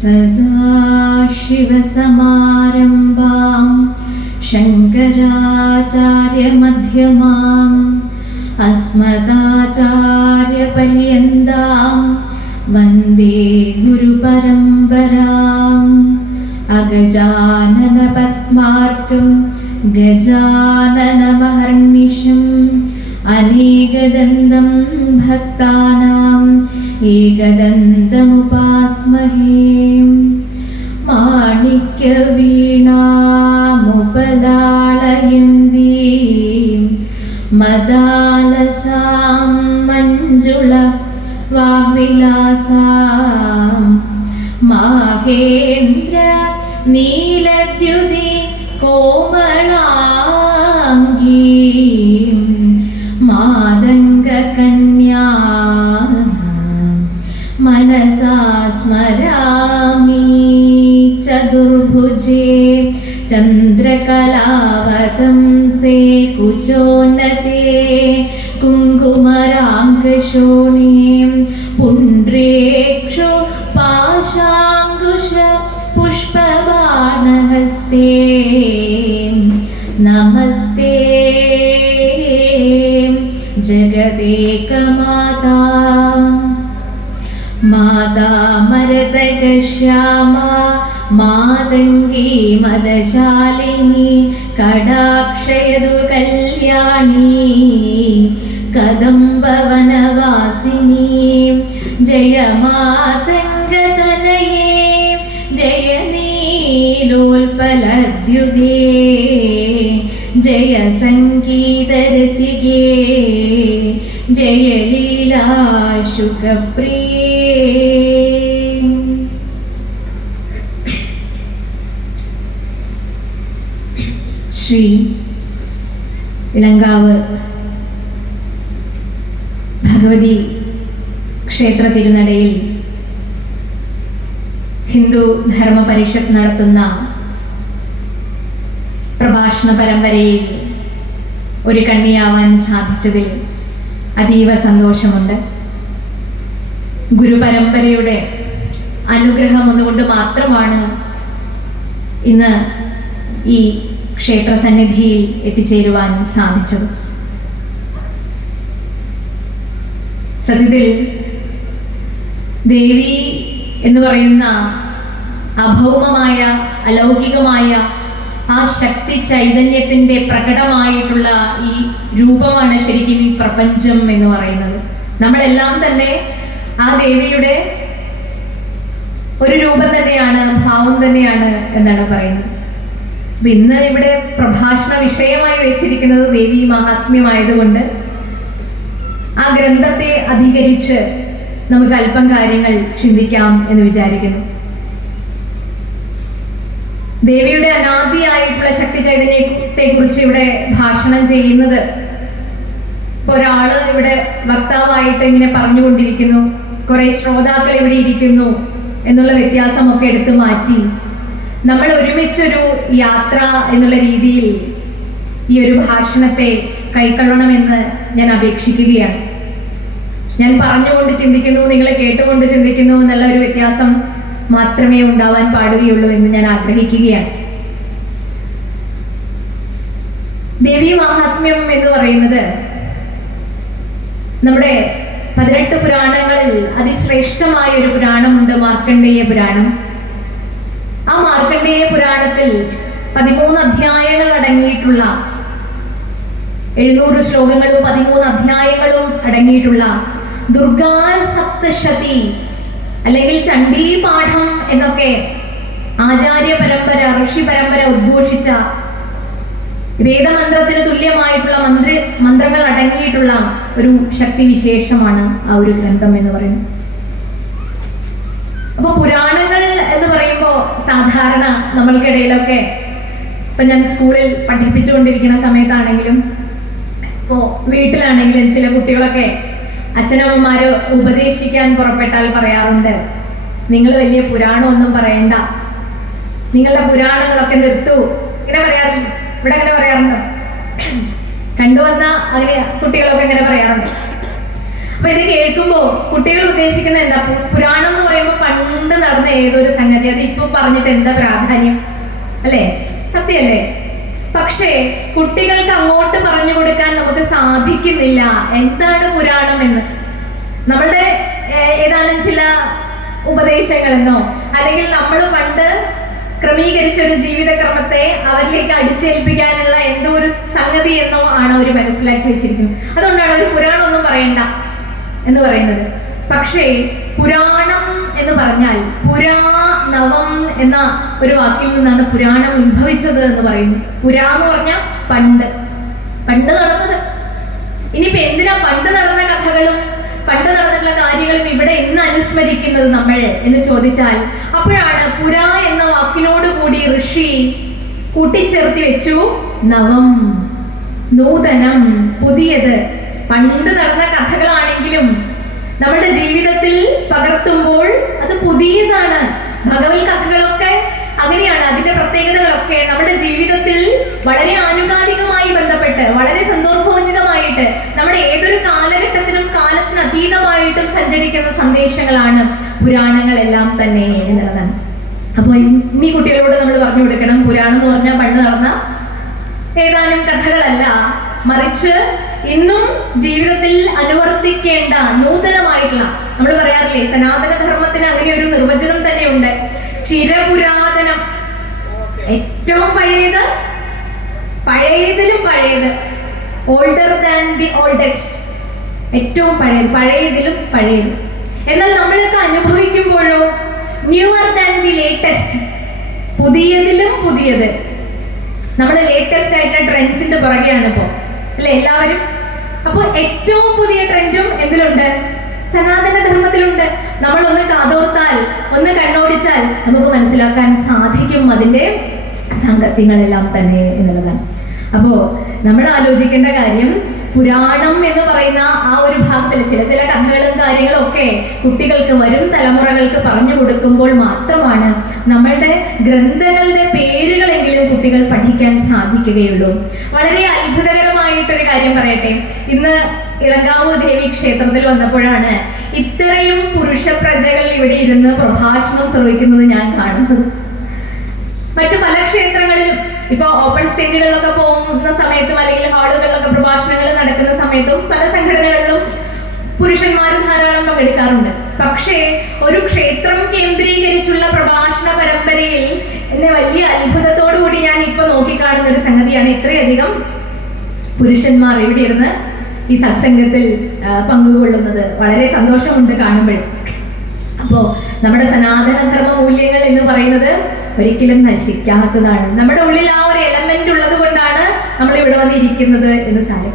സദാശിവസമാരംഭാം ശങ്കരാചാര്യമധ്യമാം അസ്മദാചാര്യപര്യന്താം വന്ദേ ഗുരുപരമ്പരാം. അഗജാനനപദ്മാർകം ഗജാനനമഹർനിശം അനേകദന്തം ഭക്താനാം ഏകദന്തമുപാസ്മഹേ. മാണിക്യവീണാമുപലാളയന്തീം മദാലസാം മഞ്ജുള വാഗ്വിലാസാം മാഹേന്ദ്ര നീലദ്യുതി കോമളാംഗീം മാതംഗകന്യാ മനസാ സ്മരാമി. ചതുർഭുജേ ചന്ദ്രകലാവതംസേ കുചോന്നതേ കുങ്കുമരാംകശോണീം പുണ്ട്രേക്ഷു പാശാങ്കുശ പുഷ്പബാണഹസ്തേ നമസ്തേ ജഗദേകമാതാ. മാതാ മരതകശ്യാമാ മാതംഗീ മദശാലിനി കടാക്ഷയതു കല്യാണി കദംബവനവാസിനി. ജയ മാതംഗതനയേ ജയ നീലോൽപലദ്യുതേ ജയ സംഗീതരസികേ ജയ ലീലാശുകപ്രിയേ. ശ്രീ ഇളങ്കാവ് ഭഗവതി ക്ഷേത്ര തിരുനടയിൽ ഹിന്ദു ധർമ്മ പരിഷത്ത് നടത്തുന്ന പ്രഭാഷണ പരമ്പരയിൽ ഒരു കണ്ണിയാവാൻ സാധിച്ചതിൽ അതീവ സന്തോഷമുണ്ട്. ഗുരുപരമ്പരയുടെ അനുഗ്രഹം ഒന്നുകൊണ്ട് മാത്രമാണ് ഇന്ന് ഈ ക്ഷേത്ര സന്നിധിയിൽ എത്തിച്ചേരുവാൻ സാധിച്ചത്. സത്യത്തിൽ ദേവി എന്ന് പറയുന്ന അഭൗമമായ അലൗകികമായ ആ ശക്തി ചൈതന്യത്തിൻ്റെ പ്രകടമായിട്ടുള്ള ഈ രൂപമാണ് ശരിക്കും ഈ പ്രപഞ്ചം എന്ന് പറയുന്നത്. നമ്മളെല്ലാം തന്നെ ആ ദേവിയുടെ ഒരു രൂപം തന്നെയാണ്, ഭാവം തന്നെയാണ് എന്നാണ് പറയുന്നത്. അപ്പം ഇന്ന് ഇവിടെ പ്രഭാഷണ വിഷയമായി വെച്ചിരിക്കുന്നത് ദേവി മഹാത്മ്യമായതുകൊണ്ട് ആ ഗ്രന്ഥത്തെ അധികരിച്ച് നമുക്ക് അല്പം കാര്യങ്ങൾ ചിന്തിക്കാം എന്ന് വിചാരിക്കുന്നു. ദേവിയുടെ അനാദിയായിട്ടുള്ള ശക്തി ചൈതന്യത്തെ കുറിച്ച് ഇവിടെ ഭാഷണം ചെയ്യുന്നത് ഇപ്പൊ ഒരാള് ഇവിടെ വക്താവായിട്ട് ഇങ്ങനെ പറഞ്ഞുകൊണ്ടിരിക്കുന്നു, കുറെ ശ്രോതാക്കൾ ഇവിടെ ഇരിക്കുന്നു എന്നുള്ള വ്യത്യാസമൊക്കെ എടുത്തു മാറ്റി നമ്മൾ ഒരുമിച്ചൊരു യാത്ര എന്നുള്ള രീതിയിൽ ഈ ഒരു ഭാഷണത്തെ കൈക്കൊള്ളണമെന്ന് ഞാൻ അപേക്ഷിക്കുകയാണ്. ഞാൻ പറഞ്ഞുകൊണ്ട് ചിന്തിക്കുന്നു, നിങ്ങൾ കേട്ടുകൊണ്ട് ചിന്തിക്കുന്നു എന്നുള്ള ഒരു വ്യത്യാസം മാത്രമേ ഉണ്ടാവാൻ പാടുകയുള്ളൂ എന്ന് ഞാൻ ആഗ്രഹിക്കുകയാണ്. ദേവി മഹാത്മ്യം എന്ന് പറയുന്നത് നമ്മുടെ 18 പുരാണങ്ങളിൽ അതിശ്രേഷ്ഠമായ ഒരു പുരാണമുണ്ട്, മാർക്കണ്ഡേയ പുരാണം. ആ മാർക്കണ്ഡേയ പുരാണത്തിൽ 13 അധ്യായങ്ങൾ അടങ്ങിയിട്ടുള്ള 700 ശ്ലോകങ്ങളും 13 അധ്യായങ്ങളും അടങ്ങിയിട്ടുള്ള ദുർഗാ സപ്തശതി അല്ലെങ്കിൽ ചണ്ഡീ പാഠം എന്നൊക്കെ ആചാര്യ പരമ്പര, ഋഷി പരമ്പര ഉദ്ഘോഷിച്ച വേദമന്ത്രത്തിന് തുല്യമായിട്ടുള്ള മന്ത്രങ്ങൾ അടങ്ങിയിട്ടുള്ള ഒരു ശക്തി വിശേഷമാണ് ആ ഒരു ഗ്രന്ഥം എന്ന് പറയുന്നത്. അപ്പൊ പുരാണങ്ങൾ എന്ന് പറയുമ്പോൾ സാധാരണ നമ്മൾക്കിടയിലൊക്കെ ഇപ്പൊ ഞാൻ സ്കൂളിൽ പഠിപ്പിച്ചുകൊണ്ടിരിക്കുന്ന സമയത്താണെങ്കിലും ഇപ്പോൾ വീട്ടിലാണെങ്കിലും ചില കുട്ടികളൊക്കെ അച്ഛനമ്മമാര് ഉപദേശിക്കാൻ പുറപ്പെട്ടാൽ പറയാറുണ്ട്, നിങ്ങൾ വലിയ പുരാണമൊന്നും പറയണ്ട, നിങ്ങളുടെ പുരാണങ്ങളൊക്കെ നിർത്തൂ. ഇങ്ങനെ പറയാറില്ല? ഇവിടെ അങ്ങനെ പറയാറുണ്ടോ? കണ്ടുവന്ന അങ്ങനെ കുട്ടികളൊക്കെ ഇങ്ങനെ പറയാറുണ്ട്. അപ്പൊ ഇത് കേൾക്കുമ്പോൾ കുട്ടികൾ ഉദ്ദേശിക്കുന്നത് എന്താ? പുരാണം എന്ന് പറയുമ്പോൾ പണ്ട് നടന്ന ഏതൊരു സംഗതി അത് ഇപ്പൊ പറഞ്ഞിട്ട് എന്താ പ്രാധാന്യം, അല്ലേ? സത്യല്ലേ? പക്ഷേ കുട്ടികൾക്ക് അങ്ങോട്ട് പറഞ്ഞു കൊടുക്കാൻ നമുക്ക് സാധിക്കുന്നില്ല എന്താണ് പുരാണം എന്ന്. നമ്മളുടെ ഏതാനും ചില ഉപദേശങ്ങളെന്നോ അല്ലെങ്കിൽ നമ്മൾ പണ്ട് ക്രമീകരിച്ച ഒരു ജീവിതക്രമത്തെ അവരിലേക്ക് അടിച്ചേൽപ്പിക്കാനുള്ള എന്തോ ഒരു സംഗതി എന്നോ ആണ് അവർ മനസ്സിലാക്കി വെച്ചിരിക്കുന്നത്. അതുകൊണ്ടാണ് ഒരു പുരാണം ഒന്നും പറയണ്ട എന്ന് പറയുന്നത്. പക്ഷേ പുരാണം എന്ന് പറഞ്ഞാൽ പുരാനവം എന്ന ഒരു വാക്കിൽ നിന്നാണ് പുരാണം ഉത്ഭവിച്ചത് എന്ന് പറയുന്നു. പുരാ എന്ന് പറഞ്ഞാൽ പണ്ട്, പണ്ട് നടന്നത്. ഇനിയിപ്പോ എന്തിനാ പണ്ട് നടന്ന കഥകളും പണ്ട് നടന്നിട്ടുള്ള കാര്യങ്ങളും ഇവിടെ ഇന്ന് അനുസ്മരിക്കുന്നത് നമ്മൾ എന്ന് ചോദിച്ചാൽ, അപ്പോഴാണ് പുരാ എന്ന വാക്കിനോട് കൂടി ഋഷി കൂട്ടിച്ചേർത്തി വെച്ചു നവം, നൂതനം, പുതിയത്. പണ്ട് നടന്ന കഥകളാണെങ്കിലും നമ്മുടെ ജീവിതത്തിൽ പകർത്തുമ്പോൾ അത് പുതിയതാണ്. ഭഗവത് കഥകളൊക്കെ അങ്ങനെയാണ്. അതിന്റെ പ്രത്യേകതകളൊക്കെ നമ്മുടെ ജീവിതത്തിൽ വളരെ ആനുകാലികമായി ബന്ധപ്പെട്ട് വളരെ സന്ദർഭോചിതമായിട്ട് നമ്മുടെ ഏതൊരു കാലഘട്ടത്തിനും കാലത്തിന് അതീതമായിട്ടും സഞ്ചരിക്കുന്ന സന്ദേശങ്ങളാണ് പുരാണങ്ങളെല്ലാം തന്നെ എന്നുള്ളതാണ്. അപ്പോൾ ഇനി കുട്ടികളോട് നമ്മൾ പറഞ്ഞു കൊടുക്കണം, പുരാണം എന്ന് പറഞ്ഞാൽ പണ്ട് നടന്ന ഏതാനും കഥകളല്ല, മറിച്ച് ഇന്നും ജീവിതത്തിൽ അനുവർത്തിക്കേണ്ട നൂതനമായിട്ടുള്ള, നമ്മൾ പറയാറില്ലേ സനാതന ധർമ്മത്തിന് അങ്ങനെ ഒരു നിർവചനം തന്നെയുണ്ട്, ചിരപുരാതനം, ഏറ്റവും പഴയത്, പഴയതിലും പഴയത്, ഓൾഡർ ദാൻ ദി ഓൾഡസ്റ്റ്, ഏറ്റവും പഴയത്, പഴയതിലും പഴയത്. എന്നാൽ നമ്മളൊക്കെ അനുഭവിക്കുമ്പോഴോ ന്യൂവർ ദാൻ ദി ലേറ്റസ്റ്റ്, പുതിയതിലും പുതിയത്. നമ്മൾ ലേറ്റസ്റ്റ് ആയിട്ടുള്ള ട്രെൻഡ്സിന്റെ പുറകെയാണ് ഇപ്പോൾ, അല്ലെ എല്ലാവരും? അപ്പോൾ ഏറ്റവും പുതിയ ട്രെൻഡും എന്തിലുണ്ട്? സനാതന ധർമ്മത്തിലുണ്ട്. നമ്മൾ ഒന്ന് കാതോർത്താൽ, ഒന്ന് കണ്ണോടിച്ചാൽ നമുക്ക് മനസ്സിലാക്കാൻ സാധിക്കും അതിന്റെ സംഗതികളെല്ലാം തന്നെ എന്നുള്ളതാണ്. അപ്പോ നമ്മൾ ആലോചിക്കേണ്ട കാര്യം, പുരാണം എന്ന് പറയുന്ന ആ ഒരു ഭാഗത്തിൽ ചില ചില കഥകളും കാര്യങ്ങളും ഒക്കെ കുട്ടികൾക്ക്, വരും തലമുറകൾക്ക് പറഞ്ഞു കൊടുക്കുമ്പോൾ മാത്രമാണ് നമ്മളുടെ ഗ്രന്ഥങ്ങളുടെ പേരുകളെങ്കിലും കുട്ടികൾ പഠിക്കാൻ സാധിക്കുകയുള്ളൂ. വളരെ അത്ഭുതകരമായിട്ടൊരു കാര്യം പറയട്ടെ. ഇന്ന് ഇളങ്കാവ് ദേവി ക്ഷേത്രത്തിൽ വന്നപ്പോഴാണ് ഇത്രയും പുരുഷ പ്രജകൾ ഇവിടെ ഇരുന്ന് പ്രഭാഷണം ശ്രവിക്കുന്നത് ഞാൻ കാണുന്നത്. മറ്റു പല ക്ഷേത്രങ്ങളിലും ഇപ്പൊ ഓപ്പൺ സ്റ്റേജുകളിലൊക്കെ പോകുന്ന സമയത്തും അല്ലെങ്കിൽ ഹാളുകളിലൊക്കെ പ്രഭാഷണങ്ങൾ നടക്കുന്ന സമയത്തും പല സംഘടനകളിലും പുരുഷന്മാർ ധാരാളം പങ്കെടുക്കാറുണ്ട്. പക്ഷേ ഒരു ക്ഷേത്രം കേന്ദ്രീകരിച്ചുള്ള പ്രഭാഷണ പരമ്പരയിൽ എന്നെ വലിയ അത്ഭുതത്തോടു കൂടി ഞാൻ ഇപ്പൊ നോക്കിക്കാണുന്ന ഒരു സംഗതിയാണ് ഇത്രയധികം പുരുഷന്മാർ ഇവിടെ ഇരുന്ന് ഈ സത്സംഗത്തിൽ പങ്കുകൊള്ളുന്നത്. വളരെ സന്തോഷമുണ്ട് കാണുമ്പോൾ. അപ്പോൾ നമ്മുടെ സനാതനധർമ്മ മൂല്യങ്ങൾ എന്ന് പറയുന്നത് ഒരിക്കലും നശിക്കാത്തതാണ്. നമ്മുടെ ഉള്ളിൽ ആ ഒരു എലമെന്റ് ഉള്ളത് കൊണ്ടാണ് നമ്മൾ ഇവിടെ വന്നിരിക്കുന്നത് എന്ന് സാരം.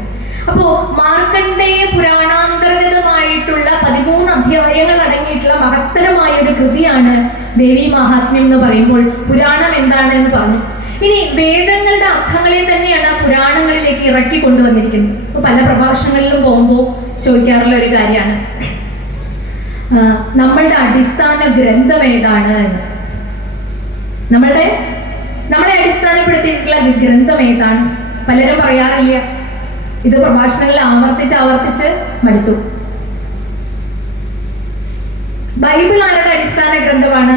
അപ്പോ മാർക്കണ്ഡേയ പുരാണാന്തർഗതമായിട്ടുള്ള 13 അധ്യായങ്ങൾ അടങ്ങിയിട്ടുള്ള മഹത്തരമായ ഒരു കൃതിയാണ് ദേവി മഹാത്മ്യം എന്ന് പറയുമ്പോൾ പുരാണം എന്താണ് എന്ന് പറഞ്ഞു. ഇനി വേദങ്ങളുടെ അർത്ഥങ്ങളെ തന്നെയാണ് പുരാണങ്ങളിലേക്ക് ഇറക്കി കൊണ്ടുവന്നിരിക്കുന്നത്. ഇപ്പൊ പല പ്രഭാഷണങ്ങളിലും പോകുമ്പോൾ ചോദിക്കാറുള്ള ഒരു കാര്യമാണ്, നമ്മളുടെ അടിസ്ഥാന ഗ്രന്ഥം ഏതാണ് എന്ന്. നമ്മളെ അടിസ്ഥാനപ്പെടുത്തിയിട്ടുള്ള ഗ്രന്ഥം ഏതാണ്? പലരും പറയാറില്ല. ഇത് പ്രഭാഷണങ്ങളിൽ ആവർത്തിച്ച് മടുത്തു. ബൈബിൾ ആരുടെ അടിസ്ഥാന ഗ്രന്ഥമാണ്?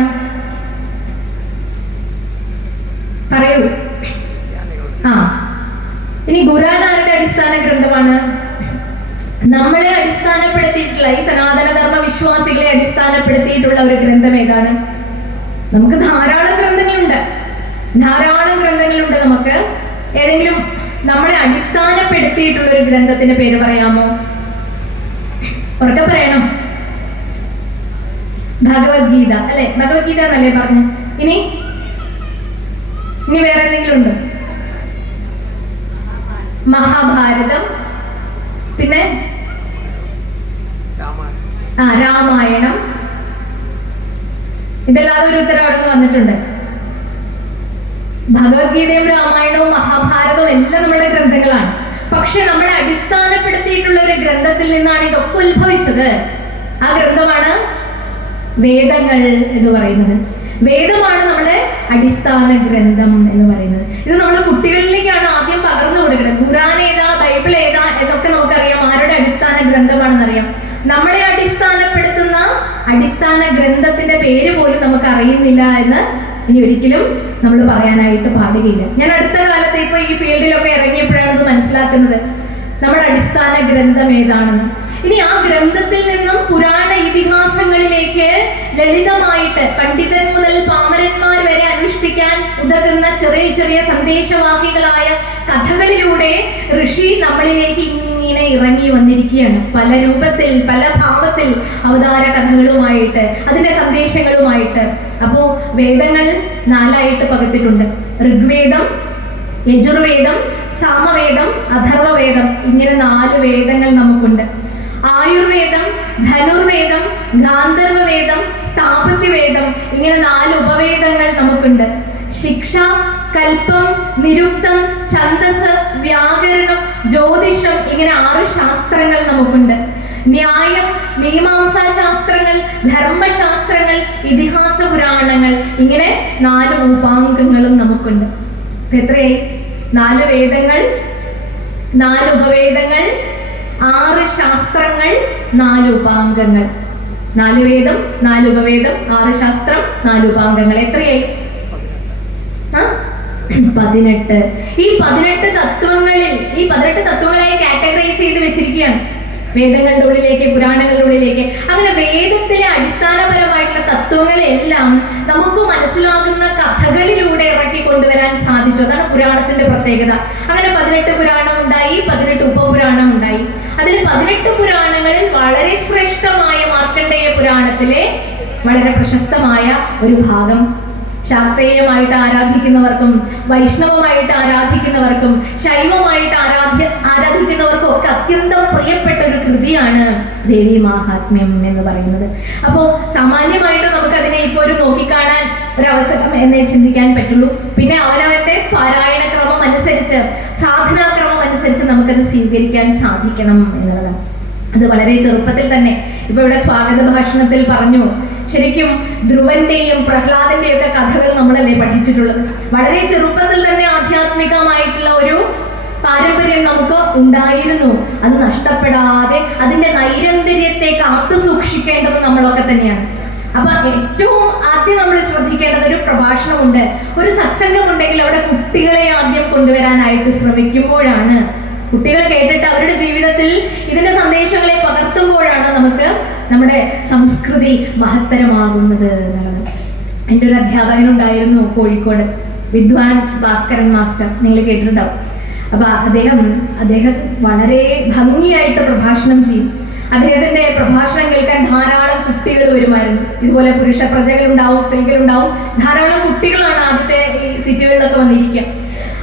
പറയൂ. ഇനി ഖുർആൻ ആരുടെ അടിസ്ഥാന ഗ്രന്ഥമാണ്? നമ്മളെ അടിസ്ഥാനപ്പെടുത്തിയിട്ടുള്ള, ഈ സനാതനധർമ്മ വിശ്വാസികളെ അടിസ്ഥാനപ്പെടുത്തിയിട്ടുള്ള ഒരു ഗ്രന്ഥം ഏതാണ്? നമുക്ക് ധാരാളം ഗ്രന്ഥങ്ങളുണ്ട്. നമുക്ക് ഏതെങ്കിലും നമ്മളെ അടിസ്ഥാനപ്പെടുത്തിയിട്ടുള്ള ഒരു ഗ്രന്ഥത്തിന്റെ പേര് പറയാമോ? ഉറക്കെ പറയണം. ഭഗവത്ഗീത അല്ലെ? ഭഗവത്ഗീത എന്നല്ലേ പറഞ്ഞു. ഇനി വേറെ എന്തെങ്കിലും ഉണ്ടോ? മഹാഭാരതം, പിന്നെ രാമായണം. ഇതല്ലാതെ ഒരു ഉത്തരം അവിടെ നിന്ന് വന്നിട്ടുണ്ട്. ഭഗവത്ഗീതയും രാമായണവും മഹാഭാരതവും എല്ലാം നമ്മുടെ ഗ്രന്ഥങ്ങളാണ്. പക്ഷെ നമ്മളെ അടിസ്ഥാനപ്പെടുത്തിയിട്ടുള്ള ഒരു ഗ്രന്ഥത്തിൽ നിന്നാണ് ഇതൊക്കെ ഉത്ഭവിച്ചത്. ആ ഗ്രന്ഥമാണ് വേദങ്ങൾ എന്ന് പറയുന്നത്. വേദമാണ് നമ്മുടെ അടിസ്ഥാന ഗ്രന്ഥം എന്ന് പറയുന്നത്. ഇത് നമ്മൾ കുട്ടികളിലേക്കാണ് ആദ്യം പകർന്നു കൊടുക്കുന്നത്. ഖുർആൻ ഏതാ, ബൈബിൾ ഏതാ എന്നൊക്കെ നമുക്കറിയാം. ആരുടെ അടിസ്ഥാന ഗ്രന്ഥമാണെന്നറിയാം. നമ്മളെ അടിസ്ഥാനപ്പെടുത്തുന്ന അടിസ്ഥാന ഗ്രന്ഥത്തിന്റെ പേര് പോലും നമുക്ക് അറിയുന്നില്ല എന്ന് ഇനി ഒരിക്കലും നമ്മൾ പറയാനായിട്ട് പാടുകയില്ല. ഞാൻ അടുത്ത കാലത്ത് ഇപ്പോൾ ഈ ഫീൽഡിലൊക്കെ ഇറങ്ങിയപ്പോഴാണ് ഇത് മനസ്സിലാക്കുന്നത്, നമ്മുടെ അടിസ്ഥാന ഗ്രന്ഥം ഏതാണെന്ന്. ഇനി ആ ഗ്രന്ഥത്തിൽ നിന്നും പുരാണ ഇതിഹാസങ്ങളിലേക്ക് ലളിതമായിട്ട് പണ്ഡിതൻ മുതൽ പാമരന്മാർ വരെ അനുഷ്ഠിക്കാൻ ഉതകുന്ന ചെറിയ ചെറിയ സന്ദേശവാഹികളായ കഥകളിലൂടെ ഋഷി നമ്മളിലേക്ക് ഇങ്ങനെ ഇറങ്ങി വന്നിരിക്കുകയാണ്. പല രൂപത്തിൽ, പല ഭാവത്തിൽ അവതാര കഥകളുമായിട്ട്, അതിന്റെ സന്ദേശങ്ങളുമായിട്ട്. അപ്പോൾ വേദങ്ങൾ 4ആയിട്ട് പകുത്തിയിട്ടുണ്ട്. ഋഗ്വേദം, യജുർവേദം, സാമവേദം, അഥർവവേദം, ഇങ്ങനെ 4 വേദങ്ങൾ നമുക്കുണ്ട്. ആയുർവേദം, ധനുർവേദം, ഗാന്ധർവവേദം, സ്ഥാപത്യവേദം, ഇങ്ങനെ 4 ഉപവേദങ്ങൾ നമുക്കുണ്ട്. ശിക്ഷ, കൽപ്പം, നിരുക്തം, ഛന്ദസ്, വ്യാകരണം, ജ്യോതിഷം, ഇങ്ങനെ 6 ശാസ്ത്രങ്ങൾ നമുക്കുണ്ട്. ന്യായം, മീമാംസാ ശാസ്ത്രങ്ങൾ, ധർമ്മശാസ്ത്രങ്ങൾ, ഇതിഹാസ പുരാണങ്ങൾ, ഇങ്ങനെ 4 ഉപാംഗങ്ങളും നമുക്കുണ്ട്. എത്രയായി? 4 വേദങ്ങൾ, 4 ഉപവേദങ്ങൾ, 6 ശാസ്ത്രങ്ങൾ, 4 ഉപാംഗങ്ങൾ. 4 വേദം, 4 ഉപവേദം, 6 ശാസ്ത്രം, 4 ഉപാംഗങ്ങൾ. എത്രയായി? 18. ഈ 18 തത്വങ്ങളിൽ, ഈ 18 തത്വങ്ങളായി കാറ്റഗറൈസ് ചെയ്ത് വെച്ചിരിക്കുകയാണ് വേദങ്ങളുടെ ഉള്ളിലേക്ക്, പുരാണങ്ങളുടെ ഉള്ളിലേക്ക്. അങ്ങനെ വേദത്തിലെ അടിസ്ഥാനപരമായിട്ടുള്ള തത്വങ്ങളെല്ലാം നമുക്ക് മനസ്സിലാകുന്ന കഥകളിലൂടെ ഇറക്കി കൊണ്ടുവരാൻ സാധിച്ചു. അതാണ് പുരാണത്തിന്റെ പ്രത്യേകത. അങ്ങനെ 18 പുരാണം ഉണ്ടായി, 18 ഉപപുരാണം ഉണ്ടായി. അതിൽ 18 പുരാണങ്ങളിൽ വളരെ ശ്രേഷ്ഠമായ മാർക്കണ്ഡേയ പുരാണത്തിലെ വളരെ പ്രശസ്തമായ ഒരു ഭാഗം ശാക്തേയമായിട്ട് ആരാധിക്കുന്നവർക്കും വൈഷ്ണവമായിട്ട് ആരാധിക്കുന്നവർക്കും ശൈവമായിട്ട് ആരാധിക്കുന്നവർക്കും ഒക്കെ അത്യന്തം പ്രിയപ്പെട്ട ഒരു കൃതിയാണ് ദേവി മാഹാത്മ്യം എന്ന് പറയുന്നത്. അപ്പോൾ സാമാന്യമായിട്ട് നമുക്കതിനെ ഇപ്പോൾ ഒരു നോക്കിക്കാണാൻ ഒരവസരം എന്നേ ചിന്തിക്കാൻ പറ്റുള്ളൂ. പിന്നെ അവനവന്റെ പാരായണ ക്രമം അനുസരിച്ച്, സാധനാക്രമം അനുസരിച്ച് നമുക്കത് സ്വീകരിക്കാൻ സാധിക്കണം എന്നുള്ളതാണ്. അത് വളരെ ചെറുപ്പത്തിൽ തന്നെ ഇപ്പൊ ഇവിടെ സ്വാഗത ഭാഷണത്തിൽ പറഞ്ഞു, ശരിക്കും ധ്രുവന്റെയും പ്രഹ്ലാദന്റെയും ഒക്കെ കഥകൾ നമ്മളല്ലേ പഠിച്ചിട്ടുള്ളത്. വളരെ ചെറുപ്പത്തിൽ തന്നെ ആധ്യാത്മികമായിട്ടുള്ള ഒരു പാരമ്പര്യം നമുക്ക് ഉണ്ടായിരുന്നു. അത് നഷ്ടപ്പെടാതെ അതിന്റെ നൈരന്തര്യത്തെ കാത്തു സൂക്ഷിക്കേണ്ടത് നമ്മളൊക്കെ തന്നെയാണ്. അപ്പൊ ഏറ്റവും ആദ്യം നമ്മൾ ശ്രദ്ധിക്കേണ്ടത്, ഒരു പ്രഭാഷണമുണ്ട്, ഒരു സത്സംഗം ഉണ്ടെങ്കിൽ അവിടെ കുട്ടികളെ ആദ്യം കൊണ്ടുവരാനായിട്ട് ശ്രമിക്കുമ്പോഴാണ്, കുട്ടികൾ കേട്ടിട്ട് അവരുടെ ജീവിതത്തിൽ ഇതിന്റെ സന്ദേശങ്ങളെ പകർത്തുമ്പോഴാണ് നമുക്ക് നമ്മുടെ സംസ്കൃതി മഹത്തരമാകുന്നത് എന്നുള്ളത്. എൻ്റെ ഒരു അധ്യാപകനുണ്ടായിരുന്നു കോഴിക്കോട്, വിദ്വാൻ ഭാസ്കരൻ മാസ്റ്റർ, നിങ്ങൾ കേട്ടിട്ടുണ്ടാവും. അപ്പൊ അദ്ദേഹം വളരെ ഭംഗിയായിട്ട് പ്രഭാഷണം ചെയ്യും. അദ്ദേഹത്തിന്റെ പ്രഭാഷണം കേൾക്കാൻ ധാരാളം കുട്ടികൾ വരുമായിരുന്നു. ഇതുപോലെ പുരുഷ പ്രജകളുണ്ടാവും, സ്ത്രീകളുണ്ടാവും, ധാരാളം കുട്ടികളാണ് ആദ്യത്തെ ഈ സീറ്റുകളിലൊക്കെ വന്നിരിക്കുക.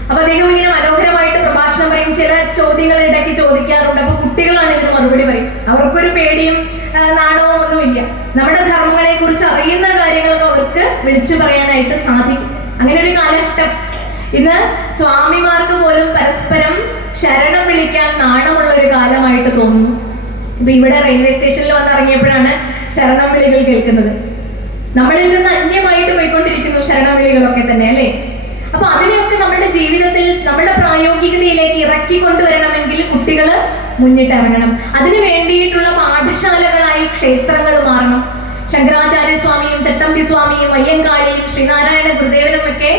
അപ്പൊ അദ്ദേഹം ഇങ്ങനെ മനോഹരമായിട്ട് പ്രഭാഷണം പറയും. ചില ചോദ്യങ്ങൾ ഇടയ്ക്ക് ചോദിക്കാറുണ്ട്. അപ്പൊ കുട്ടികളാണ് ഇതിന് മറുപടി പറയും. അവർക്കൊരു പേടിയും നാണവും ഒന്നുമില്ല. നമ്മുടെ ധർമ്മങ്ങളെ കുറിച്ച് അറിയുന്ന കാര്യങ്ങളൊക്കെ അവർക്ക് വിളിച്ചു പറയാനായിട്ട് സാധിക്കും. അങ്ങനെ ഒരു കാലഘട്ടം. ഇന്ന് സ്വാമിമാർക്ക് പോലും പരസ്പരം ശരണം വിളിക്കാൻ നാണമുള്ള ഒരു കാലമായിട്ട് തോന്നുന്നു. ഇപ്പൊ ഇവിടെ റെയിൽവേ സ്റ്റേഷനിൽ വന്നിറങ്ങിയപ്പോഴാണ് ശരണം വിളികൾ കേൾക്കുന്നത്. നമ്മളിൽ നിന്ന് അന്യമായിട്ട് പോയിക്കൊണ്ടിരിക്കുന്നു ശരണം വിളികളൊക്കെ തന്നെ, അല്ലേ? അപ്പൊ അതിനെയൊക്കെ നമ്മുടെ ജീവിതത്തിൽ, നമ്മുടെ പ്രായോഗികതയിലേക്ക് ഇറക്കി കൊണ്ടുവരണമെങ്കിൽ കുട്ടികൾ മുന്നിട്ടിറങ്ങണം. അതിനു വേണ്ടിയിട്ടുള്ള പാഠശാലകളായി ക്ഷേത്രങ്ങൾ മാറണം. ശങ്കരാചാര്യ സ്വാമിയും ചട്ടമ്പി സ്വാമിയും അയ്യങ്കാളിയും ശ്രീനാരായണ ഗുരുദേവനും ഒക്കെ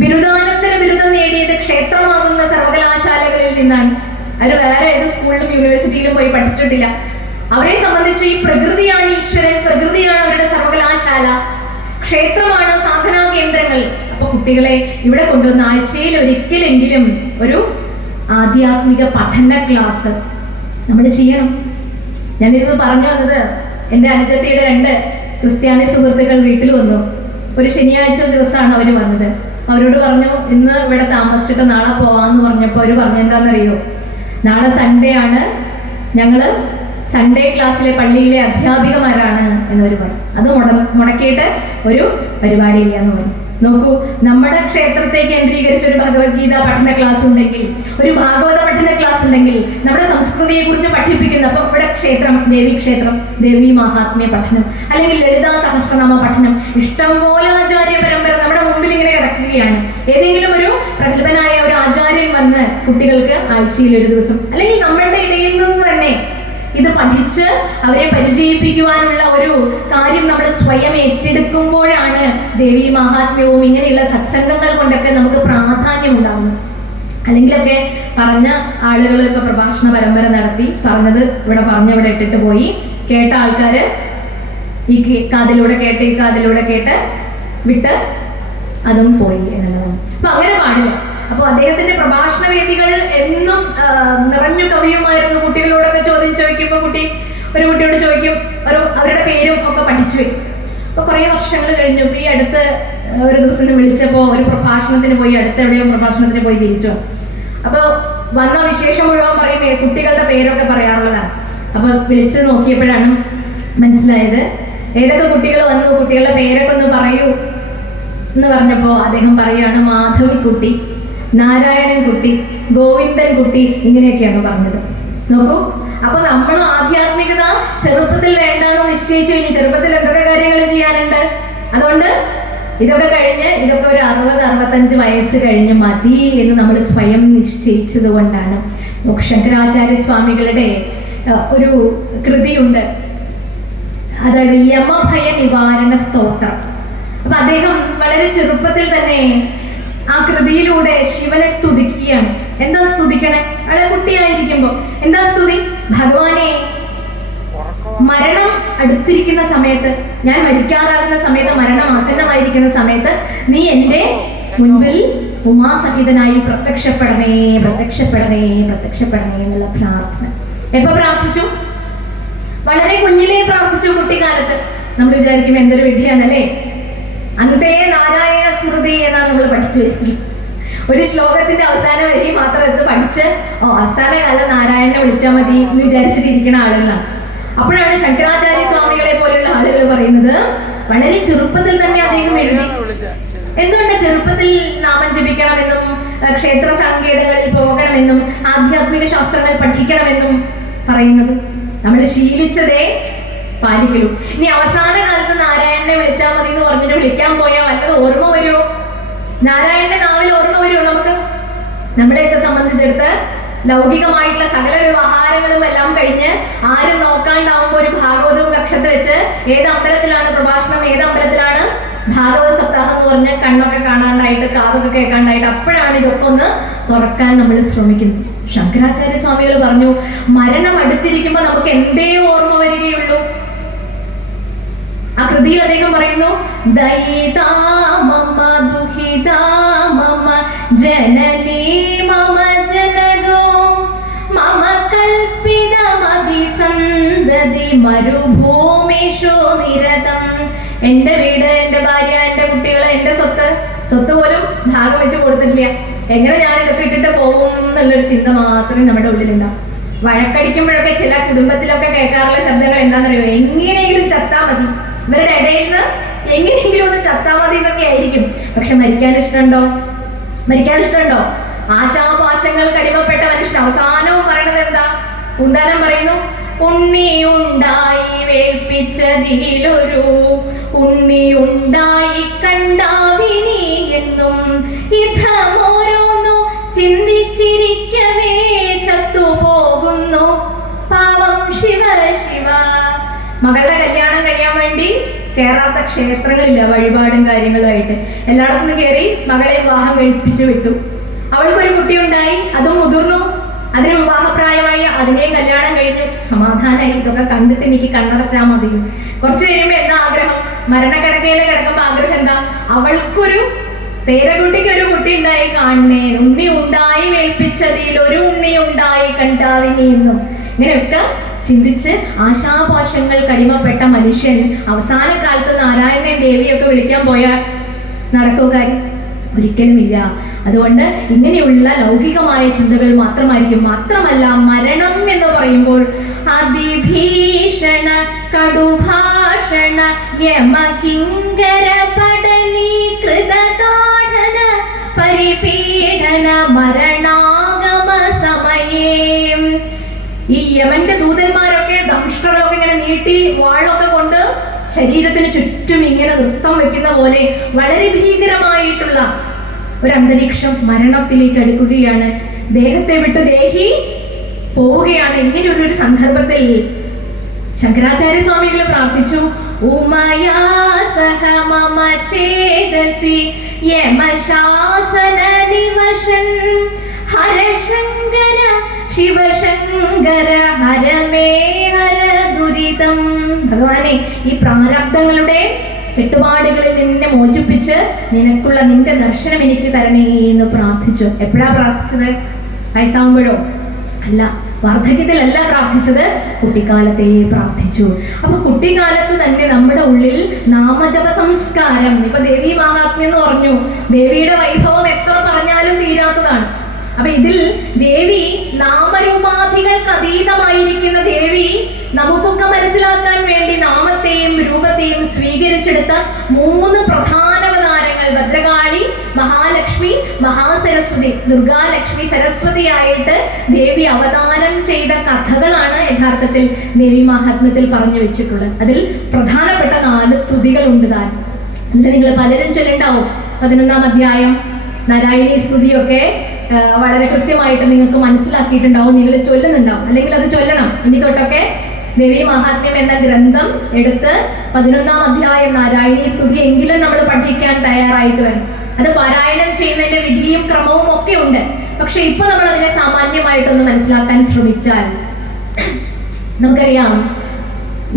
ബിരുദാനന്തര ബിരുദം നേടിയത് ക്ഷേത്രമാകുന്ന സർവകലാശാലകളിൽ നിന്നാണ്. അവർ വേറെ ഏത് സ്കൂളിലും യൂണിവേഴ്സിറ്റിയിലും പോയി പഠിച്ചിട്ടില്ല. അവരെ സംബന്ധിച്ച് ഈ പ്രകൃതിയാണ് ഈശ്വരൻ, പ്രകൃതിയാണ് അവരുടെ സർവകലാശാല, ക്ഷേത്രമാണ് സാധനാ കേന്ദ്രങ്ങൾ. അപ്പൊ കുട്ടികളെ ഇവിടെ കൊണ്ടുവന്ന ആഴ്ചയിൽ ഒരിക്കലെങ്കിലും ഒരു ആധ്യാത്മിക പഠന ക്ലാസ് നമ്മൾ ചെയ്യണം. ഞാനിത് പറഞ്ഞു വന്നത്, എൻ്റെ അനുജത്തിയുടെ 2 ക്രിസ്ത്യാനി സുഹൃത്തുക്കൾ വീട്ടിൽ വന്നു. ഒരു ശനിയാഴ്ച ദിവസമാണ് അവർ വന്നത്. അവരോട് പറഞ്ഞു, ഇന്ന് ഇവിടെ താമസിച്ചിട്ട് നാളെ പോവാന്ന് പറഞ്ഞപ്പോൾ അവർ പറഞ്ഞു, എന്താണെന്നറിയോ, നാളെ സൺഡേ ആണ്, ഞങ്ങള് സൺഡേ ക്ലാസ്സിലെ പള്ളിയിലെ അധ്യാപികമാരാണ് എന്നവർ പറഞ്ഞു. അത് മുടക്കിയിട്ട് ഒരു പരിപാടിയില്ല എന്ന് പറഞ്ഞു. നോക്കൂ, നമ്മുടെ ക്ഷേത്രത്തെ കേന്ദ്രീകരിച്ച് ഒരു ഭഗവത്ഗീത പഠന ക്ലാസ് ഉണ്ടെങ്കിൽ, ഒരു ഭാഗവത പഠന ക്ലാസ് ഉണ്ടെങ്കിൽ, നമ്മുടെ സംസ്കൃതിയെ കുറിച്ച് പഠിപ്പിക്കുന്ന, അപ്പൊ ഇവിടെ ക്ഷേത്രം, ദേവീക്ഷേത്രം, ദേവി മഹാത്മ്യ പഠനം, അല്ലെങ്കിൽ ലളിതാ സഹസ്രനാമ പഠനം, ഇഷ്ടംപോലെ ആചാര്യ പരമ്പര നമ്മുടെ മുമ്പിൽ ഇങ്ങനെ കിടക്കുകയാണ്. ഏതെങ്കിലും ഒരു പ്രഗത്ഭനായ ഒരു ആചാര്യൻ വന്ന് കുട്ടികൾക്ക് ആഴ്ചയിൽ ഒരു ദിവസം, അല്ലെങ്കിൽ നമ്മളുടെ ഇടയിൽ നിന്ന് തന്നെ ഇത് പഠിച്ച് അവരെ പരിചയിപ്പിക്കുവാനുള്ള ഒരു കാര്യം നമ്മൾ സ്വയം ഏറ്റെടുക്കുക കേൾക്കുമ്പോഴാണ് ദേവി മഹാത്മ്യവും ഇങ്ങനെയുള്ള സത്സംഗങ്ങൾ കൊണ്ടൊക്കെ നമുക്ക് പ്രാധാന്യം ഉണ്ടാകുന്നത്. അല്ലെങ്കിലൊക്കെ പറഞ്ഞ ആളുകൾ ഇപ്പൊ പ്രഭാഷണ പരമ്പര നടത്തി പറഞ്ഞത് ഇവിടെ ഇവിടെ ഇട്ടിട്ട് പോയി, കേട്ട ആൾക്കാര് ഈ കാതിലൂടെ കേട്ട് ഈ കാതിലൂടെ കേട്ട് വിട്ട് അതും പോയി എന്നുള്ളതാണ്. അപ്പൊ അങ്ങനെ പാടില്ല. അപ്പൊ അദ്ദേഹത്തിന്റെ പ്രഭാഷണ വേദികൾ എന്നും നിറഞ്ഞു കവിയുമായിരുന്നു. കുട്ടികളോടൊക്കെ ചോദ്യം ചോദിക്കുമ്പോൾ ഒരു കുട്ടിയോട് ചോദിക്കും, അവരുടെ പേരും ഒക്കെ പഠിച്ചു വയ്ക്കും. അപ്പൊ കുറെ വർഷങ്ങൾ കഴിഞ്ഞു. ഈ അടുത്ത് ഒരു ദിവസം വിളിച്ചപ്പോ ഒരു പ്രഭാഷണത്തിന് പോയി, അടുത്ത എവിടെയോ പ്രഭാഷണത്തിന് പോയി തിരിച്ചു. അപ്പൊ വന്ന വിശേഷം മുഴുവൻ പറയുമ്പോ കുട്ടികളുടെ പേരൊക്കെ പറയാറുള്ളതാണ്. അപ്പൊ വിളിച്ച് നോക്കിയപ്പോഴാണ് മനസ്സിലായത് ഏതൊക്കെ കുട്ടികൾ വന്നു, കുട്ടികളുടെ പേരൊക്കെ ഒന്ന് പറയൂ എന്ന് പറഞ്ഞപ്പോ അദ്ദേഹം പറയാണ് മാധവിക്കുട്ടി, നാരായണൻ കുട്ടി, ഗോവിന്ദൻ കുട്ടി, ഇങ്ങനെയൊക്കെയാണ് പറഞ്ഞത്. നോക്കൂ, അപ്പൊ നമ്മൾ ആധ്യാത്മികത ചെറുപ്പത്തിൽ വേണ്ടെന്ന് നിശ്ചയിച്ചു കഴിഞ്ഞു. ചെറുപ്പത്തിൽ എന്തൊക്കെ കാര്യങ്ങൾ ചെയ്യാനുണ്ട്. അതുകൊണ്ട് ഇതൊക്കെ കഴിഞ്ഞ് ഇതൊക്കെ ഒരു 60-65 വയസ്സ് കഴിഞ്ഞ് മതി എന്ന് നമ്മൾ സ്വയം നിശ്ചയിച്ചത് കൊണ്ടാണ്. ശങ്കരാചാര്യ സ്വാമികളുടെ ഒരു കൃതിയുണ്ട്, അതായത് യമഭയ നിവാരണ സ്തോത്രം. അപ്പൊ അദ്ദേഹം വളരെ ചെറുപ്പത്തിൽ തന്നെ ആ കൃതിയിലൂടെ ശിവനെ സ്തുതിക്കുകയാണ്. എന്താ സ്തുതിക്കണേ? വളരെ കുട്ടിയായിരിക്കുമ്പോ എന്താ സ്തുതി? ഭഗവാനെ, മരണം അടുത്തിരിക്കുന്ന സമയത്ത്, ഞാൻ മരിക്കാറാകുന്ന സമയത്ത്, മരണം ആസന്നമായിരിക്കുന്ന സമയത്ത് നീ എൻ്റെ മുൻപിൽ ഉമാസഹിതനായി പ്രത്യക്ഷപ്പെടണേ പ്രത്യക്ഷപ്പെടണേ പ്രത്യക്ഷപ്പെടണേ എന്നുള്ള പ്രാർത്ഥന. എപ്പോ പ്രാർത്ഥിച്ചു? വളരെ കുഞ്ഞിലേ പ്രാർത്ഥിച്ചു, കുട്ടിക്കാലത്ത്. നമ്മൾ വിചാരിക്കും എന്തൊരു വിദ്യയാണല്ലേ. അന്തേ നാരായണ സ്മൃതി എന്നാണ് നമ്മൾ പഠിച്ചു വെച്ചിട്ടുള്ളത്. ഒരു ശ്ലോകത്തിന്റെ അവസാന വരി മാത്രം എടുത്ത് പഠിച്ച് അവസാന കാലം നാരായണനെ വിളിച്ചാൽ മതി എന്ന് വിചാരിച്ചിട്ടിരിക്കുന്ന ആളുകളാണ്. അപ്പോഴാണ് ശങ്കരാചാര്യ സ്വാമികളെ പോലെയുള്ള ആളുകൾ പറയുന്നത്, വളരെ ചെറുപ്പത്തിൽ തന്നെ അദ്ദേഹം എഴുതി. എന്തുകൊണ്ട് ചെറുപ്പത്തിൽ നാമം ജപിക്കണമെന്നും ക്ഷേത്ര സങ്കേതങ്ങളിൽ പോകണമെന്നും ആധ്യാത്മിക ശാസ്ത്രങ്ങൾ പഠിക്കണമെന്നും പറയുന്നത്? നമ്മൾ ശീലിച്ചതേ പാലിക്കലൂ. ഇനി അവസാന കാലത്ത് നാരായണനെ വിളിച്ചാൽ മതി എന്ന് പറഞ്ഞിട്ട് വിളിക്കാൻ പോയാൽ വല്ലത് ഓർമ്മ വരുമോ? നാരായണന്റെ നാവിൽ ഓർമ്മ വരുമോ നമുക്ക്? നമ്മളെയൊക്കെ സംബന്ധിച്ചെടുത്ത് ലൗകികമായിട്ടുള്ള സകല വ്യവഹാരങ്ങളും എല്ലാം കഴിഞ്ഞ് ആരും നോക്കാണ്ടാവുമ്പോൾ ഒരു ഭാഗവതവും കക്ഷത്ത് വെച്ച് ഏത് അമ്പലത്തിലാണ് പ്രഭാഷണം, ഏത് അമ്പലത്തിലാണ് ഭാഗവത സപ്താഹം എന്ന് പറഞ്ഞ് കണ്ണൊക്കെ കാണാണ്ടായിട്ട് കാതൊക്കെ കേൾക്കാണ്ടായിട്ട് അപ്പോഴാണ് ഇതൊക്കെ ഒന്ന് തുറക്കാൻ നമ്മൾ ശ്രമിക്കുന്നത്. ശങ്കരാചാര്യ സ്വാമികൾ പറഞ്ഞു, മരണം അടുത്തിരിക്കുമ്പോൾ നമുക്ക് എന്തേ ഓർമ്മ വരികയുള്ളൂ. ആ കൃതിയിൽ അദ്ദേഹം പറയുന്നു, ദയിതാ മമ ദുഹിതാ മമ ജനനീ മമ ജനഗോ മമ കൽപ്പിതമതി സന്തതി മരുഭൂമിഷു നിരതം. എന്റെ വീട്, എന്റെ ഭാര്യ, എന്റെ കുട്ടികള്, എന്റെ സ്വത്ത് പോലും ഭാഗം വെച്ച് കൊടുത്തിട്ടില്ല. എങ്ങനെ ഞാൻ ഇതൊക്കെ ഇട്ടിട്ട് പോകും എന്നുള്ളൊരു ചിന്ത മാത്രമേ നമ്മുടെ ഉള്ളിലുണ്ടാവും. വഴക്കടിക്കുമ്പോഴൊക്കെ ചില കുടുംബത്തിലൊക്കെ കേൾക്കാറുള്ള ശബ്ദങ്ങൾ എന്താണെന്നറിയോ? എങ്ങനെയെങ്കിലും ചത്താ മതി, ഇവരുടെ ഇടയിൽ എങ്ങനെയെങ്കിലും ഒന്ന് ചത്താ മതി എന്നൊക്കെ ആയിരിക്കും. പക്ഷെ മരിക്കാൻ ഇഷ്ടമുണ്ടോ? മരിക്കാൻ ഇഷ്ടമുണ്ടോ? ആശാപാശങ്ങൾ കടിമപ്പെട്ട മനുഷ്യൻ അവസാനവും പറയണത് എന്താ? പൂന്താനം പറയുന്നു, ഉണ്ണിയുണ്ടായി വേൽപ്പിച്ചതിലൊരു ഉണ്ണിയുണ്ടായി കണ്ടാവിനി എന്നും ഇഥമോരോന്നു ചിന്തിച്ചിരിക്കവേ ചത്തുപോകുന്നു പാവം ശിവ ശിവ. മകളുടെ കല്യാണം കഴിയാൻ വേണ്ടി കേറാത്ത ക്ഷേത്രങ്ങളില്ല, വഴിപാടും കാര്യങ്ങളുമായിട്ട്. എല്ലായിടത്തും കയറി മകളെ വിവാഹം കഴിപ്പിച്ചു വിട്ടു. അവൾക്കൊരു കുട്ടിയുണ്ടായി, അതും മുതിർന്നു. അതിന് വിവാഹപ്രായമായി, അതിനെയും കല്യാണം കഴിഞ്ഞു. സമാധാനമായി. ഇതൊക്കെ കണ്ടിട്ട് എനിക്ക് കണ്ണടച്ചാൽ മതി. കുറച്ച് കഴിയുമ്പോൾ എന്താ ആഗ്രഹം? മരണക്കിടക്കയിൽ കിടക്കുമ്പോൾ ആഗ്രഹം എന്താ? അവൾക്കൊരു പേരക്കുട്ടിക്ക് ഒരു കുട്ടി ഉണ്ടായി കാണണേ, ഉണ്ണി ഉണ്ടായി വേൽപ്പിച്ചതിൽ ഒരു ഉണ്ണി ഉണ്ടായി കണ്ടാവിനി എന്നും ഇങ്ങനെയൊക്കെ ചിന്തിച്ച് ആശാപാശങ്ങൾ കടിമപ്പെട്ട മനുഷ്യൻ അവസാന കാലത്ത് നാരായണനെയും ദേവിയൊക്കെ വിളിക്കാൻ പോയാൽ നടക്കുക കാര്യം? ഒരിക്കലുമില്ല. അതുകൊണ്ട് ഇങ്ങനെയുള്ള ലൗകികമായ ചിന്തകൾ മാത്രമായിരിക്കും. മാത്രമല്ല, മരണം എന്ന് പറയുമ്പോൾ അതിഭീഷണ കടുഭാഷണ യമകിങ്കര പടലീകൃത താഠന പരിപീഡന മരണാഗമ സമയേ. ഈ യമന്റെ ദൂതന്മാരൊക്കെ ദംഷ്ട്രകളൊക്കെ ഇങ്ങനെ നീട്ടി വാളൊക്കെ കൊണ്ട് ശരീരത്തിന് ചുറ്റും ഇങ്ങനെ നൃത്തം വെക്കുന്ന പോലെ വളരെ ഭീകരമായിട്ടുള്ള ഒരു അന്തരീക്ഷം മരണത്തിലേക്ക് അടുക്കുകയാണ്. ദേഹത്തെ വിട്ട് ദേഹി പോവുകയാണ്. ഇങ്ങനെയുള്ള ഒരു സന്ദർഭത്തിൽ ശങ്കരാചാര്യ സ്വാമികൾ പ്രാർത്ഥിച്ചു, ഉമയാ സഹ മമ ചേതസി യമശാസന നിവശൻ ഹരശങ്കര ശിവശങ്കര ഹരമേ ഹര ദുരിതം. ഭഗവാനെ, ഈ പ്രാരബ്ധങ്ങളുടെ കെട്ടുപാടുകളിൽ നിന്നെ മോചിപ്പിച്ച് നിനക്കുള്ള നിന്റെ ദർശനം എനിക്ക് തരണേ എന്ന് പ്രാർത്ഥിച്ചു. എപ്പോഴാ പ്രാർത്ഥിച്ചത്? വയസ്സാവുമ്പോഴോ? അല്ല, വാർദ്ധക്യത്തിലല്ല പ്രാർത്ഥിച്ചത്, കുട്ടിക്കാലത്തെ പ്രാർത്ഥിച്ചു. അപ്പൊ കുട്ടിക്കാലത്ത് തന്നെ നമ്മുടെ ഉള്ളിൽ നാമജപ സംസ്കാരം. ഇപ്പൊ ദേവി മഹാത്മ്യം എന്ന് പറഞ്ഞു, ദേവിയുടെ വൈഭവം എത്ര പറഞ്ഞാലും തീരാത്തതാണ്. അപ്പൊ ഇതിൽ ദേവി നാമരൂപാധികൾക്ക് അതീതമായിരിക്കുന്ന ദേവി നമുക്കൊക്കെ മനസ്സിലാക്കാൻ വേണ്ടി നാമത്തെയും രൂപത്തെയും സ്വീകരിച്ചെടുത്ത 3 പ്രധാന അവതാരങ്ങൾ, ഭദ്രകാളി, മഹാലക്ഷ്മി, മഹാസരസ്വതി, ദുർഗാലക്ഷ്മി സരസ്വതിയായിട്ട് ദേവി അവതാരം ചെയ്ത കഥകളാണ് യഥാർത്ഥത്തിൽ ദേവി മഹാത്മ്യത്തിൽ പറഞ്ഞു വെച്ചിട്ടുള്ളത്. അതിൽ പ്രധാനപ്പെട്ട 4 സ്തുതികളുണ്ട് താൻ. അതിൽ നിങ്ങൾ പലരും ചൊല്ലുണ്ടാവും. 11-ാം അധ്യായം നാരായണീ സ്തുതിയൊക്കെ വളരെ കൃത്യമായിട്ട് നിങ്ങൾക്ക് മനസ്സിലാക്കിയിട്ടുണ്ടാവും, നിങ്ങൾ ചൊല്ലുന്നുണ്ടാവും, അല്ലെങ്കിൽ അത് ചൊല്ലണം. ഇനി തൊട്ടൊക്കെ ദേവി മഹാത്മ്യം എന്ന ഗ്രന്ഥം എടുത്ത് 11-ാം അധ്യായം നാരായണീ സ്തുതി എങ്കിലും നമ്മൾ പഠിക്കാൻ തയ്യാറായിട്ട് വരും. അത് പാരായണം ചെയ്യുന്നതിന്റെ വിധിയും ക്രമവും ഒക്കെ ഉണ്ട്. പക്ഷെ ഇപ്പൊ നമ്മൾ അതിനെ സാമാന്യമായിട്ടൊന്ന് മനസ്സിലാക്കാൻ ശ്രമിച്ചാൽ നമുക്കറിയാം,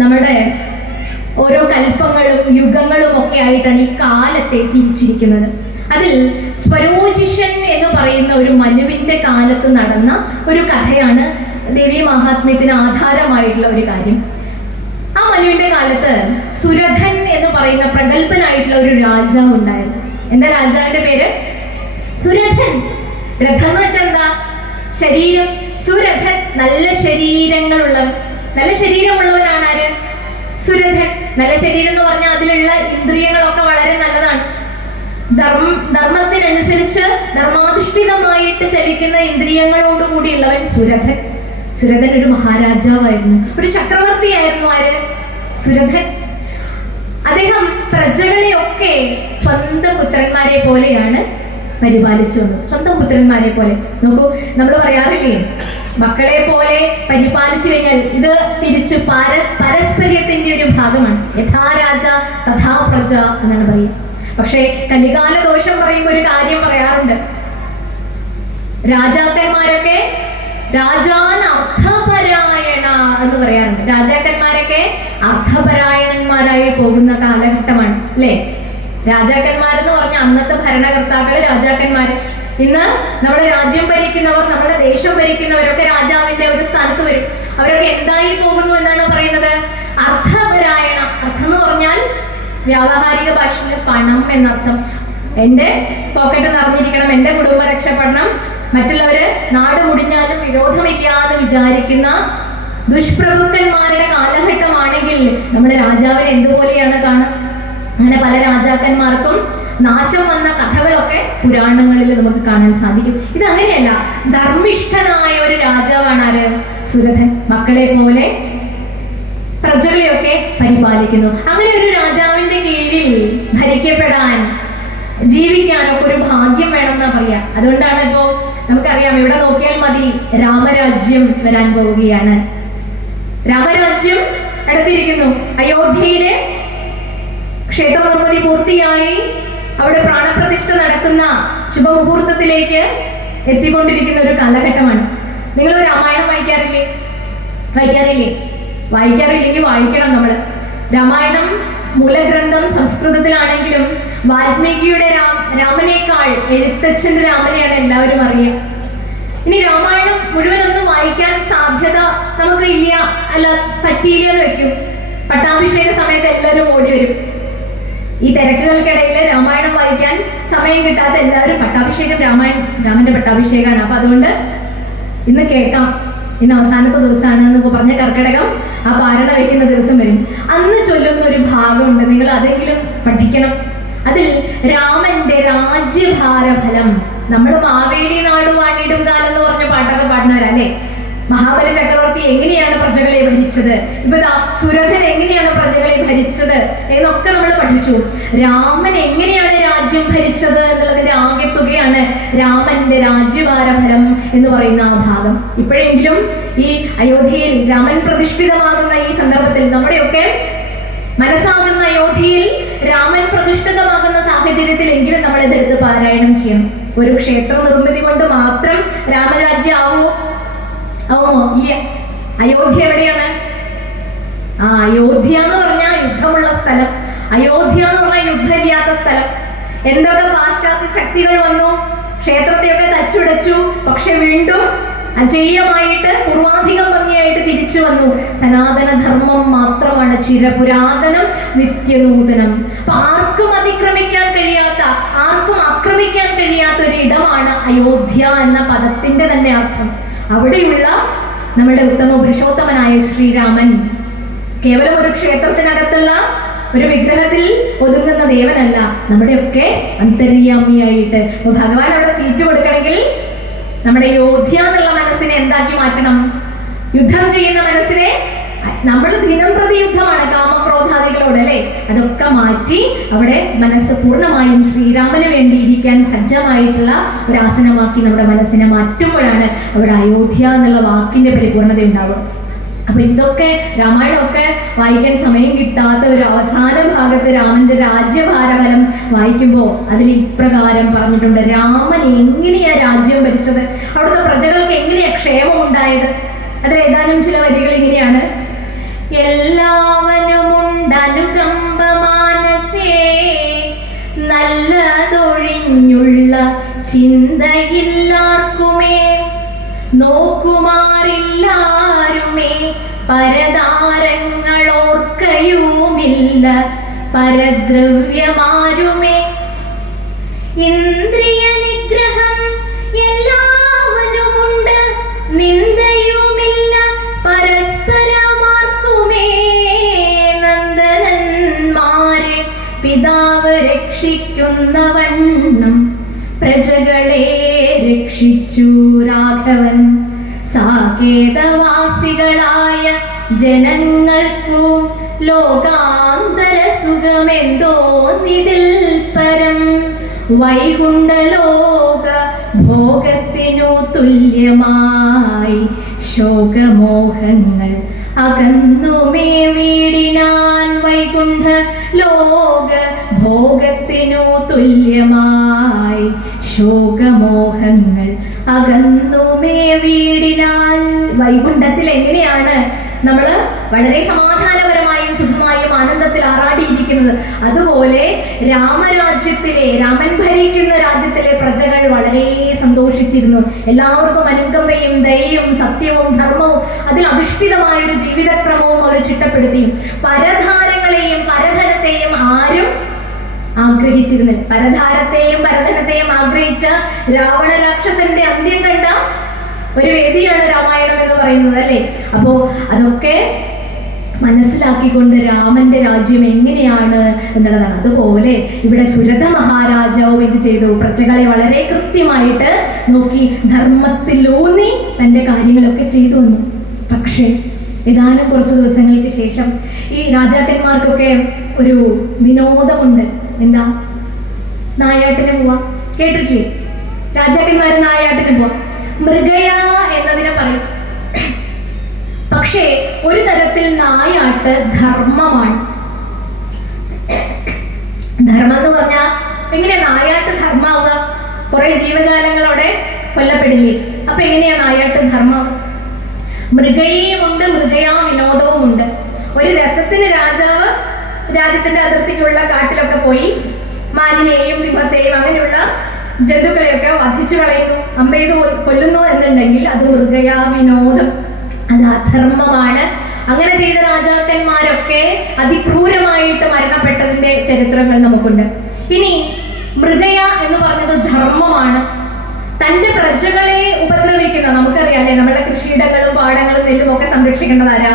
നമ്മുടെ ഓരോ കൽപ്പങ്ങളും യുഗങ്ങളും ഒക്കെ ആയിട്ടാണ് ഈ കാലത്തെ തിരിച്ചിരിക്കുന്നത്. അതിൽ സ്വരോജിഷൻ എന്ന് പറയുന്ന ഒരു മനുവിന്റെ കാലത്ത് നടന്ന ഒരു കഥയാണ് ദേവി മഹാത്മ്യത്തിന് ആധാരമായിട്ടുള്ള ഒരു കാര്യം. ആ മനുവിന്റെ കാലത്ത് സുരഥൻ എന്ന് പറയുന്ന പ്രഗത്ഭനായിട്ടുള്ള ഒരു രാജാവ് ഉണ്ടായിരുന്നു. എന്താ രാജാവിന്റെ പേര്? സുരഥൻ. രഥം എന്ന് വെച്ചാൽ എന്താ? ശരീരം. സുരഥൻ നല്ല ശരീരങ്ങളുള്ളവൻ. നല്ല ശരീരമുള്ളവനാണ് ആര്? സുരഥൻ. നല്ല ശരീരം എന്ന് പറഞ്ഞാൽ അതിലുള്ള ഇന്ദ്രിയങ്ങളൊക്കെ വളരെ നല്ലതാണ്. ധർമ്മത്തിനനുസരിച്ച് ധർമാധിഷ്ഠിതമായിട്ട് ചലിക്കുന്ന ഇന്ദ്രിയങ്ങളോടുകൂടിയുള്ളവൻ സുരഥൻ. സുരഥൻ ഒരു മഹാരാജാവായിരുന്നു, ഒരു ചക്രവർത്തിയായിരുന്നു. ആര്? സുരഥൻ. അദ്ദേഹം പ്രജകളെയൊക്കെ സ്വന്തം പുത്രന്മാരെ പോലെയാണ് പരിപാലിച്ചു വന്നത്. സ്വന്തം പുത്രന്മാരെ പോലെ. നോക്കൂ, നമ്മൾ പറയാറില്ലേ, മക്കളെ പോലെ പരിപാലിച്ചു കഴിഞ്ഞാൽ ഇത് തിരിച്ച് പരസ്പര്യത്തിന്റെ ഒരു ഭാഗമാണ്. യഥാ രാജ തഥാ പ്രജ എന്നാണ് പറയുക. പക്ഷേ കലികാല ദോഷം പറയുമ്പോൾ ഒരു കാര്യം പറയാറുണ്ട്. രാജാക്കന്മാരൊക്കെ രാജാൻ അർത്ഥപരായണ എന്ന് പറയാറുണ്ട്. രാജാക്കന്മാരൊക്കെ അർത്ഥപരായണന്മാരായി പോകുന്ന കാലഘട്ടമാണ്, അല്ലേ? രാജാക്കന്മാരെന്ന് പറഞ്ഞ അന്നത്തെ ഭരണകർത്താക്കള് രാജാക്കന്മാര്. ഇന്ന് നമ്മുടെ രാജ്യം ഭരിക്കുന്നവർ, നമ്മുടെ ദേശം ഭരിക്കുന്നവരൊക്കെ രാജാവിന്റെ ഒരു സ്ഥാനത്ത് വരും. അവരൊക്കെ എന്തായി പോകുന്നു എന്നാണ് പറയുന്നത്? അർത്ഥപരായണ. അർത്ഥം എന്ന് പറഞ്ഞാൽ വ്യാവഹാരിക ഭാഷയിൽ പണം എന്നർത്ഥം. എൻ്റെ പോക്കറ്റ് നിറഞ്ഞിരിക്കണം, എൻ്റെ കുടുംബം രക്ഷപ്പെടണം, മറ്റുള്ളവര് നാട് മുടിഞ്ഞാലും വിരോധമില്ലാതെ വിചാരിക്കുന്ന ദുഷ്പ്രഭുക്കന്മാരുടെ കാലഘട്ടമാണെങ്കിൽ നമ്മുടെ രാജാവിനെ എന്തുപോലെയാണ് കാണുക? അങ്ങനെ പല രാജാക്കന്മാർക്കും നാശം വന്ന കഥകളൊക്കെ പുരാണങ്ങളിൽ നമുക്ക് കാണാൻ സാധിക്കും. ഇത് അങ്ങനെയല്ല, ധർമ്മിഷ്ഠനായ ഒരു രാജാവാണ് ആര്? സുരഥൻ. മക്കളെ പോലെ പ്രജകളെയൊക്കെ പരിപാലിക്കുന്നു. അങ്ങനെ ഒരു രാജാവിന്റെ കീഴിൽ ഭരിക്കപ്പെടാൻ, ജീവിക്കാനൊക്കെ ഒരു ഭാഗ്യം വേണമെന്നാ പറയാ. അതുകൊണ്ടാണ് ഇപ്പോ നമുക്കറിയാം, എവിടെ നോക്കിയാൽ മതി, രാമരാജ്യം വരാൻ പോവുകയാണ്. രാമരാജ്യം അടുത്തിരിക്കുന്നു. അയോധ്യയിലെ ക്ഷേത്ര നിർമ്മിതി പൂർത്തിയായി അവിടെ പ്രാണപ്രതിഷ്ഠ നടത്തുന്ന ശുഭമുഹൂർത്തത്തിലേക്ക് എത്തിക്കൊണ്ടിരിക്കുന്ന ഒരു കാലഘട്ടമാണ്. നിങ്ങൾ രാമായണം വായിക്കാറില്ലേ? വായിക്കാറില്ലെങ്കിൽ വായിക്കണം നമ്മൾ. രാമായണം മൂലഗ്രന്ഥം സംസ്കൃതത്തിലാണെങ്കിലും വാൽമീകിയുടെ രാമനേക്കാൾ എഴുത്തച്ഛന്റെ രാമനെയാണ് എല്ലാവരും അറിയുക. ഇനി രാമായണം മുഴുവനൊന്നും വായിക്കാൻ സാധ്യത നമുക്ക് ഇല്ല, അല്ല പറ്റിയില്ല എന്ന് വെക്കും. പട്ടാഭിഷേക സമയത്ത് എല്ലാവരും ഓടി വരും. ഈ തിരക്കുകൾക്കിടയിൽ രാമായണം വായിക്കാൻ സമയം കിട്ടാത്ത എല്ലാവരും രാമന്റെ പട്ടാഭിഷേകമാണ്. അപ്പൊ അതുകൊണ്ട് ഇന്ന് കേൾക്കാം, ഇന്ന് അവസാനത്തെ ദിവസമാണ് എന്നൊക്കെ പറഞ്ഞ കർക്കിടകം ആ പാരണ വയ്ക്കുന്ന ദിവസം വരും. അന്ന് ചൊല്ലുന്ന ഒരു ഭാഗമുണ്ട്, നിങ്ങൾ അതെങ്കിലും പഠിക്കണം. അതിൽ രാമന്റെ രാജ്യഭാരഫലം. നമ്മൾ മാവേലി നാട് വാണിടും കാലം എന്ന് പറഞ്ഞ പാട്ടൊക്കെ പാടുന്നവരല്ലേ? മഹാബലി ചക്രവർത്തി എങ്ങനെയാണ് പ്രജകളെ ഭരിച്ചത്, ഇപ്പൊ സുരഥൻ എങ്ങനെയാണ് പ്രജകളെ ഭരിച്ചത് എന്നൊക്കെ നമ്മൾ പഠിച്ചു. രാമൻ എങ്ങനെയാണ് രാജ്യം ഭരിച്ചത് എന്നുള്ളതിന്റെ ആകെത്തുകയാണ് രാമന്റെ രാജ്യഭാരഫലം എന്ന് പറയുന്ന ആ ഭാഗം. ഇപ്പോഴെങ്കിലും ഈ അയോധ്യയിൽ രാമൻ പ്രതിഷ്ഠിതമാകുന്ന ഈ സന്ദർഭത്തിൽ നമ്മുടെയൊക്കെ മനസ്സാകുന്ന അയോധ്യയിൽ സാഹചര്യത്തിലെങ്കിലും നമ്മൾ ഇതെടുത്ത് പാരായണം ചെയ്യണം. ഒരു ക്ഷേത്ര നിർമ്മിതി കൊണ്ട് മാത്രം രാമരാജ്യം ആവുമോ? ഇല്ല. അയോധ്യ എവിടെയാണ്? അയോധ്യ എന്ന് പറഞ്ഞാൽ യുദ്ധമുള്ള സ്ഥലം, അയോധ്യ എന്ന് പറഞ്ഞാൽ യുദ്ധമില്ലാത്ത സ്ഥലം. എന്തൊക്കെ പാശ്ചാത്യ ശക്തികൾ വന്നു, ക്ഷേത്രത്തെയൊക്കെ തച്ചുടച്ചു, പക്ഷെ വീണ്ടും അജയ്യമായിട്ട് പൂർവാധികം ഭംഗിയായിട്ട് തിരിച്ചു വന്നു. സനാതന ധർമ്മം മാത്രമാണ് ചിരപുരാതനം, നിത്യനൂതനം. അപ്പൊ ആർക്കും അതിക്രമിക്കാൻ കഴിയാത്ത, ആർക്കും ആക്രമിക്കാൻ കഴിയാത്ത ഒരു ഇടമാണ് അയോധ്യ എന്ന പദത്തിന്റെ തന്നെ അർത്ഥം. അവിടെയുള്ള നമ്മുടെ ഉത്തമ പുരുഷോത്തമനായ ശ്രീരാമൻ കേവലം ഒരു ക്ഷേത്രത്തിനകത്തുള്ള ഒരു വിഗ്രഹത്തിൽ ഒതുങ്ങുന്ന ദേവനല്ല, നമ്മുടെയൊക്കെ അന്തര്യാമിയായിട്ട്. അപ്പൊ ഭഗവാൻ അവിടെ സീറ്റ് കൊടുക്കണമെങ്കിൽ നമ്മുടെ യോധ്യ എന്നുള്ള മനസ്സിനെ എന്താക്കി മാറ്റണം? യുദ്ധം ചെയ്യുന്ന മനസ്സിനെ, നമ്മൾ ദിനം പ്രതി യുദ്ധമാണ് കാമക്രോധാദികളോട് അല്ലെ, അതൊക്കെ മാറ്റി അവിടെ മനസ്സ് പൂർണ്ണമായും ശ്രീരാമന് വേണ്ടി ഇരിക്കാൻ സജ്ജമായിട്ടുള്ള ഒരു ആസനമാക്കി നമ്മുടെ മനസ്സിനെ മാറ്റുമ്പോഴാണ് അവിടെ അയോധ്യ എന്നുള്ള വാക്കിന്റെ പരിപൂർണത ഉണ്ടാവുക. അപ്പൊ ഇതൊക്കെ രാമായണമൊക്കെ വായിക്കാൻ സമയം കിട്ടാത്ത ഒരു അവസാന ഭാഗത്ത് രാമന്റെ രാജ്യഭാരഫലം വായിക്കുമ്പോൾ അതിൽ ഇപ്രകാരം പറഞ്ഞിട്ടുണ്ട്: രാമൻ എങ്ങനെയാ രാജ്യം ഭരിച്ചത്, അവിടുത്തെ പ്രജകൾക്ക് എങ്ങനെയാ ക്ഷേമം ഉണ്ടായത്. അതിൽ ഏതാനും ചില വരികൾ ഇങ്ങനെയാണ്: എല്ലാവനുമുണ്ടനുകമ്പ മാനസേ, നല്ലതൊഴിഞ്ഞുള്ള ചിന്തയില്ലാർക്കുമേ, നോക്കുമാറില്ലാരുമേ പരതാരങ്ങളോർക്കയുമില്ല പരദ്രവ്യമാരുമേ, ഇന്ദ്രിയ നിഗ്രഹം എല്ലാവനുമുണ്ട്, നിന്ദയുമില്ല പരസ്പരമാർക്കുമേ, നന്ദനന്മാരെ പിതാവ് രക്ഷിക്കുന്ന വണ്ണം പ്രജകളെ രക്ഷിച്ചു രാഘവൻ. സാകേതവാസികളായ ജനങ്ങൾക്കു ലോകാന്തര സുഖമെന്തോന്നിതിൽ പരം, വൈകുണ്ഠലോക ഭോഗത്തിനു തുല്യമായി ശോകമോഹങ്ങൾ അകന്നുമേ വീടിനാൻ. വൈകുണ്ഠ ലോക ഭോഗത്തിനു തുല്യമായി ശോകമോഹങ്ങൾ അകന്നുമേ വീടിനാൻ. വൈകുണ്ഠത്തിൽ എങ്ങനെയാണ് നമ്മൾ വളരെ സമാധാനപരമായും സുഖമായും ആനന്ദത്തിൽ ആറാടിയിരിക്കുന്നത്, അതുപോലെ രാമരാജ്യത്തിലെ, രാമൻ ഭരിക്കുന്ന രാജ്യത്തിലെ പ്രജകൾ വളരെ സന്തോഷിച്ചിരുന്നു. എല്ലാവർക്കും അനുകമ്പയും ദയയും സത്യവും ധർമ്മവും അതിൽ അധിഷ്ഠിതമായ ഒരു ജീവിതക്രമവും അവർ ചിട്ടപ്പെടുത്തി. പരധാരങ്ങളെയും പരധനത്തെയും ആരും ആഗ്രഹിച്ചിരുന്നില്ല. പരധാരത്തെയും പരധനത്തെയും ആഗ്രഹിച്ച രാവണ രാക്ഷസന്റെ അന്ത്യം കണ്ട ഒരു വേദിയാണ് രാമായണം എന്ന് പറയുന്നത് അല്ലേ. അപ്പോ അതൊക്കെ മനസ്സിലാക്കിക്കൊണ്ട് രാമന്റെ രാജ്യം എങ്ങനെയാണ് എന്നുള്ളതാണ്. അതുപോലെ ഇവിടെ സുരഥ മഹാരാജാവും എന്ത് ചെയ്തു? പ്രജകളെ വളരെ കൃത്യമായിട്ട് നോക്കി ധർമ്മത്തിലൂന്നി തൻ്റെ കാര്യങ്ങളൊക്കെ ചെയ്തു വന്നു. പക്ഷേ ഏതാനും കുറച്ച് ദിവസങ്ങൾക്ക് ശേഷം ഈ രാജാക്കന്മാർക്കൊക്കെ ഒരു വിനോദമുണ്ട്. എന്താ? നായാട്ടിന് പോവാ. കേട്ടിട്ടില്ലേ? രാജാക്കന്മാർ നായാട്ടിന് പോവാ. മൃഗയ എന്നതിനെ പറയും. പക്ഷേ ഒരു തരത്തിൽ നായാട്ട് ധർമ്മമാണ്. ധർമ്മം എന്ന് പറഞ്ഞാൽ എങ്ങനെയാ നായാട്ട് ധർമ്മാവുക? കുറെ ജീവജാലങ്ങളോടെ കൊല്ലപ്പെടില്ലേ? അപ്പൊ എങ്ങനെയാ നായാട്ട് ധർമ്മം? മൃഗയുമുണ്ട്, മൃഗയാ വിനോദവും ഉണ്ട്. ഒരു രസത്തിന് രാജാവ് രാജ്യത്തിന്റെ അതിർത്തിക്കുള്ള കാട്ടിലൊക്കെ പോയി മാനിനെയും സിംഹത്തെയും അങ്ങനെയുള്ള ജന്തുക്കളെയൊക്കെ വധിച്ചു കളയുന്നു, അമ്പെയ്ത് കൊല്ലുന്നു എന്നുണ്ടെങ്കിൽ അത് മൃഗയാ വിനോദം, അത് അധർമ്മമാണ്. അങ്ങനെ ചെയ്ത രാജാക്കന്മാരൊക്കെ അതിക്രൂരമായിട്ട് മരണപ്പെട്ടതിന്റെ ചരിത്രങ്ങൾ നമുക്കുണ്ട്. ഇനി മൃഗയ എന്ന് പറഞ്ഞത് ധർമ്മമാണ്. തന്റെ പ്രജകളെ ഉപദ്രവിക്കുന്ന, നമുക്കറിയാലേ, നമ്മുടെ കൃഷിയിടങ്ങളും പാടങ്ങളും നെല്ലും ഒക്കെ സംരക്ഷിക്കേണ്ടത് ആരാ?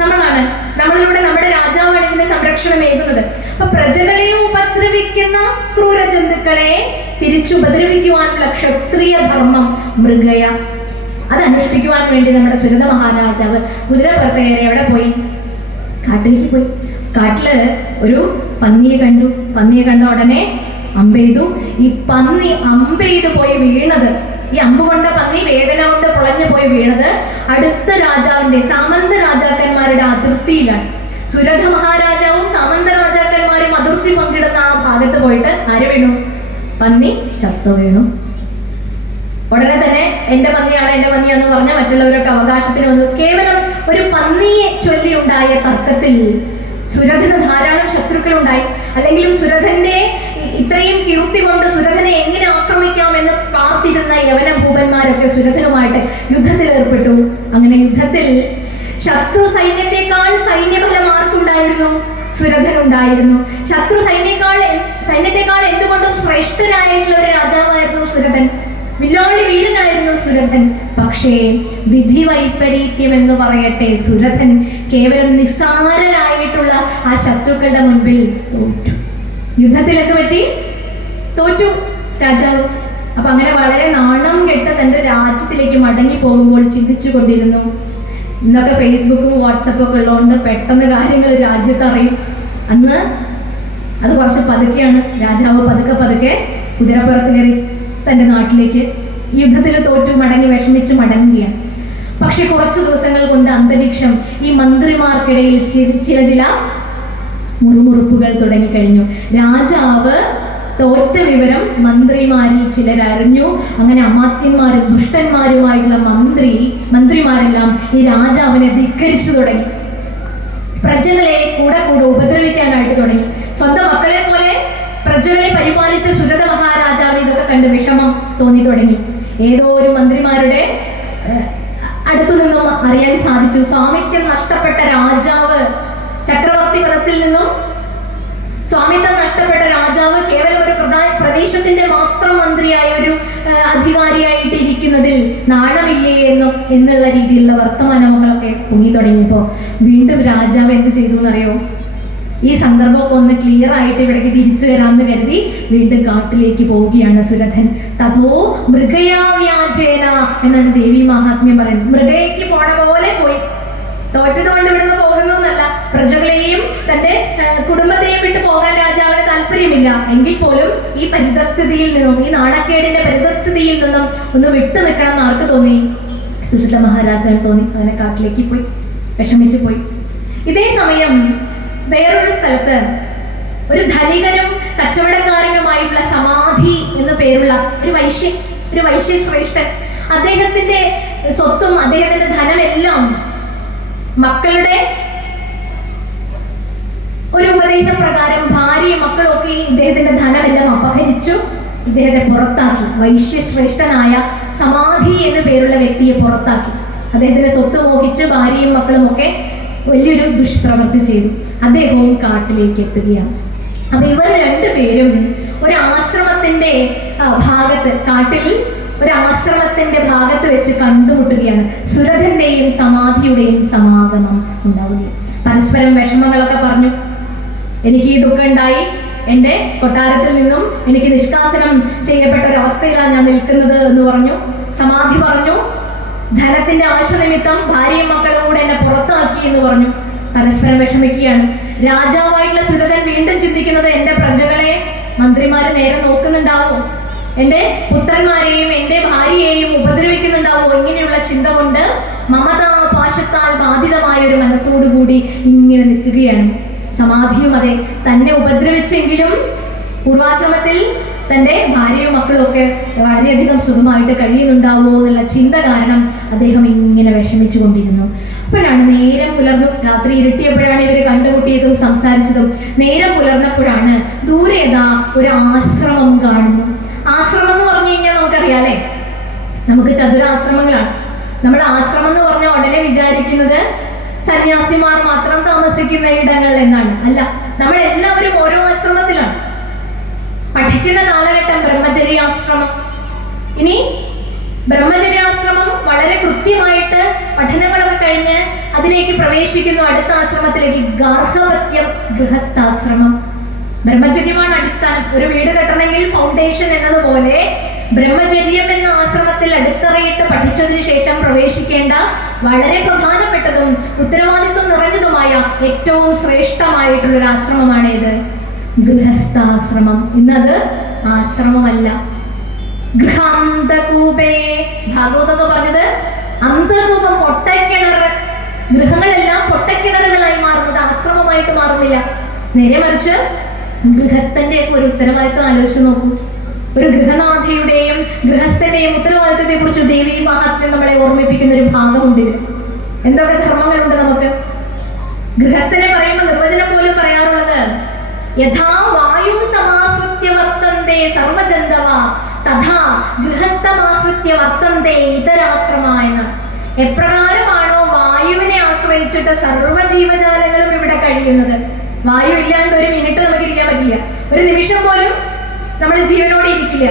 നമ്മളാണ്. നമ്മളിലൂടെ നമ്മുടെ രാജാവാണ് ഇതിന്റെ സംരക്ഷണം ഏകുന്നത്. അപ്പൊ പ്രജകളെ ഉപദ്രവിക്കുന്ന ക്രൂരജന്തുക്കളെ തിരിച്ചുപദ്രവിക്കുവാനുള്ള ക്ഷത്രിയ ധർമ്മം മൃഗയ, അത് അനുഷ്ഠിക്കുവാൻ വേണ്ടി നമ്മുടെ സുരഥ മഹാരാജാവ് കുതിരപ്പുറത്ത് കയറി എവിടെ പോയി? കാട്ടിലേക്ക് പോയി. കാട്ടില് ഒരു പന്നിയെ കണ്ടു. പന്നിയെ കണ്ട ഉടനെ അമ്പെയ്തു. ഈ പന്നി അമ്പെയ്ത് പോയി വീണത്, ഈ അമ്പ് കൊണ്ട പന്നി വേദന കൊണ്ട് പൊളഞ്ഞു പോയി വീണത് അടുത്ത രാജാവിന്റെ, സാമന്ത രാജാക്കന്മാരുടെ അതിർത്തിയിലാണ്. സുരഥ മഹാരാജാവും സാമന്ത രാജാക്കന്മാരും അതിർത്തി പങ്കിടുന്ന ആ ഭാഗം ഭാഗത്ത് പോയിട്ട് ആര് വീണു? പന്നി ചത്തു വീണു. ഉടനെ തന്നെ എന്റെ പന്നിയാന്ന് പറഞ്ഞ മറ്റുള്ളവരൊക്കെ അവകാശത്തിന് വന്നു. കേവലം ഒരു പന്നിയെ ചൊല്ലിയുണ്ടായ തർക്കത്തിൽ സുരഥന് ധാരാളം ശത്രുക്കളുണ്ടായി. അല്ലെങ്കിലും സുരഥന്റെ ഇത്രയും കീർത്തി കൊണ്ട് സുരഥനെ എങ്ങനെ ആക്രമിക്കാമെന്ന് കാത്തിരുന്ന യവന ഭൂപന്മാരൊക്കെ സുരഥനുമായിട്ട് യുദ്ധത്തിൽ ഏർപ്പെട്ടു. അങ്ങനെ യുദ്ധത്തിൽ ശത്രു സൈന്യത്തെക്കാൾ സൈന്യബലം ആർക്കുണ്ടായിരുന്നു? സുരഥനുണ്ടായിരുന്നു. ശത്രു സൈന്യത്തെക്കാൾ എന്തുകൊണ്ടും ശ്രേഷ്ഠനായിട്ടുള്ള ഒരു രാജാവായിരുന്നു സുരഥൻ. വില്ലാളി വീരനായിരുന്നു സുരഥൻ. പക്ഷേ വിധി വൈപരീത്യം എന്ന് പറയട്ടെ, സുരഥൻ കേവലം നിസ്സാരരായിട്ടുള്ള ആ ശത്രുക്കളുടെ മുൻപിൽ തോറ്റു. യുദ്ധത്തിൽ എന്ത് പറ്റി? തോറ്റു രാജാവ്. അപ്പൊ അങ്ങനെ വളരെ നാണം കെട്ട് തന്റെ രാജ്യത്തിലേക്ക് മടങ്ങി പോകുമ്പോൾ ചിന്തിച്ചു കൊണ്ടിരുന്നു. ഇന്നൊക്കെ ഫേസ്ബുക്കും വാട്സപ്പും ഒക്കെ ഉള്ളതുകൊണ്ട് പെട്ടെന്ന് കാര്യങ്ങൾ രാജ്യത്ത് അറിയും. അന്ന് അത് കുറച്ച് പതുക്കെയാണ്. രാജാവ് പതുക്കെ കുതിരപ്പുറത്ത് കയറി തൻ്റെ നാട്ടിലേക്ക് യുദ്ധത്തിൽ തോറ്റു മടങ്ങി വിഷമിച്ച് മടങ്ങുകയാണ്. പക്ഷെ കുറച്ചു ദിവസങ്ങൾ കൊണ്ട് അന്തരീക്ഷം ഈ മന്ത്രിമാർക്കിടയിൽ ചില മുറുമുറുപ്പുകൾ തുടങ്ങിക്കഴിഞ്ഞു. രാജാവ് തോറ്റ വിവരം മന്ത്രിമാരിൽ ചിലരറിഞ്ഞു. അങ്ങനെ അമാത്യന്മാരും ദുഷ്ടന്മാരുമായിട്ടുള്ള മന്ത്രിമാരെല്ലാം ഈ രാജാവിനെ ധിക്കരിച്ചു തുടങ്ങി. പ്രജകളെ കൂടെ ഉപദ്രവിക്കാനായിട്ട് തുടങ്ങി. സ്വന്തം മക്കളെ പോലെ പ്രജകളെ പരിപാലിച്ച സുരഥ മഹാരാജാവിന് ഇതൊക്കെ കണ്ട് വിഷമം തോന്നി തുടങ്ങി. ഏതോ ഒരു മന്ത്രിമാരുടെ അടുത്തു നിന്നും അറിയാൻ സാധിച്ചു, സ്വാമിത്വം നഷ്ടപ്പെട്ട രാജാവ്, ചക്രവർത്തി പദത്തിൽ നിന്നും സ്വാമിത്വം നഷ്ടപ്പെട്ട രാജാവ് കേവലം ഒരു പ്രദേശത്തിന്റെ മാത്രം മന്ത്രിയായ ഒരു അധികാരിയായിട്ട് ഇരിക്കുന്നതിൽ നാണമില്ലേ എന്നുള്ള രീതിയിലുള്ള വർത്തമാനങ്ങളൊക്കെ പൊങ്ങി തുടങ്ങിയപ്പോൾ വീണ്ടും രാജാവ് എന്ത് ചെയ്തു എന്നറിയോ? ഈ സന്ദർഭമൊക്കെ ഒന്ന് ക്ലിയർ ആയിട്ട് ഇവിടേക്ക് തിരിച്ചു വരാമെന്ന് കരുതി വീണ്ടും കാട്ടിലേക്ക് പോവുകയാണ് സുരഥൻ. തഥോ മൃഗയാവ്യാജേന എന്നാണ് ദേവി മഹാത്മ്യം പറയുന്നത്. മൃഗയ്ക്ക് പോണ പോലെ പോയി. തോറ്റത് കൊണ്ട് ഇവിടുന്ന് പോകുന്നു എന്നല്ല, പ്രജകളെയും തന്റെ കുടുംബത്തെയും വിട്ടു പോകാൻ രാജാവിന് താല്പര്യമില്ല. എങ്കിൽ പോലും ഈ പരിതസ്ഥിതിയിൽ നിന്നും, ഈ നാണക്കേടിന്റെ പരിതസ്ഥിതിയിൽ നിന്നും ഒന്ന് വിട്ടു നിൽക്കണം എന്ന് ആർക്ക് തോന്നി? സുരഥ മഹാരാജാവിന് തോന്നി. അങ്ങനെ കാട്ടിലേക്ക് പോയി, വിഷമിച്ചു പോയി. ഇതേ സമയം വേറൊരു സ്ഥലത്ത് ഒരു ധനികനും കച്ചവടക്കാരനുമായിട്ടുള്ള സമാധി എന്നു പേരുള്ള ഒരു വൈശ്യ ശ്രേഷ്ഠൻ, അദ്ദേഹത്തിന്റെ സ്വത്തും അദ്ദേഹത്തിന്റെ ധനമെല്ലാം മക്കളുടെ ഒരു ഉപദേശപ്രകാരം ഭാര്യയും മക്കളും ഒക്കെ ഇദ്ദേഹത്തിന്റെ ധനമെല്ലാം അപഹരിച്ചു ഇദ്ദേഹത്തെ പുറത്താക്കി. വൈശ്യശ്രേഷ്ഠനായ സമാധി എന്നു പേരുള്ള വ്യക്തിയെ പുറത്താക്കി. അദ്ദേഹത്തിന്റെ സ്വത്ത് മോഹിച്ച് ഭാര്യയും മക്കളും ഒക്കെ വലിയൊരു ദുഷ്പ്രവൃത്തി ചെയ്തു. അദ്ദേഹവും കാട്ടിലേക്ക് എത്തുകയാണ്. അപ്പൊ ഇവർ രണ്ടുപേരും ഒരു ആശ്രമത്തിന്റെ ഭാഗത്ത്, കാട്ടിൽ ഒരു ആശ്രമത്തിന്റെ ഭാഗത്ത് വെച്ച് കണ്ടുമുട്ടുകയാണ്. സുരഥന്റെയും സമാധിയുടെയും സമാഗമം ഉണ്ടാവുകയും പരസ്പരം വിഷമങ്ങളൊക്കെ പറഞ്ഞു. എനിക്ക് ഈ ദുഃഖം ഉണ്ടായി, എൻ്റെ കൊട്ടാരത്തിൽ നിന്നും എനിക്ക് നിഷ്കാസനം ചെയ്യപ്പെട്ട ഒരവസ്ഥയിലാണ് ഞാൻ നിൽക്കുന്നത് എന്ന് പറഞ്ഞു. സമാധി പറഞ്ഞു, ധനത്തിന്റെ ആശ നിമിത്തം ഭാര്യയും മക്കളും കൂടെ എന്നെ പുറത്താക്കി എന്ന് പറഞ്ഞു. പരസ്പരം വിഷമിക്കുകയാണ്. രാജാവായിട്ടുള്ള സുരഥൻ വീണ്ടും ചിന്തിക്കുന്നത്, എൻ്റെ പ്രജകളെ മന്ത്രിമാര് നേരെ നോക്കുന്നുണ്ടാവോ, എൻ്റെ പുത്രന്മാരെയും എൻ്റെ ഭാര്യയെയും ഉപദ്രവിക്കുന്നുണ്ടാവോ, ഇങ്ങനെയുള്ള ചിന്ത കൊണ്ട് മമതാ പാശത്താൽ ബാധിതമായ ഒരു മനസ്സോടുകൂടി ഇങ്ങനെ നിൽക്കുകയാണ്. സമാധിയും അതെ, തന്നെ ഉപദ്രവിച്ചെങ്കിലും പൂർവാശ്രമത്തിൽ തൻ്റെ ഭാര്യയും മക്കളും ഒക്കെ വളരെയധികം സുഖമായിട്ട് കഴിയുന്നുണ്ടാവോ എന്നുള്ള ചിന്ത കാരണം അദ്ദേഹം ഇങ്ങനെ വിഷമിച്ചു കൊണ്ടിരുന്നു. അപ്പോഴാണ് നേരം പുലർന്നു. രാത്രി ഇരുട്ടിയപ്പോഴാണ് ഇവർ കണ്ടുമുട്ടിയതും സംസാരിച്ചതും. നേരം പുലർന്നപ്പോഴാണ് ദൂരേതാ ഒരു ആശ്രമം കാണുന്നു. ആശ്രമം എന്ന് പറഞ്ഞു കഴിഞ്ഞാൽ നമുക്കറിയാലേ, നമുക്ക് ചതുരാശ്രമങ്ങളാണ്. നമ്മൾ ആശ്രമം എന്ന് പറഞ്ഞാൽ ഉടനെ വിചാരിക്കുന്നത് സന്യാസിമാർ മാത്രം താമസിക്കുന്ന ഇടങ്ങൾ എന്നാണ്. അല്ല, നമ്മളെല്ലാവരും ഓരോ ആശ്രമത്തിലാണ്. പഠിക്കുന്ന കാലഘട്ടം ബ്രഹ്മചര്യാശ്രമം. ഇനി ബ്രഹ്മചര്യാശ്രമം വളരെ കൃത്യമായിട്ട് പഠനങ്ങളൊക്കെ കഴിഞ്ഞ് അതിലേക്ക് പ്രവേശിക്കുന്നു. അടുത്ത ആശ്രമത്തിലേക്ക് ഗാർഹപത്യം ഗൃഹസ്ഥാശ്രമം. ബ്രഹ്മചര്യമാണ് അടിസ്ഥാനം. ഒരു വീട് കെട്ടണമെങ്കിൽ ഫൗണ്ടേഷൻ എന്നതുപോലെ ബ്രഹ്മചര്യം എന്ന ആശ്രമത്തിൽ അടിത്തറയിട്ട് പഠിച്ചതിന് ശേഷം പ്രവേശിക്കേണ്ട വളരെ പ്രധാനപ്പെട്ടതും ഉത്തരവാദിത്വം നിറഞ്ഞതുമായ ഏറ്റവും ശ്രേഷ്ഠമായിട്ടുള്ളൊരു ആശ്രമമാണ് ഇത്, ഗൃഹസ്ഥാശ്രമം. ഇന്നത് ആശ്രമമല്ല, ഗൃഹാന്തകൂപേ. ഭാഗവതമൊക്കെ പറഞ്ഞത് അന്തകൂപം, പൊട്ടക്കിണർ. ഗൃഹങ്ങളെല്ലാം പൊട്ടക്കിണറുകളായി മാറുന്നത് ആശ്രമമായിട്ട് മാറുന്നില്ല. നേരെ മറിച്ച് ഗൃഹസ്ഥന്റെയൊക്കെ ഒരു ഉത്തരവാദിത്വം ആലോചിച്ച് നോക്കൂ. ഒരു ഗൃഹനാഥയുടെയും ഗൃഹസ്ഥന്റെയും ഉത്തരവാദിത്വത്തെ കുറിച്ച് ദേവി മഹാത്മ്യം നമ്മളെ ഓർമ്മിപ്പിക്കുന്ന ഒരു ഭാഗമുണ്ട് ഇതിൽ. എന്തൊക്കെ ധർമ്മങ്ങളുണ്ട് നമുക്ക്? ഗൃഹസ്ഥനെ പറയുമ്പോൾ നിർവചനം പോലും പറയാറുള്ളത് യഥാ വായു സമാശ്രിത്യ വർത്തന്തെ സർവജന്തവ തഥാ ഗൃഹസ്ഥമാശ്രിത്യ വർത്തന്തെ ഇതരാശ്രമ എന്ന്. എപ്രകാരമാണോ വായുവിനെ ആശ്രയിച്ചിട്ട് സർവ്വജീവജാലങ്ങളും ഇവിടെ കഴിയുന്നത്, വായു ഇല്ലാണ്ട് ഒരു മിനിറ്റ് നമുക്ക് ഇരിക്കാൻ പറ്റില്ല, ഒരു നിമിഷം പോലും നമ്മൾ ജീവനോടെ ഇരിക്കില്ല.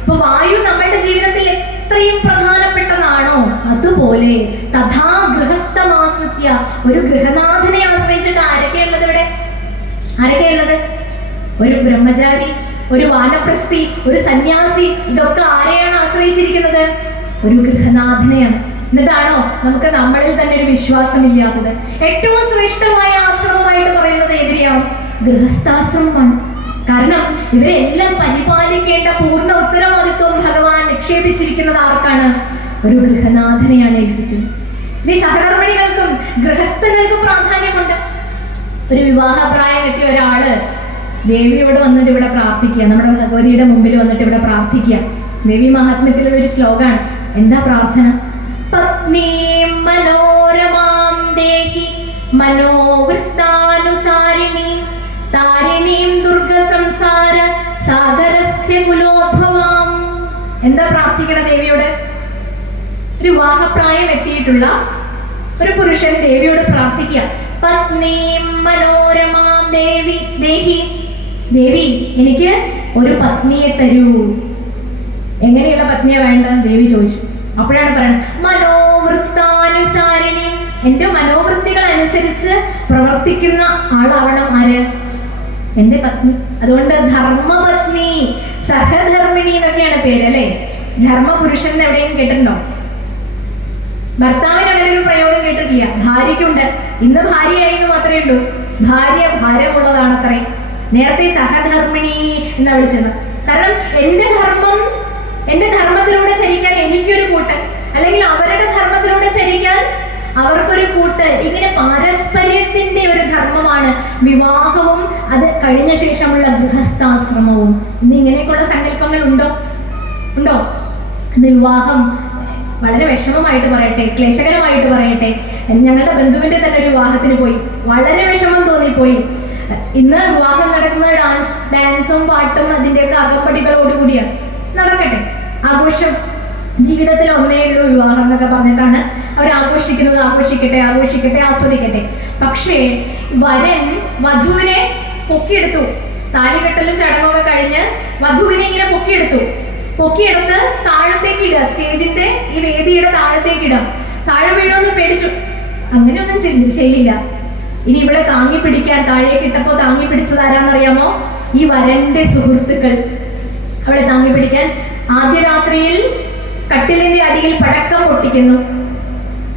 അപ്പൊ വായു നമ്മളുടെ ജീവിതത്തിൽ എത്രയും പ്രധാനപ്പെട്ടതാണോ അതുപോലെ തഥാ ഗൃഹസ്ഥമാശ്രിത്യ, ഒരു ഗൃഹനാഥനെ ആശ്രയിച്ചിട്ട് ആരൊക്കെയുള്ളത് ഇവിടെ? ആരൊക്കെയുള്ളത്? ഒരു ബ്രഹ്മചാരി, ഒരു വാനപ്രസ്ഥി, ഒരു സന്യാസി, ഇതൊക്കെ ആരെയാണ് ആശ്രയിച്ചിരിക്കുന്നത്? ഒരു ഗൃഹനാഥനെയാണ്. എന്നിട്ടാണോ നമുക്ക് നമ്മളിൽ തന്നെ ഒരു വിശ്വാസമില്ലാത്തത്? ഏറ്റവും ശ്രേഷ്ഠമായ ആശ്രമമായിട്ട് പറയുന്നത് ഏതിനെയാണ്? ഗൃഹസ്ഥാശ്രമമാണ്. കാരണം ഇവരെല്ലാം പരിപാലിക്കേണ്ട പൂർണ്ണ ഉത്തരവാദിത്വം ഭഗവാൻ നിക്ഷേപിച്ചിരിക്കുന്നത് ആർക്കാണ്? ഒരു ഗൃഹനാഥനെയാണ് ഏൽപ്പിച്ചത്. ഇനി സഹധർമ്മിണികൾക്കും ഗൃഹസ്ഥകൾക്കും പ്രാധാന്യമുണ്ട്. ഒരു വിവാഹപ്രായം എത്തിയ ഒരാള് ദേവിയോട് വന്നിട്ട് ഇവിടെ പ്രാർത്ഥിക്കുക, നമ്മുടെ ഭഗവതിയുടെ മുമ്പിൽ വന്നിട്ട് ഇവിടെ പ്രാർത്ഥിക്കുക. ദേവി മഹാത്മ്യത്തിലുള്ള ഒരു ശ്ലോകമാണ്. എന്താ പ്രാർത്ഥന? പത്നീം മനോരമാം ദേഹി മനോവൃത്താനുസാരിണീം താരിണീം ദുർഗ സംസാര സാഗരസ്യ കുലോദ്ഭവാം. എന്താ പ്രാർത്ഥിക്കണ ദേവിയോട്? ഒരു വിവാഹപ്രായം എത്തിയിട്ടുള്ള ഒരു പുരുഷൻ ദേവിയോട് പ്രാർത്ഥിക്കുക, പത്നീം മനോരമാം ദേവി ദേഹി, ദേവി എനിക്ക് ഒരു പത്നിയെ തരൂ. എങ്ങനെയുള്ള പത്നിയെ വേണ്ട ദേവി ചോദിച്ചു. അപ്പോഴാണ് പറയുന്നത് മനോവൃത്താനുസാരിണി, എൻ്റെ മനോവൃത്തികൾ അനുസരിച്ച് പ്രവർത്തിക്കുന്ന ആളാവണം ആര്? എൻ്റെ പത്നി. അതുകൊണ്ട് ധർമ്മപത്നി, സഹധർമ്മിണി എന്നൊക്കെയാണ് പേര് അല്ലെ. ധർമ്മപുരുഷൻ എവിടെയും കേട്ടിട്ടുണ്ടോ? ഭർത്താവിന് അങ്ങനെ ഒരു പ്രയോഗം കേട്ടിട്ടില്ല. ഭാര്യയ്ക്കുണ്ട്. ഇന്ന് ഭാര്യയായി എന്ന് മാത്രമേ ഉള്ളൂ. ഭാര്യ ഭാരമുള്ളതാണത്രേ. നേരത്തെ സഹധർമ്മിണി എന്നാ വിളിച്ചത്. കാരണം എന്റെ ധർമ്മത്തിലൂടെ ചരിക്കാൻ എനിക്കൊരു കൂട്ട്, അല്ലെങ്കിൽ അവരുടെ ധർമ്മത്തിലൂടെ ചരിക്കാൻ അവർക്കൊരു കൂട്ട്. ഇങ്ങനെ പാരസ്പര്യത്തിന്റെ ഒരു ധർമ്മമാണ് വിവാഹവും അത് കഴിഞ്ഞ ശേഷമുള്ള ഗൃഹസ്ഥാശ്രമവും. ഇന്ന് ഇങ്ങനെയൊക്കെയുള്ള സങ്കല്പങ്ങൾ ഉണ്ടോ? ഇന്ന് വിവാഹം വളരെ വിഷമമായിട്ട് പറയട്ടെ, ക്ലേശകരമായിട്ട് പറയട്ടെ, ഞങ്ങളുടെ ബന്ധുവിന്റെ തന്നെ ഒരു വിവാഹത്തിന് പോയി, വളരെ വിഷമം തോന്നിപ്പോയി. ഇന്ന് വിവാഹം നടക്കുന്നത് ഡാൻസും പാട്ടും അതിൻ്റെയൊക്കെ അകമ്പടികളോടുകൂടിയാണ്. നടക്കട്ടെ, ആഘോഷം, ജീവിതത്തിൽ ഒന്നേ ഉള്ളൂ വിവാഹം എന്നൊക്കെ പറഞ്ഞിട്ടാണ് അവർ ആഘോഷിക്കുന്നത്. ആഘോഷിക്കട്ടെ, ആസ്വദിക്കട്ടെ. പക്ഷേ വരൻ വധുവിനെ പൊക്കിയെടുത്തു. താലികെട്ടലും ചടങ്ങൊക്കെ കഴിഞ്ഞ് വധുവിനെ ഇങ്ങനെ പൊക്കിയെടുത്ത് താഴത്തേക്ക് ഇടുക. സ്റ്റേജിന്റെ ഈ വേദിയുടെ താഴത്തേക്ക് ഇടുക. താഴെ വീഴൊന്നും പേടിച്ചു. അങ്ങനെയൊന്നും ചെയ്യില്ല. ഇനി ഇവളെ താങ്ങി പിടിക്കാൻ താഴേക്ക് ഇട്ടപ്പോ താങ്ങി പിടിച്ചത് ആരാന്നറിയാമോ? ഈ വരന്റെ സുഹൃത്തുക്കൾ അവളെ താങ്ങി പിടിക്കാൻ ആദ്യ രാത്രിയിൽ കട്ടിലിന്റെ അടിയിൽ പടക്കം പൊട്ടിക്കുന്നു.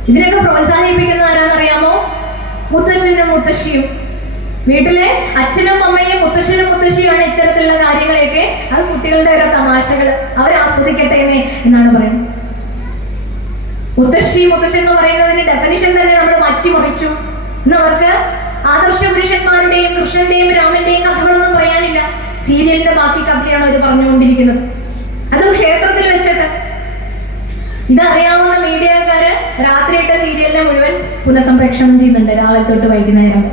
ഇതിനൊക്കെ പ്രോത്സാഹിപ്പിക്കുന്ന ആരാന്നറിയാമോ? മുത്തശ്ശനും മുത്തശ്ശിയും. വീട്ടിലെ അച്ഛനും അമ്മയും മുത്തശ്ശനും മുത്തശ്ശിയുമാണ് ഇത്തരത്തിലുള്ള കാര്യങ്ങളെയൊക്കെ, അത് കുട്ടികളുടെ ഓരോ തമാശകൾ അവർ ആസ്വദിക്കട്ടെ എന്നാണ് പറയുന്നത്. മുത്തശ്ശൻ എന്ന് പറയുന്നതിന്റെ ഡെഫിനിഷൻ തന്നെ നമ്മൾ മാറ്റിമറിച്ചു. ഇന്ന് അവർക്ക് ആദർശ പുരുഷന്മാരുടെയും കൃഷ്ണന്റെയും രാമന്റെയും കഥകളൊന്നും പറയാനില്ല. സീരിയലിന്റെ ബാക്കി കഥയാണ് അവർ പറഞ്ഞുകൊണ്ടിരിക്കുന്നത്, അതും ക്ഷേത്രത്തിൽ വെച്ചിട്ട്. ഇതറിയാവുന്ന മീഡിയക്കാര് രാത്രിയിട്ട സീരിയലിനെ മുഴുവൻ പുനഃസംപ്രേക്ഷണം ചെയ്യുന്നുണ്ട്, രാവിലെ തൊട്ട് വൈകുന്നേരം.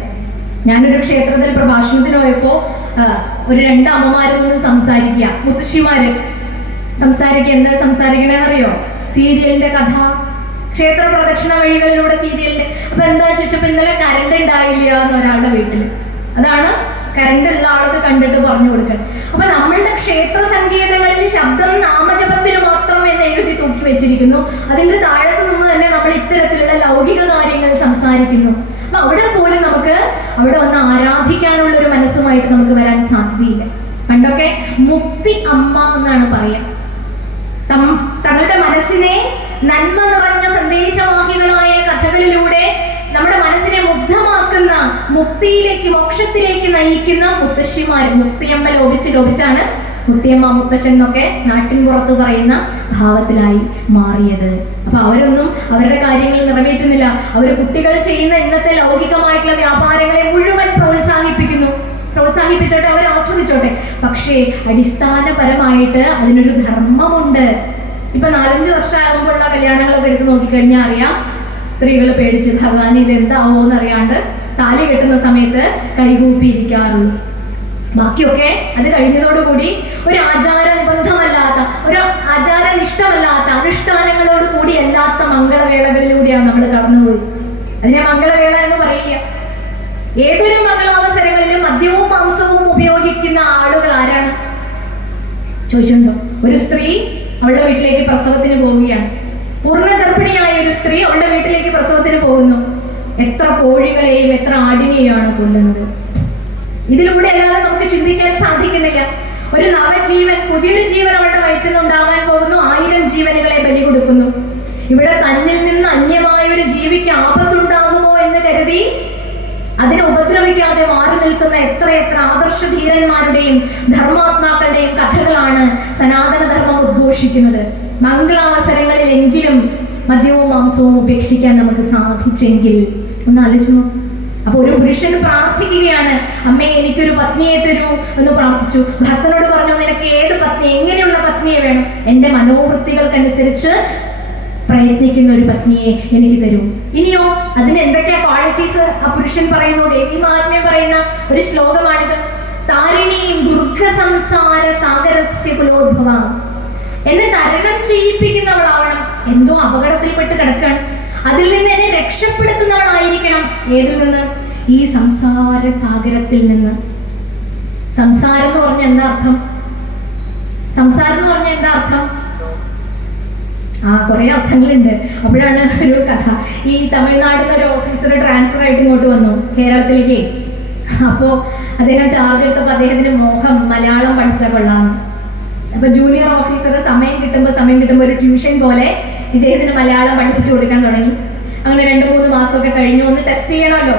ഞാനൊരു ക്ഷേത്രത്തിൽ പ്രഭാഷണത്തിന് പോയപ്പോ ഒരു 2 അമ്മമാരിൽ നിന്ന് സംസാരിക്കുക, മുത്തശ്ശിമാര് സംസാരിക്കുക. എന്താ സംസാരിക്കണേന്നറിയോ? സീരിയലിന്റെ കഥ, ക്ഷേത്ര പ്രദക്ഷിണ വഴികളിലൂടെ സീരിയലിന്റെ. അപ്പൊ എന്താ ചോദിച്ചപ്പോ ഇന്നലെ കറണ്ട് ഉണ്ടായില്ല എന്ന് ഒരാളുടെ വീട്ടിൽ. അതാണ് കറണ്ട് ഉള്ള ആളത് കണ്ടിട്ട് പറഞ്ഞു കൊടുക്കണം. അപ്പൊ നമ്മളുടെ ക്ഷേത്ര സങ്കേതങ്ങളിൽ ശബ്ദം നാമജപത്തിന് മാത്രം എന്ന് എഴുതി തൂക്കി വെച്ചിരിക്കുന്നു. അതിന്റെ താഴത്ത് നിന്ന് തന്നെ നമ്മൾ ഇത്തരത്തിലുള്ള ലൗകിക കാര്യങ്ങൾ സംസാരിക്കുന്നു. അപ്പൊ അവിടെ പോലും നമുക്ക് അവിടെ വന്ന് ആരാധിക്കാനുള്ള ഒരു മനസ്സുമായിട്ട് നമുക്ക് വരാൻ സാധ്യതയില്ല. പണ്ടൊക്കെ മുക്തി അമ്മ എന്നാണ് പറയാ. തങ്ങളുടെ മനസ്സിനെ നന്മ നിറഞ്ഞ സന്ദേശവാഹികളായ കഥകളിലൂടെ നമ്മുടെ മനസ്സിനെ മുഗ്ധമാക്കുന്ന, മുക്തിയിലേക്ക് മോക്ഷത്തിലേക്ക് നയിക്കുന്ന മുത്തശ്ശിമാർ. മുക്തിയമ്മ ലോപിച്ചാണ് മുത്തിയമ്മ മുത്തശ്ശൻ എന്നൊക്കെ നാട്ടിൻ പുറത്ത് പറയുന്ന ഭാവത്തിലായി മാറിയത്. അപ്പൊ അവരൊന്നും അവരുടെ കാര്യങ്ങൾ നിറവേറ്റുന്നില്ല. അവർ കുട്ടികൾ ചെയ്യുന്ന ഇന്നത്തെ ലൗകികമായിട്ടുള്ള വ്യാപാരങ്ങളെ മുഴുവൻ പ്രോത്സാഹിപ്പിക്കുന്നു. പ്രോത്സാഹിപ്പിച്ചോട്ടെ, അവർ ആസ്വദിച്ചോട്ടെ. പക്ഷേ അടിസ്ഥാനപരമായിട്ട് അതിനൊരു ധർമ്മമുണ്ട്. ഇപ്പൊ 4-5 വർഷമാകുമ്പോഴുള്ള കല്യാണങ്ങളൊക്കെ എടുത്ത് നോക്കിക്കഴിഞ്ഞാൽ അറിയാം, സ്ത്രീകൾ പേടിച്ച് ഭഗവാൻ ഇത് എന്താവോ എന്നറിയാണ്ട് താലി കെട്ടുന്ന സമയത്ത് കൈകൂപ്പിയിരിക്കാറുള്ളൂ. ബാക്കിയൊക്കെ അത് കഴിഞ്ഞതോടുകൂടി ഒരു ആചാര നിബന്ധമല്ലാത്ത, ഒരു ആചാരനിഷ്ഠമല്ലാത്ത, അനുഷ്ഠാനങ്ങളോട് കൂടി അല്ലാത്ത മംഗളവേളകളിലൂടെയാണ് നമ്മൾ കടന്നുപോയി. അതിനെ മംഗളവേള എന്ന് പറയില്ല. ഏതൊരു മംഗളാവസരങ്ങളിലും മദ്യവും മാംസവും ഉപയോഗിക്കുന്ന ആളുകൾ ആരാണ് ചോദിച്ചിട്ടുണ്ടോ? ഒരു സ്ത്രീ അവളുടെ വീട്ടിലേക്ക് പ്രസവത്തിന് പോവുകയാണ്. പൂർണ്ണ ഗർഭിണിയായ ഒരു സ്ത്രീ അവളുടെ വീട്ടിലേക്ക് പ്രസവത്തിന് പോകുന്നു. എത്ര കോഴികളെയും എത്ര ആടിനെയാണ് കൊല്ലുന്നത്. ഇതിലൂടെ അല്ലാതെ നമുക്ക് ചിന്തിക്കാൻ സാധിക്കുന്നില്ല. ഒരു നവജീവൻ, പുതിയൊരു ജീവൻ അവളുടെ വയറ്റിൽ ഉണ്ടാകാൻ പോകുന്നു. 1000 ജീവനുകളെ ബലി കൊടുക്കുന്നു. ഇവിടെ തന്നിൽ നിന്ന് അന്യമായ ഒരു ജീവിക്ക് ആപത്തുണ്ടാകുമോ എന്ന് കരുതി അതിനെ ഉപദ്രവിക്കാതെ മാറി നിൽക്കുന്ന എത്രയെത്ര ആദർശധീരന്മാരുടെയും ധർമാത്മാക്കളുടെയും കഥകളാണ് സനാതന ധർമ്മം ഉദ്ഘോഷിക്കുന്നത്. മംഗളാവസരങ്ങളിലെങ്കിലും മദ്യവും മാംസവും ഉപേക്ഷിക്കാൻ നമുക്ക് സാധിച്ചെങ്കിൽ ഒന്ന് ആലോചിച്ചു. അപ്പൊ ഒരു പുരുഷൻ പ്രാർത്ഥിക്കുകയാണ്, അമ്മേ എനിക്കൊരു പത്നിയെ തരൂ എന്ന് പ്രാർത്ഥിച്ചു. ഭക്തനോട് പറഞ്ഞു, നിനക്ക് ഏത് പത്നി, എങ്ങനെയുള്ള പത്നിയെ വേണം? എൻ്റെ മനോവൃത്തികൾക്കനുസരിച്ച് പ്രയത്നിക്കുന്ന ഒരു പത്നിയെ എനിക്ക് തരൂ. ഇനിയോ അതിന് എന്തൊക്കെയാ ക്വാളിറ്റീസ് ആ പുരുഷൻ പറയുന്നു? ദേവി മഹാത്മ്യം പറയുന്ന ഒരു ശ്ലോകമാണിത്. താരിണീം ദുർഗ സംസാര സാഗരസ്യ കുലോദ്ഭവ. എന്നെ തരണം ചെയ്യിപ്പിക്കുന്നവളാവണം. എന്തോ അപകടത്തിൽപ്പെട്ട് കിടക്കാൻ, അതിൽ നിന്ന് എന്നെ രക്ഷപ്പെടുത്തുന്നവളായിരിക്കണം. ഏതിൽ നിന്ന്? ഈ സംസാര സാഗരത്തിൽ നിന്ന്. സംസാരം എന്ന് പറഞ്ഞ എന്താ അർത്ഥം? സംസാരം എന്ന് പറഞ്ഞ എന്താ അർത്ഥം? കുറെ അർത്ഥങ്ങളുണ്ട്. അപ്പോഴാണ് ഒരു കഥ. ഈ തമിഴ്നാട്ടിൽ നിന്ന് ഒരു ഓഫീസർ ട്രാൻസ്ഫർ ആയിട്ട് ഇങ്ങോട്ട് വന്നു കേരളത്തിലേക്ക്. അപ്പോൾ അദ്ദേഹം ചാർജ് എടുത്തപ്പോൾ അദ്ദേഹത്തിന് മോഹം മലയാളം പഠിച്ചാൽ കൊള്ളാമെന്ന്. അപ്പൊ ജൂനിയർ ഓഫീസർ സമയം കിട്ടുമ്പോൾ ഒരു ട്യൂഷൻ പോലെ ഇദ്ദേഹത്തിന് മലയാളം പഠിപ്പിച്ചു കൊടുക്കാൻ തുടങ്ങി. അങ്ങനെ 2-3 മാസമൊക്കെ കഴിഞ്ഞു. ഒന്ന് ടെസ്റ്റ് ചെയ്യണമല്ലോ,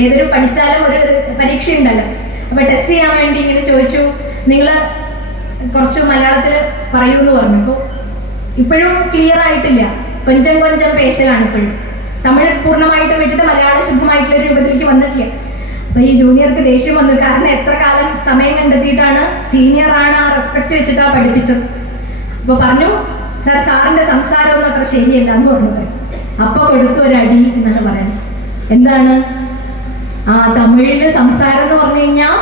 ഏതൊരു പഠിച്ചാലും ഒരു പരീക്ഷ ഉണ്ടല്ലോ. അപ്പൊ ടെസ്റ്റ് ചെയ്യാൻ വേണ്ടി ഇങ്ങനെ ചോദിച്ചു, നിങ്ങൾ കുറച്ച് മലയാളത്തിൽ പറയൂ എന്ന് പറഞ്ഞു. അപ്പോൾ ഇപ്പോഴും ക്ലിയർ ആയിട്ടില്ല, കൊഞ്ചം പേശലാണ് ഇപ്പോഴും. തമിഴ് പൂർണ്ണമായിട്ട് വിട്ടിട്ട് മലയാളം ശുദ്ധമായിട്ടുള്ള രൂപത്തിലേക്ക് വന്നിട്ടില്ല. അപ്പൊ ഈ ജൂനിയർക്ക് ദേഷ്യം വന്നു. കാരണം എത്ര കാലം സമയം കണ്ടെത്തിയിട്ടാണ്, സീനിയറാണ്, ആ റെസ്പെക്ട് വെച്ചിട്ടാണ് പഠിപ്പിച്ചത്. അപ്പൊ പറഞ്ഞു, സാറിന്റെ സംസാരം ഒന്നും അത്ര ശരിയല്ല എന്ന് പറഞ്ഞത്. അപ്പൊ കൊടുത്തു ഒരടി എന്നാണ് പറയുന്നത്. എന്താണ് തമിഴില് സംസാരം എന്ന് പറഞ്ഞു കഴിഞ്ഞാൽ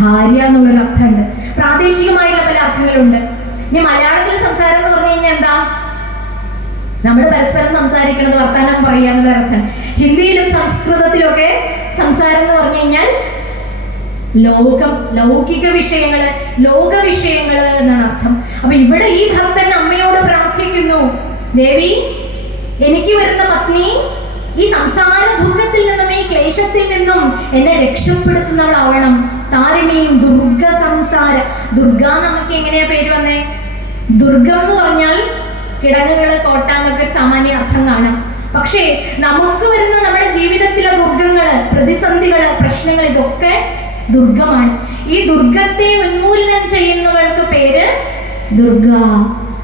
ഭാര്യ എന്നുള്ളൊരു അർത്ഥമുണ്ട്. പ്രാദേശികമായിട്ടുള്ള പല അർത്ഥങ്ങളുണ്ട്. ഇനി മലയാളത്തിൽ സംസാരം എന്ന് പറഞ്ഞു കഴിഞ്ഞാൽ എന്താ? നമ്മൾ പരസ്പരം സംസാരിക്കുന്നത്, വർത്തമാനം പറയുക എന്നുള്ള അർത്ഥം. ഹിന്ദിയിലും സംസ്കൃതത്തിലൊക്കെ സംസാരം എന്ന് പറഞ്ഞു കഴിഞ്ഞാൽ ലോകം, ലൗകിക വിഷയങ്ങള്, ലോക വിഷയങ്ങള് എന്നാണ് അർത്ഥം. അപ്പൊ ഇവിടെ ഈ ഭക്തൻ അമ്മയോട് പ്രാർത്ഥിക്കുന്നു, ദേവി എനിക്ക് വരുന്ന പത്നി ഈ സംസാര ദുഃഖത്തിൽ നിന്നും ഈ ക്ലേശത്തിൽ നിന്നും എന്നെ രക്ഷപ്പെടുത്തുന്നവളാവണം. താരിണിയും ദുർഗ സംസാര. ദുർഗ നമുക്ക് എങ്ങനെയാ പേര് വന്നേ? ദുർഗം എന്ന് പറഞ്ഞാൽ കിടങ്ങുകള്, കോട്ട എന്നൊക്കെ സാമാന്യ അർത്ഥം കാണാം. പക്ഷേ നമുക്ക് വരുന്ന നമ്മുടെ ജീവിതത്തിലെ ദുർഗങ്ങള്, പ്രതിസന്ധികള്, പ്രശ്നങ്ങൾ, ഇതൊക്കെ ദുർഗമാണ്. ഈ ദുർഗത്തെ ഉന്മൂലനം ചെയ്യുന്നവൾക്ക് പേര് ദുർഗ.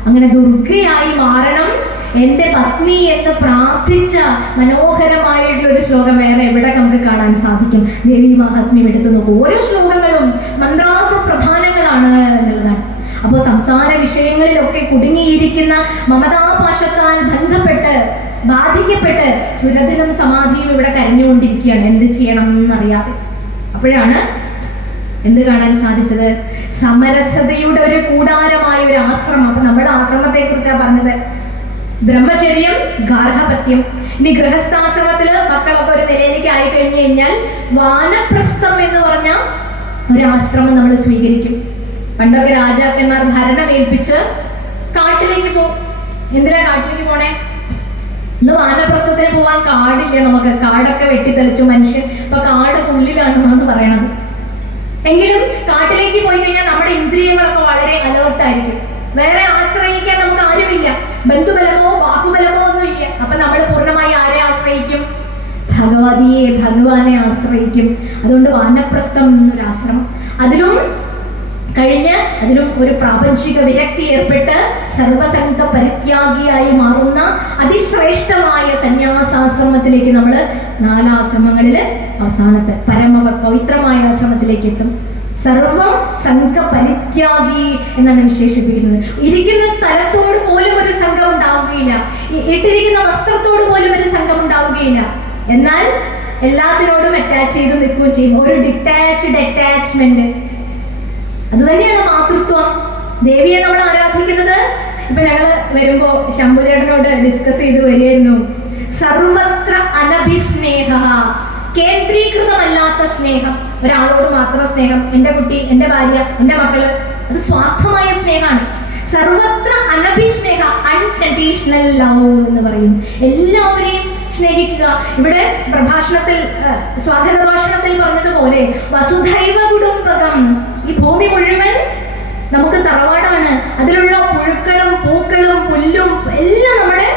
അങ്ങനെ ദുർഗയായി മാറണം എൻ്റെ പത്നി എന്ന് പ്രാർത്ഥിച്ച മനോഹരമായിട്ടുള്ള ഒരു ശ്ലോകം വേറെ എവിടെ നമുക്ക് കാണാൻ സാധിക്കും? ദേവി മഹാത്മ്യം എടുത്തു നോക്കൂ. ഓരോ ശ്ലോകങ്ങളും മന്ത്രാർത്ഥ പ്രധാനങ്ങളാണ് എന്നുള്ളതാണ്. അപ്പോൾ സംസാര വിഷയങ്ങളിലൊക്കെ കുടുങ്ങിയിരിക്കുന്ന മമതാപാശത്താൽ ബന്ധപ്പെട്ട് ബാധിക്കപ്പെട്ട് സുരഥനും സമാധിയും ഇവിടെ കരഞ്ഞുകൊണ്ടിരിക്കുകയാണ്. എന്ത് ചെയ്യണം എന്നറിയാതെ. അപ്പോഴാണ് എന്ത് കാണാൻ സാധിച്ചത്? സമരസതയുടെ ഒരു കൂടാരമായ ഒരു ആശ്രമം. അപ്പൊ നമ്മൾ ആശ്രമത്തെ കുറിച്ചാണ് പറഞ്ഞത്. ബ്രഹ്മചര്യം, ഗാർഹപത്യം. ഇനി ഗൃഹസ്ഥാശ്രമത്തില് മക്കളൊക്കെ ഒരു നിലയിലേക്ക് ആയി കഴിഞ്ഞു കഴിഞ്ഞാൽ വാനപ്രസ്ഥം എന്ന് പറഞ്ഞ ഒരാശ്രമം നമ്മൾ സ്വീകരിക്കും. പണ്ടൊക്കെ രാജാക്കന്മാർ ഭരണമേൽപ്പിച്ച് കാട്ടിലേക്ക് പോകും. എന്തിനാ കാട്ടിലേക്ക് പോണേ? ഇന്ന് വാനപ്രസ്ഥത്തിന് പോവാൻ കാടില്ല. നമുക്ക് കാടൊക്കെ വെട്ടിത്തെളിച്ചു മനുഷ്യൻ. ഇപ്പൊ കാട് ഉള്ളിലാണെന്നാണ് പറയണത്. എങ്കിലും കാട്ടിലേക്ക് പോയി കഴിഞ്ഞാൽ നമ്മുടെ ഇന്ദ്രിയങ്ങളൊക്കെ വളരെ അലേർട്ടായിരിക്കും. വേറെ ആശ്രയിക്കാൻ നമുക്ക് ആരുമില്ല. ബന്ധുബലമോ ബാഹുബലമോ ഒന്നും ഇല്ല. അപ്പൊ നമ്മൾ പൂർണ്ണമായി ആരെ ആശ്രയിക്കും? ഭഗവതിയെ, ഭഗവാനെ ആശ്രയിക്കും. അതുകൊണ്ട് വാനപ്രസ്ഥം എന്നൊരു ആശ്രമം. അതിലും കഴിഞ്ഞ് അതിലും ഒരു പ്രാപഞ്ചിക വിരക്തി ഏർപ്പെട്ട് സർവസംഘ പരിത്യാഗിയായി മാറുന്ന അതിശ്രേഷ്ഠമായ സന്യാസാശ്രമത്തിലേക്ക് നമ്മൾ 4 ആശ്രമങ്ങളിൽ അവസാനത്തെ പവിത്രമായ ആശ്രമത്തിലേക്ക് എത്തും. സർവം സംഘ പരിത്യാഗി എന്നാണ് വിശേഷിപ്പിക്കുന്നത്. ഇരിക്കുന്ന സ്ഥലത്തോട് പോലും ഒരു സംഘം ഉണ്ടാവുകയില്ല, ഇട്ടിരിക്കുന്ന വസ്ത്രത്തോട് പോലും ഒരു സംഘം ഉണ്ടാവുകയില്ല. എന്നാൽ എല്ലാത്തിനോടും അറ്റാച്ച് ചെയ്ത് നിൽക്കുകയും ചെയ്യും. ഒരു അറ്റാച്ച്മെന്റ്. അത് തന്നെയാണ് മാതൃത്വം. ദേവിയെ നമ്മൾ ആരാധിക്കുന്നത്. ഇപ്പൊ ഞങ്ങള് വരുമ്പോ ശംഭുചേട്ടനോട് ഡിസ്കസ് ചെയ്ത് വരികയായിരുന്നു. സർവത്ര അനഭിസ്നേഹ, കേന്ദ്രീകൃതമല്ലാത്ത സ്നേഹം, ഒരാളോട് മാത്രം സ്നേഹം, എൻ്റെ കുട്ടി, എൻ്റെ ഭാര്യ, എൻ്റെ മക്കള്, അത് സ്വാർത്ഥമായ സ്നേഹമാണ്. സർവത്ര അനഭിസ്നേഹ, അൺകണ്ടീഷണൽ ലവ് എന്ന് പറയും. എല്ലാവരെയും സ്നേഹിക്കുക. ഇവിടെ പ്രഭാഷണത്തിൽ സ്വാഗത ഭാഷണത്തിൽ പറഞ്ഞതുപോലെ വസുധൈവ കുടുംബകം, ഈ ഭൂമി മുഴുവൻ നമുക്ക് തറവാടാണ്. അതിലുള്ള പുഴുക്കളും പൂക്കളും പുല്ലും എല്ലാം നമ്മുടെ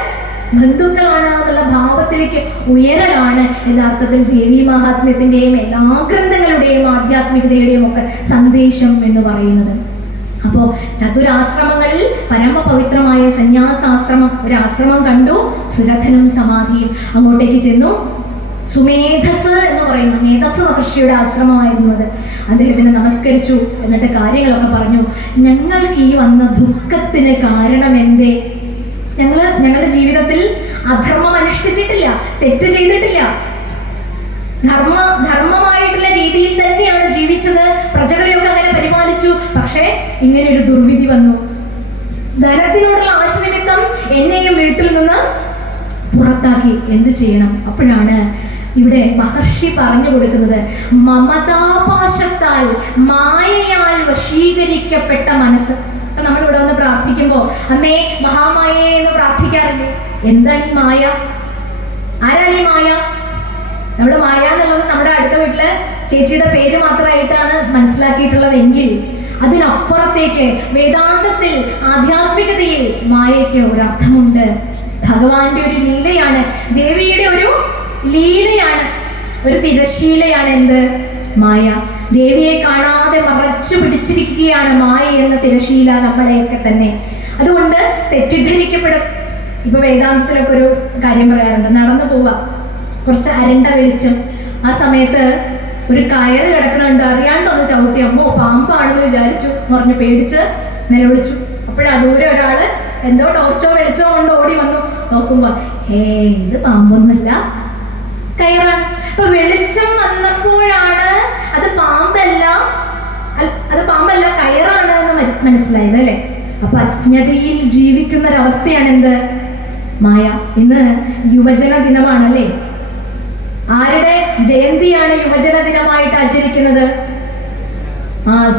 ബന്ധുക്കളാണ് എന്നുള്ള ഭാവത്തിലേക്ക് ഉയരലാണ് യഥാർത്ഥത്തിൽ ദേവീ മഹാത്മ്യത്തിൻ്റെയും എല്ലാ ഗ്രന്ഥങ്ങളുടെയും ആധ്യാത്മികതയുടെയും ഒക്കെ സന്ദേശം എന്ന് പറയുന്നത്. അപ്പോൾ ചതുരാശ്രമങ്ങളിൽ പരമപവിത്രമായ സന്യാസാശ്രമം, ഒരു ആശ്രമം കണ്ടു. സുരഥനും സമാധിയും അങ്ങോട്ടേക്ക് ചെന്നു. സുമേധസ് എന്ന് പറയുന്ന മേധസ് മഹർഷിയുടെ ആശ്രമമായിരുന്നു അത്. അദ്ദേഹത്തിന് നമസ്കരിച്ചു. എന്നിട്ട് കാര്യങ്ങളൊക്കെ പറഞ്ഞു. ഞങ്ങൾക്ക് ഈ വന്ന ദുഃഖത്തിന് കാരണം എന്തേ? ഞങ്ങളുടെ ജീവിതത്തിൽ അധർമ്മം അനുഷ്ഠിച്ചിട്ടില്ല, തെറ്റ് ചെയ്തിട്ടില്ല, ധർമ്മമായിട്ടുള്ള രീതിയിൽ തന്നെയാണ് ജീവിച്ചത്, പ്രജകളെയൊക്കെ അങ്ങനെ പരിപാലിച്ചു. പക്ഷേ ഇങ്ങനെ ഒരു ദുർവിധി വന്നു. ധനത്തിനോടുള്ള ആശനിമിത്തം എന്നെയും വീട്ടിൽ നിന്ന് പുറത്താക്കി. എന്ത് ചെയ്യണം? അപ്പോഴാണ് ഇവിടെ മഹർഷി പറഞ്ഞു കൊടുക്കുന്നത്, മമതാപാശത്താൽ മായയാൽ വശീകരിക്കപ്പെട്ട മനസ്സ്. അപ്പൊ നമ്മളിവിടെ വന്ന് പ്രാർത്ഥിക്കുമ്പോൾ അമ്മേ മഹാമായേ എന്ന് പ്രാർത്ഥിക്കാറില്ലേ? എന്താണ് ഈ മായ? ആരാണ് ഈ മായ? നമ്മൾ മായ എന്നുള്ളത് നമ്മുടെ അടുത്ത വീട്ടിലെ ചേച്ചിയുടെ പേര് മാത്രമായിട്ടാണ് മനസ്സിലാക്കിയിട്ടുള്ളതെങ്കിൽ അതിനപ്പുറത്തേക്ക് വേദാന്തത്തിൽ, ആധ്യാത്മികതയിൽ മായയ്ക്ക് ഒരർത്ഥമുണ്ട്. ഭഗവാന്റെ ഒരു ലീലയാണ്, ദേവിയുടെ ഒരു ലീലയാണ്, ഒരു തിരശീലയാണ് എന്ത്? മായ. ദേവിയെ കാണാതെ മറച്ചു പിടിച്ചിരിക്കുകയാണ് മായ എന്ന തിരശീല നമ്മളെയൊക്കെ തന്നെ. അതുകൊണ്ട് തെറ്റിദ്ധരിക്കപ്പെടും. ഇപ്പൊ വേദാന്തത്തിലൊക്കെ ഒരു കാര്യം പറയാറുണ്ട്, നടന്നു പോവുക, കുറച്ച് അരണ്ട വെളിച്ചം, ആ സമയത്ത് ഒരു കയറ് കിടക്കണുണ്ട്, അറിയാണ്ടൊന്ന് ചവിട്ടി, അമ്മോ പാമ്പാണെന്ന് വിചാരിച്ചു എന്ന് പറഞ്ഞ് പേടിച്ച് നിലവിളിച്ചു. അപ്പോഴാ ദൂരെ ഒരാള് എന്തോ ടോർച്ചോ വെളിച്ചോ കൊണ്ട് ഓടി വന്നു. നോക്കുമ്പോ ഇത് പാമ്പൊന്നുമല്ല, കയറാണ്. അപ്പൊ വെളിച്ചം വന്നപ്പോഴാണ് അത് പാമ്പല്ല കയറാണ് എന്ന് മനസ്സിലായത് അല്ലെ? അപ്പൊ അജ്ഞതയിൽ ജീവിക്കുന്ന ഒരവസ്ഥയാണ് എന്ത്? മായ. ഇന്ന് യുവജന ദിനമാണല്ലേ? ആരുടെ ജയന്തിയാണ് യുവജന ദിനമായിട്ട് ആചരിക്കുന്നത്?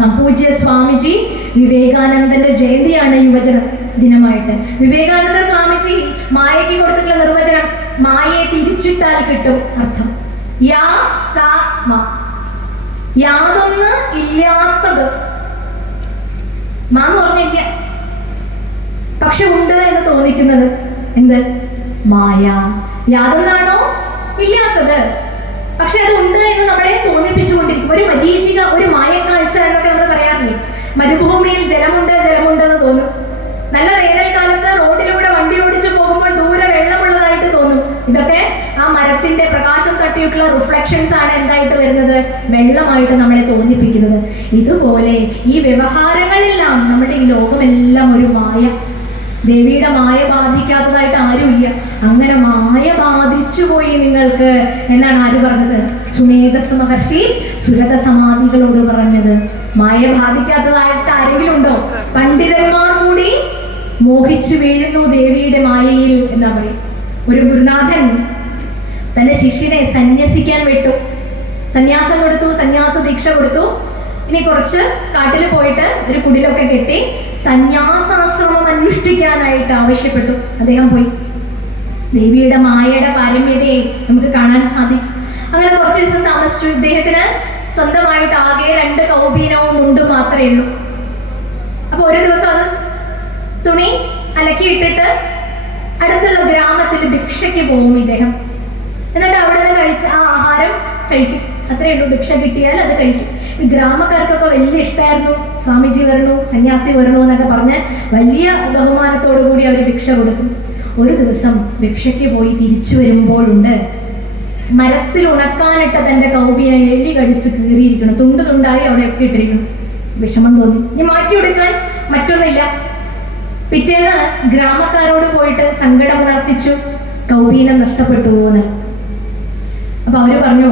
സംപൂജ്യ സ്വാമിജി വിവേകാനന്ദന്റെ ജയന്തിയാണ് യുവജന ദിനമായിട്ട്. വിവേകാനന്ദ സ്വാമിജി മായയ്ക്ക് കൊടുത്തിട്ടുള്ള നിർവചനം, മായയെ തിരിച്ചിട്ടാൽ കിട്ടും അർത്ഥം. യാതൊന്ന് ഇല്ലാത്തത്. മാന്ന് പറഞ്ഞില്ല, പക്ഷെ ഉണ്ട് എന്ന് തോന്നിക്കുന്നത് എന്ത്? മായ. യാതൊന്നാണോ ഇല്ലാത്തത്, പക്ഷെ അത് ഉണ്ട് എന്ന് നമ്മളെ തോന്നിപ്പിച്ചുകൊണ്ടിരിക്കും. ഒരു മരീചിക, ഒരു മായക്കാഴ്ച എന്നൊക്കെ നമ്മൾ പറയാറില്ലേ? മരുഭൂമിയിൽ ജലമുണ്ട് എന്ന് തോന്നും. നല്ല വേനൽക്കാലത്ത് റോഡിലൂടെ വണ്ടി ഓടിച്ചു പോകുമ്പോൾ ദൂരെ വെള്ളമുള്ളതായിട്ട് തോന്നും. ഇതൊക്കെ ആ മരത്തിന്റെ പ്രകാശം തട്ടിയിട്ടുള്ള റിഫ്ലക്ഷൻസ് ആണ് എന്തായിട്ട് വരുന്നത്? വെള്ളമായിട്ട് നമ്മളെ തോന്നിപ്പിക്കുന്നത്. ഇതുപോലെ ഈ വ്യവഹാരങ്ങളെല്ലാം, നമ്മുടെ ഈ ലോകമെല്ലാം ഒരു മായ. ദേവിയുടെ മായ ബാധിക്കാത്തതായിട്ട് ആരുമില്ല. അങ്ങനെ മായ ബാധിച്ചു പോയി നിങ്ങൾക്ക് എന്നാണ് ആര് പറഞ്ഞത്? സുമേധസ് മഹർഷി സുരത സമാധികളോട് പറഞ്ഞത്. മായ ബാധിക്കാത്തതായിട്ട് ആരെങ്കിലും ഉണ്ടോ? പണ്ഡിതന്മാർ കൂടി മോഹിച്ചു വീഴുന്നു ദേവിയുടെ മായയിൽ എന്നാ പറയും. ഒരു ഗുരുനാഥൻ തന്റെ ശിഷ്യനെ സന്യസിക്കാൻ വിട്ടു. സന്യാസം കൊടുത്തു, സന്യാസ ദീക്ഷ കൊടുത്തു. ഇനി കുറച്ച് കാട്ടിൽ പോയിട്ട് ഒരു കുടിലൊക്കെ കെട്ടി സന്യാസാശ്രമം അനുഷ്ഠിക്കാനായിട്ട് ആവശ്യപ്പെട്ടു. അദ്ദേഹം പോയി. ദേവിയുടെ മായയുടെ പാരമ്യതയെ നമുക്ക് കാണാൻ സാധിക്കും. അങ്ങനെ കുറച്ച് ദിവസം താമസിച്ചു. ഇദ്ദേഹത്തിന് സ്വന്തമായിട്ട് ആകെ 2 കൗപീനവും മുണ്ടും മാത്രമേ ഉള്ളൂ. അപ്പൊ ഒരു ദിവസം അത് തുണി അലക്കിയിട്ടിട്ട് അടുത്തുള്ള ഗ്രാമത്തിൽ ഭിക്ഷയ്ക്ക് പോകും ഇദ്ദേഹം. എന്നിട്ട് അവിടെ നിന്ന് കഴിച്ച ആ ആഹാരം കഴിക്കും. അത്രയേ ഉള്ളൂ. ഭിക്ഷ കിട്ടിയാൽ അത് കഴിക്കും. ഈ ഗ്രാമക്കാർക്കൊക്കെ വലിയ ഇഷ്ടമായിരുന്നു. സ്വാമിജി വരണു, സന്യാസി വരണു എന്നൊക്കെ പറഞ്ഞ് വലിയ ബഹുമാനത്തോടു കൂടി അവർ ഭിക്ഷ കൊടുക്കും. ഒരു ദിവസം ഭിക്ഷയ്ക്ക് പോയി തിരിച്ചു വരുമ്പോഴുണ്ട് മരത്തിൽ ഉണക്കാനിട്ട തൻ്റെ കൗബീനെ എലി കടിച്ച് കീറിയിരിക്കണം, തുണ്ട് തുണ്ടായി അവിടെയൊക്കെ ഇട്ടിരിക്കണം. വിഷമം തോന്നി, ഇനി മാറ്റിയെടുക്കാൻ മറ്റൊന്നില്ല. പിറ്റേന്ന് ഗ്രാമക്കാരോട് പോയിട്ട് സങ്കടം ഉണർത്തിച്ചു, കൗബീനം നഷ്ടപ്പെട്ടു എന്ന്. അപ്പൊ അവര് പറഞ്ഞു,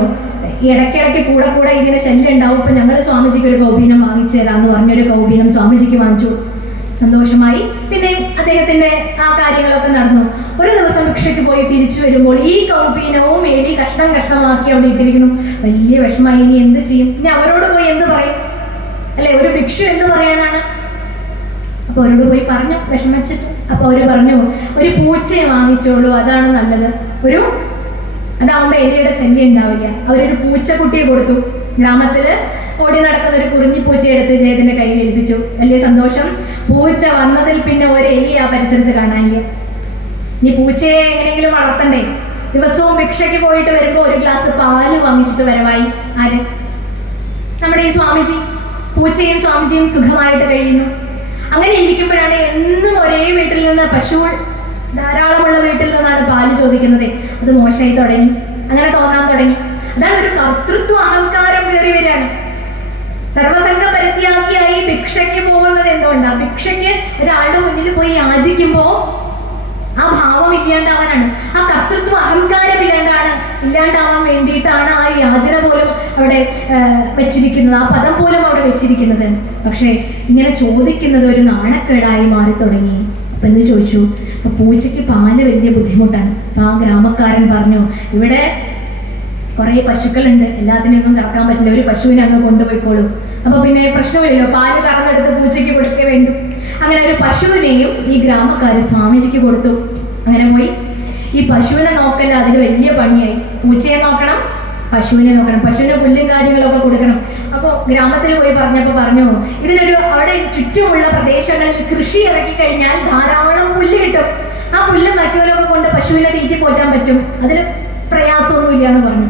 ഇടയ്ക്കിടയ്ക്ക് കൂടെ കൂടെ ഇങ്ങനെ ശല്യം ഉണ്ടാവും, ഇപ്പൊ ഞങ്ങൾ സ്വാമിജിക്ക് ഒരു കൗബീനം വാങ്ങിച്ചു തരാമെന്ന് പറഞ്ഞൊരു കൗബീനം സ്വാമിജിക്ക് വാങ്ങിച്ചു. സന്തോഷമായി. പിന്നെ അദ്ദേഹത്തിന്റെ ആ കാര്യങ്ങളൊക്കെ നടന്നു. ഒരു ദിവസം ഭിക്ഷയ്ക്ക് പോയി തിരിച്ചു വരുമ്പോൾ ഈ കൗബീനവും എലി കഷ്ണം കഷ്ണമാക്കി അവിടെ ഇട്ടിരിക്കുന്നു. വലിയ വിഷമായി, ഇനി എന്ത് ചെയ്യും? ഇനി അവരോട് പോയി എന്ത് പറയും അല്ലെ? ഒരു ഭിക്ഷു എന്ത് പറയാനാണ്? അപ്പൊ അവരോട് പോയി പറഞ്ഞു വിഷമിച്ചിട്ട്. അപ്പൊ അവര് പറഞ്ഞു, ഒരു പൂച്ചയെ വാങ്ങിച്ചോളൂ, അതാണ് നല്ലത്. അതാവുമ്പോ എലിയുടെ ശല്യം ഉണ്ടാവില്ല. അവരൊരു പൂച്ചക്കുട്ടിയെ കൊടുത്തു. ഗ്രാമത്തില് ഓടി നടക്കുന്ന ഒരു കുറിഞ്ഞി പൂച്ചയെ എടുത്ത് ഇദ്ദേഹത്തിന്റെ കയ്യിൽ ഏൽപ്പിച്ചു. വലിയ സന്തോഷം. പൂച്ച വന്നതിൽ പിന്നെ ഒരു എലി ആ പരിസരത്ത് കാണാനില്ല. ഇനി പൂച്ചയെ എങ്ങനെയെങ്കിലും വളർത്തണ്ടേ? ദിവസവും ഭിക്ഷയ്ക്ക് പോയിട്ട് വരുമ്പോ ഒരു ഗ്ലാസ് പാല് വാങ്ങിച്ചിട്ട് വരവായി. ആര്? നമ്മുടെ ഈ സ്വാമിജി. പൂച്ചയും സ്വാമിജിയും സുഖമായിട്ട് കഴിയുന്നു. അങ്ങനെ ഇരിക്കുമ്പോഴാണ് എന്നും ഒരേ വീട്ടിൽ നിന്ന് പശുക്കൾ ധാരാളമുള്ള വീട്ടിൽ നിന്നാണ് പാല് ചോദിക്കുന്നത്. അത് മോശമായി തുടങ്ങി, അങ്ങനെ തോന്നാൻ തുടങ്ങി. അതാണ് ഒരു കർത്തൃത്വ അഹങ്കാരം കയറി വരികയാണ്. സർവസംഘ പരിത്യാഗിയായി ഭിക്ഷയ്ക്ക് പോകുന്നത് എന്തുകൊണ്ടാ? ഭിക്ഷയ്ക്ക് ഒരാളുടെ മുന്നിൽ പോയി യാചിക്കുമ്പോ ആ ഭാവം ഇല്ലാണ്ടാവാനാണ്, ആ കർത്തൃത്വ അഹങ്കാരം ഇല്ലാണ്ടാവാൻ വേണ്ടിയിട്ടാണ് ആ യാചന പോലും അവിടെ വെച്ചിരിക്കുന്നത്, ആ പദം പോലും അവിടെ വെച്ചിരിക്കുന്നത്. പക്ഷെ ഇങ്ങനെ ചോദിക്കുന്നത് ഒരു നാണക്കേടായി മാറി തുടങ്ങി. അപ്പൊ എന്ത് ചോദിച്ചു? അപ്പൊ പൂച്ചയ്ക്ക് പാല് വലിയ ബുദ്ധിമുട്ടാണ്. അപ്പൊ ആ ഗ്രാമക്കാരൻ പറഞ്ഞു, ഇവിടെ കുറെ പശുക്കളുണ്ട്, എല്ലാത്തിനെയൊന്നും കറക്കാൻ പറ്റില്ല, ഒരു പശുവിനെ അങ്ങ് കൊണ്ടുപോയിക്കോളൂ. അപ്പൊ പിന്നെ പ്രശ്നമില്ലല്ലോ, പാല് കറന്നെടുത്ത് പൂച്ചയ്ക്ക് കൊടുക്കേ വേണ്ടു. അങ്ങനെ ഒരു പശുവിനെയും ഈ ഗ്രാമക്കാര് സ്വാമിജിക്ക് കൊടുത്തു. അങ്ങനെ പോയി ഈ പശുവിനെ നോക്കല്ല, അതിന് വലിയ പണിയായി. പൂച്ചയെ നോക്കണം, പശുവിനെ നോക്കണം, പശുവിന് പുല്ലും കാര്യങ്ങളൊക്കെ കൊടുക്കണം. അപ്പോൾ ഗ്രാമത്തിൽ പോയി പറഞ്ഞപ്പോൾ പറഞ്ഞു, അവിടെ ചുറ്റുമുള്ള പ്രദേശങ്ങളിൽ കൃഷി ഇറക്കി കഴിഞ്ഞാൽ ധാരാളം പുല്ല് കിട്ടും. ആ പുല്ല് മറ്റവരൊക്കെ കൊണ്ട് പശുവിനെ തീറ്റി പോറ്റാൻ പറ്റും, അതിൽ പ്രയാസമൊന്നുമില്ല എന്ന് പറഞ്ഞു.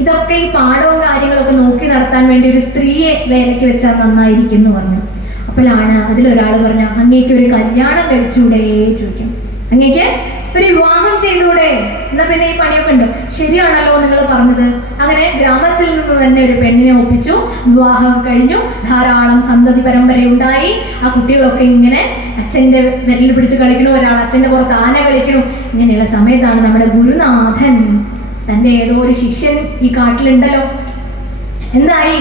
ഇതൊക്കെ ഈ പാടവും കാര്യങ്ങളൊക്കെ നോക്കി നടത്താൻ വേണ്ടി ഒരു സ്ത്രീയെ വേലയ്ക്ക് വെച്ചാൽ നന്നായിരിക്കും എന്ന് പറഞ്ഞു. അപ്പോഴാണ് അതിലൊരാൾ പറഞ്ഞു, അങ്ങേക്ക് ഒരു കല്യാണം കഴിച്ചുകൂടെ ചോദിക്കാം, അങ്ങേക്ക് ഒരു വിവാഹം ചെയ്തുകൂടെ, എന്നാ പിന്നെ ഈ പണിയൊക്കെ ഉണ്ട്. ശരിയാണല്ലോ നിങ്ങൾ പറഞ്ഞത്. അങ്ങനെ ഗ്രാമത്തിൽ നിന്ന് തന്നെ ഒരു പെണ്ണിനെ ഒപ്പിച്ചു, വിവാഹം കഴിഞ്ഞു, ധാരാളം സന്തതി പരമ്പരയുണ്ടായി. ആ കുട്ടികളൊക്കെ ഇങ്ങനെ അച്ഛൻ്റെ വിരൽ പിടിച്ച് കളിക്കണു, ഒരാൾ അച്ഛൻ്റെ പുറത്ത് ആന കളിക്കണു. ഇങ്ങനെയുള്ള സമയത്താണ് നമ്മുടെ ഗുരുനാഥൻ, തൻ്റെ ഏതോ ഒരു ശിഷ്യൻ ഈ കാട്ടിലുണ്ടല്ലോ, എന്തായി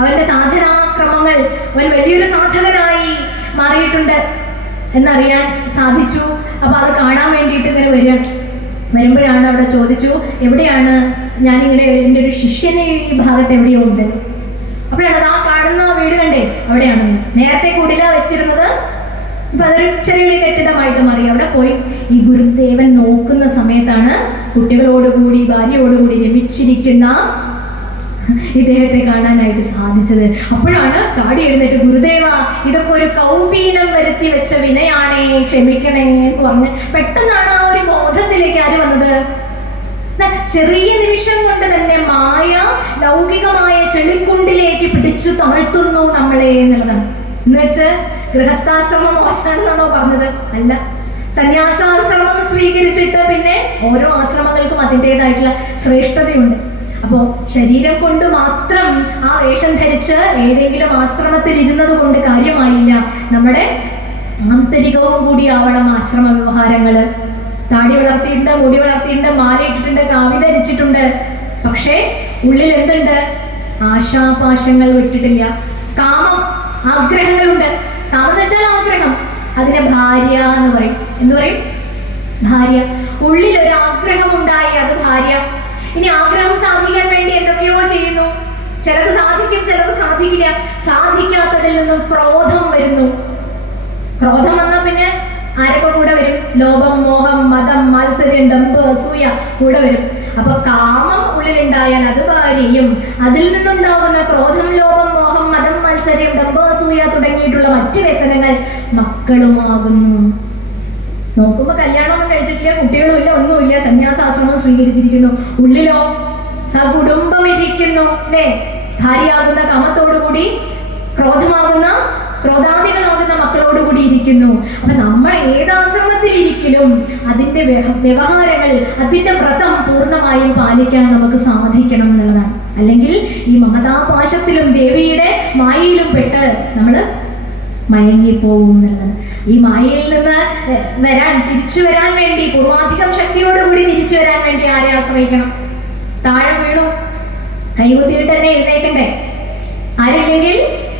അവന്റെ സാധനാക്രമങ്ങൾ, അവൻ വലിയൊരു സാധകനായി മാറിയിട്ടുണ്ട് എന്നറിയാൻ സാധിച്ചു. അപ്പൊ അത് കാണാൻ വേണ്ടിയിട്ട് ഇങ്ങനെ വരുമ്പോഴാണ് അവിടെ ചോദിച്ചു, എവിടെയാണ് ഞാനിങ്ങനെ എൻ്റെ ഒരു ശിഷ്യന് ഈ ഭാഗത്ത് എവിടെയോ ഉണ്ട്. അപ്പോഴാണ് ആ കാണുന്ന വീട് കണ്ടേ, അവിടെയാണ്. നേരത്തെ കുടില വെച്ചിരുന്നത്, ഇപ്പൊ അതൊരു ചെറിയൊരു കെട്ടിടമായിട്ട് മാറി. അവിടെ പോയി ഈ ഗുരുദേവൻ നോക്കുന്ന സമയത്താണ് കുട്ടികളോടുകൂടി ഭാര്യയോടുകൂടി രമിച്ചിരിക്കുന്ന ഇദ്ദേഹത്തെ കാണാനായിട്ട് സാധിച്ചത്. അപ്പോഴാണ് ചാടി എഴുന്നേറ്റ്, ഗുരുദേവ, ഇതൊക്കെ ഒരു കൗപീനം വരുത്തി വെച്ച വിനയാണേ, ക്ഷമിക്കണേ എന്ന് പറഞ്ഞ് പെട്ടെന്നാണ് ആ ഒരു ബോധത്തിലേക്ക് ആര് വന്നത്? ചെറിയ നിമിഷം കൊണ്ട് തന്നെ മായ ലൗകികമായ ചെളിക്കുണ്ടിലേക്ക് പിടിച്ചു താഴ്ത്തുന്നു നമ്മളെ എന്നുള്ളതാണ്. എന്ന് വെച്ച് ഗൃഹസ്ഥാശ്രമം മോശമാണെന്നാണോ പറഞ്ഞത്? അല്ല. സന്യാസാശ്രമം സ്വീകരിച്ചിട്ട് പിന്നെ ഓരോ ആശ്രമങ്ങൾക്കും അതിൻ്റെതായിട്ടുള്ള ശ്രേഷ്ഠതയുണ്ട്. അപ്പോൾ ശരീരം കൊണ്ട് മാത്രം ആ വേഷം ധരിച്ച് ഏതെങ്കിലും ആശ്രമത്തിൽ ഇരുന്നത് കൊണ്ട് കാര്യമായില്ല. നമ്മുടെ ആന്തരികവും കൂടി ആവണം ആശ്രമ വ്യവഹാരങ്ങൾ. താടി വളർത്തിയിട്ടുണ്ട്, മുടി വളർത്തിയിട്ടുണ്ട്, മാല ഇട്ടിട്ടുണ്ട്, കാവി ധരിച്ചിട്ടുണ്ട്. പക്ഷേ ഉള്ളിൽ എന്തുണ്ട്? ആശാപാശങ്ങൾ വിട്ടിട്ടില്ല. കാമം, ആഗ്രഹങ്ങളുണ്ട്. കാമം എന്ന് വെച്ചാൽ ആഗ്രഹം. അതിനെ ഭാര്യ എന്ന് പറയും. എന്തു പറയും? ഭാര്യ. ഉള്ളിൽ ഒരു ആഗ്രഹം ഉണ്ടായി, അത് ഭാര്യ. ഇനി ആഗ്രഹം സാധിക്കാൻ വേണ്ടി എന്തൊക്കെയോ ചെയ്യുന്നു. ചിലത് സാധിക്കും, ചിലത് സാധിക്കില്ല. സാധിക്കാത്തതിൽ നിന്നും ക്രോധം വരുന്നു. ക്രോധം വന്നാൽ പിന്നെ ആരൊക്കെ കൂടെ വരും? ലോഭം, മോഹം, മതം, മത്സരം, ഡംബ്, അസൂയ കൂടെ വരും. അപ്പൊ കാമം ഉള്ളിലുണ്ടായാൽ അത് ഭാര്യയും, അതിൽ നിന്നുണ്ടാകുന്ന ക്രോധം, ലോഭം, മോഹം, മതം, മത്സരം, ഡംബ്, അസൂയ തുടങ്ങിയിട്ടുള്ള മറ്റു വ്യസനങ്ങൾ മക്കളുമാകുന്നു. നോക്കുമ്പോ കല്യാണമൊന്നും കഴിച്ചിട്ടില്ല, കുട്ടികളുമില്ല, ഒന്നുമില്ല, സന്യാസാശ്രമം സ്വീകരിച്ചിരിക്കുന്നു. ഉള്ളിലോ സകുടുംബം ഇരിക്കുന്നു, അല്ലേ? ഭാര്യയാകുന്ന കാമത്തോട് ആവർത്തിക്കുന്നു. അപ്പൊ നമ്മൾ ഏതാശ്രമത്തിലിരിക്കലും അതിന്റെ വ്യവഹാരങ്ങൾ, അതിന്റെ വ്രതം പൂർണ്ണമായും പാലിക്കാൻ നമുക്ക് സാധിക്കണം എന്നുള്ളതാണ്. അല്ലെങ്കിൽ ഈ മമതാപാശത്തിലും ദേവിയുടെ മായയിലും പെട്ട് നമ്മൾ മയങ്ങിപ്പോകും എന്നുള്ളത്. ഈ മായയിൽ നിന്ന് തിരിച്ചു വരാൻ വേണ്ടി, പൂർവാധികം ശക്തിയോടുകൂടി തിരിച്ചു വരാൻ വേണ്ടി ആരെ ആശ്രയിക്കണം? താഴെ വീണു കൈകുത്തിയിട്ട് തന്നെ എഴുന്നേൽക്കണ്ടേ? ആരില്ലെങ്കിൽ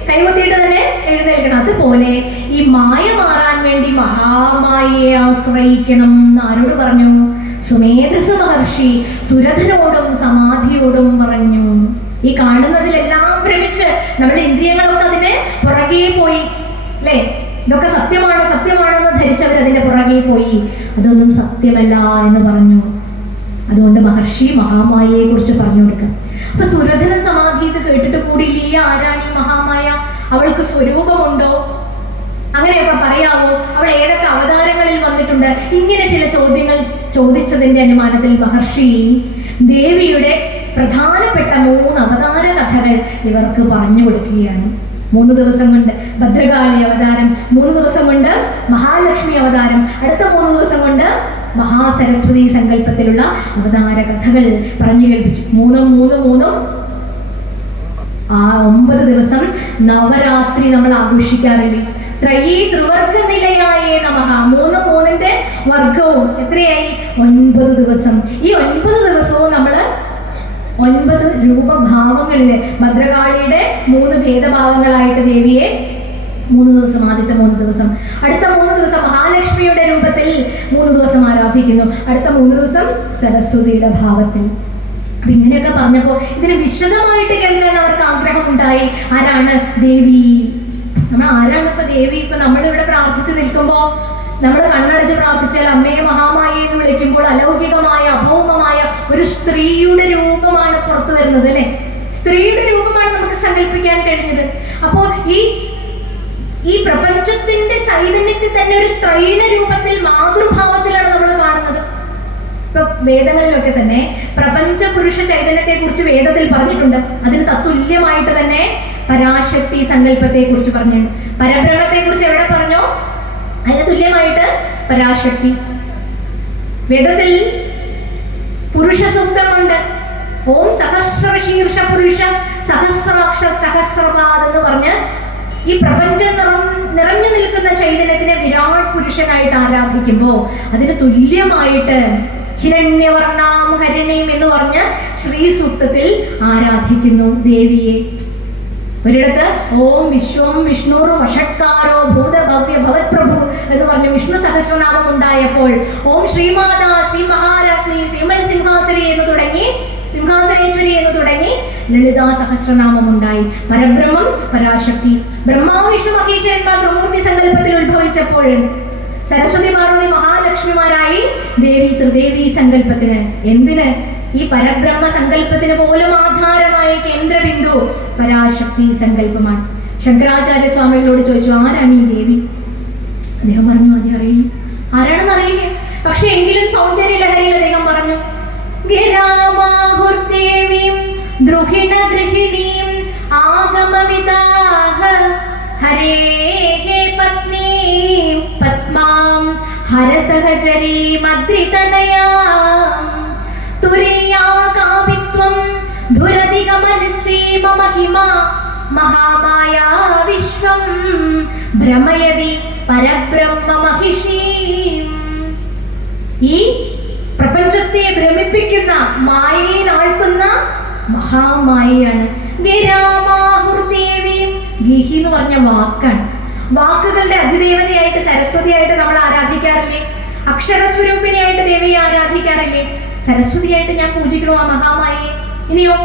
കൈകുത്തിയിട്ട് തന്നെ എഴുന്നേൽക്കണം. അതുപോലെ ഈ മായ മാറാൻ വേണ്ടി മഹാമായയെ ആശ്രയിക്കണം എന്ന് ആരോട് പറഞ്ഞു? സുമേധസ മഹർഷി സുരഥനോടും സമാധിയോടും പറഞ്ഞു. ഈ കാണുന്നതിലെല്ലാം ഭ്രമിച്ച് നമ്മുടെ ഇന്ദ്രിയങ്ങളൊക്കെ അതിനെ പുറകെ പോയി, അല്ലേ? ഇതൊക്കെ സത്യമാണ് സത്യമാണെന്ന് ധരിച്ചവർ അതിന്റെ പുറകെ പോയി. അതൊന്നും സത്യമല്ല എന്ന് പറഞ്ഞു. അതുകൊണ്ട് മഹർഷി മഹാമായയെ കുറിച്ച് പറഞ്ഞു കൊടുക്കുക. അപ്പൊ സുരഥന സമാധി ഇത് കേട്ടിട്ട് കൂടിയില്ല. ഈ ആരാണ് ഈ മഹാമായ? അവൾക്ക് സ്വരൂപമുണ്ടോ? അങ്ങനെയൊക്കെ പറയാവോ? അവൾ ഏതൊക്കെ അവതാരങ്ങളിൽ വന്നിട്ടുണ്ട്? ഇങ്ങനെ ചില ചോദ്യങ്ങൾ ചോദിച്ചതിന്റെ അനുമാനത്തിൽ മഹർഷി ദേവിയുടെ പ്രധാനപ്പെട്ട 3 അവതാര കഥകൾ ഇവർക്ക് പറഞ്ഞു കൊടുക്കുകയാണ്. 3 ദിവസം കൊണ്ട് ഭദ്രകാളി അവതാരം, 3 ദിവസം കൊണ്ട് മഹാലക്ഷ്മി അവതാരം, അടുത്ത 3 ദിവസം കൊണ്ട് മഹാസരസ്വതി സങ്കല്പത്തിലുള്ള അവതാര കഥകൾ പറഞ്ഞു കേൾപ്പിച്ചു. 3 ആ 9 ദിവസം നവരാത്രി നമ്മൾ ആഘോഷിക്കാറില്ലേ? ത്രയീ ത്രിവർഗ നിലയായേ നമഃ. 3 വർഗവും എത്രയായി? 9 ദിവസം. ഈ 9 ദിവസവും നമ്മൾ 9 രൂപഭാവങ്ങളില് ഭദ്രകാളിയുടെ 3 ഭേദഭാവങ്ങളായിട്ട് ദേവിയെ 3 ദിവസം, ആദ്യത്തെ 3 ദിവസം, അടുത്ത 3 ദിവസം മഹാലക്ഷ്മിയുടെ രൂപത്തിൽ 3 ദിവസം ആരാധിക്കുന്നു, അടുത്ത 3 ദിവസം സരസ്വതിയുടെ ഭാവത്തിൽ. അപ്പൊ ഇങ്ങനെയൊക്കെ പറഞ്ഞപ്പോൾ ഇതിന് വിശദമായിട്ട് കേൾക്കാൻ അവർക്ക് ആഗ്രഹമുണ്ടായി. ആരാണ് ദേവി? നമ്മൾ ആരാണ് ഇപ്പൊ ദേവി? ഇപ്പൊ നമ്മളിവിടെ പ്രാർത്ഥിച്ചു നിൽക്കുമ്പോൾ, നമ്മൾ കണ്ണടച്ച് പ്രാർത്ഥിച്ചാൽ അമ്മയെ മഹാമായി എന്ന് വിളിക്കുമ്പോൾ അലൗകികമായ അഭൗമമായ ഒരു സ്ത്രീയുടെ രൂപമാണ് പുറത്തു വരുന്നത്, അല്ലെ? സ്ത്രീയുടെ രൂപമാണ് നമുക്ക് സങ്കല്പിക്കാൻ കഴിഞ്ഞത്. അപ്പോൾ ഈ പ്രപഞ്ചത്തിന്റെ ചൈതന്യത്തിൽ തന്നെ ഒരു സ്ത്രീയുടെ രൂപത്തിൽ, മാതൃഭാവത്തിലാണ് നമ്മൾ കാണുന്നത്. ഇപ്പൊ വേദങ്ങളിലൊക്കെ തന്നെ പ്രപഞ്ച പുരുഷ ചൈതന്യത്തെ കുറിച്ച് വേദത്തിൽ പറഞ്ഞിട്ടുണ്ട്. അതിന് തത്തുല്യമായിട്ട് തന്നെ പരാശക്തി സങ്കല്പത്തെ കുറിച്ച് പറഞ്ഞിട്ടുണ്ട്. പരബ്രഹ്മത്തെ കുറിച്ച് എവിടെ പറഞ്ഞോ അതിന് തുല്യമായിട്ട് പരാശക്തി. വേദത്തിൽ പുരുഷ സൂക്തമുണ്ട്. ഓം സഹസ്രശീർഷ പുരുഷ സഹസ്രാക്ഷ സഹസ്രപാദ് എന്ന് പറഞ്ഞ് ഈ പ്രപഞ്ചം നിറഞ്ഞു നിൽക്കുന്ന ചൈതന്യത്തിനെ വിരാട് പുരുഷനായിട്ട് ആരാധിക്കുമ്പോൾ അതിന് തുല്യമായിട്ട് ഹിരണ്യവർണ്ണാം ഹരിണീം എന്ന് പറഞ്ഞ ശ്രീ സൂക്തത്തിൽ ആരാധിക്കുന്നു ദേവിയെ. ഒരിടത്ത് ഓം വിശ്വം വിഷ്ണുർ വഷട്കാരോ ഭൂതഭവ്യ ഭവത്പ്രഭു എന്ന് പറഞ്ഞ വിഷ്ണു സഹസ്രനാമം ഉണ്ടായപ്പോൾ ഓം ശ്രീമാതാ ശ്രീ മഹാരാജ്ഞി ശ്രീമൽ സിംഹാസുരി എന്ന് തുടങ്ങി, സിംഹാസനേശ്വരി എന്ന് തുടങ്ങി ലളിതാ സഹസ്രനാമം ഉണ്ടായി. പരബ്രഹ്മം പരാശക്തി. ബ്രഹ്മാ വിഷ്ണു മഹേശ്വരന്മാർ ത്രിമൂർത്തി സങ്കല്പത്തിൽ ഉത്ഭവിച്ചപ്പോൾ സരസ്വതി പാർവതി മഹാലക്ഷ്മിമാരായി ദേവി ത്രിദേവി സങ്കല്പത്തിന്. എന്തിന്? ഈ പരബ്രഹ്മ സങ്കല്പത്തിന് പോലും ആധാരമായ കേന്ദ്രബിന്ദു പരാശക്തി സങ്കല്പമാണ്. ശങ്കരാചാര്യ സ്വാമികളോട് ചോദിച്ചു, ആരാണ് ഈ ദേവി? അദ്ദേഹം പറഞ്ഞു, അത് അറിയില്ല. ആരാണെന്ന് അറിയില്ല. പക്ഷെ എങ്കിലും സൗന്ദര്യ ലഹരിയിൽ അദ്ദേഹം പറഞ്ഞു, ഗിരാമാഹുർദേവീം ദ്രുഹിണ ഗൃഹിണീം ആഗമവിദാഹ ഹരേഹേ പത്നീം പത്മാം ഹരസഹചരീം അദ്രിതനയാം തുരീയാകാവിത്വം ധുരധിഗമനസീമ മഹിമ മഹാമായാ വിശ്വം ഭ്രമയതി പരബ്രഹ്മ മഹിഷീം. ഈ പ്രപഞ്ചത്തെ ഭ്രമിപ്പിക്കുന്ന, മായയിൽ ആഴ്ത്തുന്ന മഹാമായയാണ്. ഗിരാമാഹുർദേവീം. ഗിഹി എന്ന് പറഞ്ഞ വാക്കാണ്. വാക്കുകളുടെ അധിദേവതയായിട്ട് സരസ്വതിയായിട്ട് നമ്മൾ ആരാധിക്കാറില്ലേ? അക്ഷരസ്വരൂപിണിയായിട്ട് ദേവിയെ ആരാധിക്കാറില്ലേ? സരസ്വതിയായിട്ട് ഞാൻ പൂജിക്കണോ ആ മഹാമായയെ? ഇനിയോ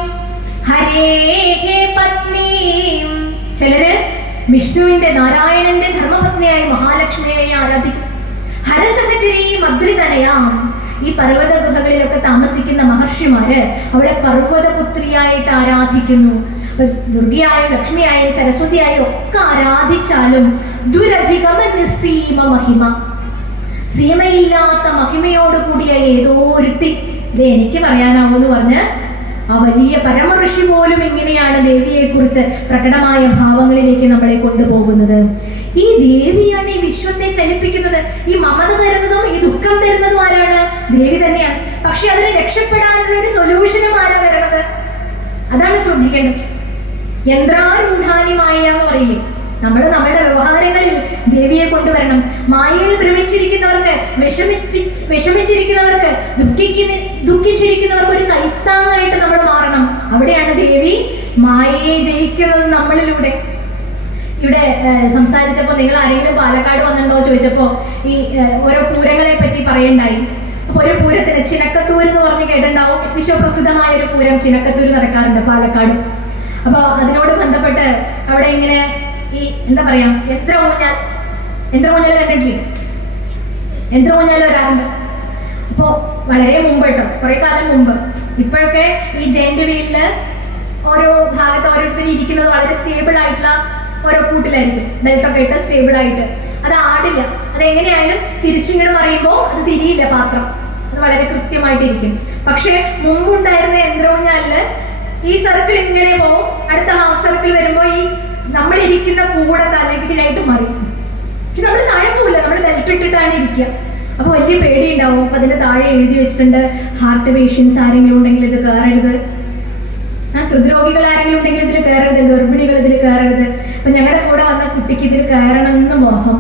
ഹരേഹേ പത്നീം. ചിലര് വിഷ്ണുവിന്റെ, നാരായണന്റെ ധർമ്മപത്നിയായി മഹാലക്ഷ്മിയെ ആരാധിക്കും. ഹരസഹചരീ മദ്രിതനയാം. ഈ പർവ്വത ഗുഹകളിലൊക്കെ താമസിക്കുന്ന മഹർഷിമാര് അവളെ പർവ്വതപുത്രിയായിട്ട് ആരാധിക്കുന്നു. ദുർഗയായും ലക്ഷ്മിയായും സരസ്വതിയായും ഒക്കെ ആരാധിച്ചാലും ദുരധിഗമനസീമ മഹിമ, സീമയില്ലാത്ത മഹിമയോട് കൂടിയ ഏതോ ഒരുത്തി, ഇത് എനിക്ക് പറയാനാവൂന്ന് പറഞ്ഞ് ആ വലിയ പരമഋഷി പോലും ഇങ്ങനെയാണ് ദേവിയെ കുറിച്ച് പ്രകടമായ ഭാവങ്ങളിലേക്ക് നമ്മളെ കൊണ്ടുപോകുന്നത്. ഈ ദേവിയാണ് ഈ വിശ്വത്തെ ചലിപ്പിക്കുന്നത്. ഈ മമത തരുന്നതും ഈ ദുഃഖം തരുന്നതും ആരാണ്? ദേവി തന്നെയാണ്. പക്ഷെ അതിന് രക്ഷപ്പെടാനുള്ള ഒരു സൊല്യൂഷനും ആരാ തരുന്നത്? അതാണ് ശ്രദ്ധിക്കേണ്ടത്. യന്ത്രാരൂഢാനി മായ എന്ന് പറയില്ലേ, നമ്മൾ നമ്മുടെ വ്യവഹാരങ്ങളിൽ ദേവിയെ കൊണ്ടുവരണം. മായയിൽ ഭ്രമിച്ചിരിക്കുന്നവർക്ക്, വിഷമിച്ചിരിക്കുന്നവർക്ക്, ദുഃഖിച്ചിരിക്കുന്നവർക്ക് ഒരു കൈത്താങ്ങായിട്ട് നമ്മൾ മാറണം. അവിടെയാണ് ദേവി മായയെ ജയിക്കുന്നത് നമ്മളിലൂടെ. ഇവിടെ സംസാരിച്ചപ്പോൾ നിങ്ങൾ ആരെങ്കിലും പാലക്കാട് വന്നിട്ടുണ്ടോ ചോദിച്ചപ്പോൾ ഈ ഓരോ പൂരങ്ങളെ പറ്റി പറയണ്ടായി. അപ്പൊ ഒരു പൂരത്തിന് ചിനക്കത്തൂർ എന്ന് പറഞ്ഞ് കേട്ടിട്ടുണ്ടാവും. വിശ്വപ്രസിദ്ധമായ ഒരു പൂരം ചിനക്കത്തൂർ നടക്കാറുണ്ട് പാലക്കാട്. അപ്പൊ അതിനോട് ബന്ധപ്പെട്ട് അവിടെ ഇങ്ങനെ ഈ എന്താ പറയാ യന്ത്രഊഞ്ഞാൽ കണ്ടിട്ടില്ലേ? യന്ത്രഊഞ്ഞാൽ വരാറുണ്ട്. അപ്പോ വളരെ മുമ്പ് കേട്ടോ, കുറെ കാലം മുമ്പ്. ഇപ്പോഴൊക്കെ ഈ ജെയിന്റ് വീലില് ഓരോ ഭാഗത്ത് ഓരോരുത്തർ ഇരിക്കുന്നത് വളരെ സ്റ്റേബിൾ ആയിട്ടുള്ള ഓരോ കൂട്ടിലായിരിക്കും, ബെൽറ്റൊക്കെ ഇട്ട് സ്റ്റേബിൾ ആയിട്ട്. അത് ആടില്ല. അത് എങ്ങനെയായാലും തിരിച്ചിങ്ങനെ പറയുമ്പോൾ അത് തിരിയില്ല പാത്രം, അത് വളരെ കൃത്യമായിട്ടിരിക്കും. പക്ഷെ മുമ്പുണ്ടായിരുന്ന യന്ത്രഊഞ്ഞാലില് ഈ സർക്കിൾ ഇങ്ങനെ പോകും, അടുത്ത ഹാഫ് സർക്കിൾ വരുമ്പോൾ ഈ നമ്മളിരിക്കുന്ന കൂടെ തലകിലായിട്ട് മാറി. പക്ഷെ നമ്മൾ താഴെ പോവില്ല, നമ്മൾ ബെൽറ്റ് ഇട്ടിട്ടാണ് ഇരിക്കുക. അപ്പൊ വലിയ പേടി ഉണ്ടാവും. അപ്പൊ അതിന്റെ താഴെ എഴുതി വെച്ചിട്ടുണ്ട്, ഹാർട്ട് പേഷ്യൻസ് ആരെങ്കിലും ഉണ്ടെങ്കിൽ ഇത് കയറരുത്, ഹൃദ്രോഗികൾ ആരെങ്കിലും ഉണ്ടെങ്കിൽ ഇതിൽ കയറരുത്, ഗർഭിണികൾ ഇതിൽ കയറരുത്. അപ്പൊ ഞങ്ങളുടെ കൂടെ വന്ന കുട്ടിക്ക് ഇതിൽ കയറണം എന്ന് മോഹം,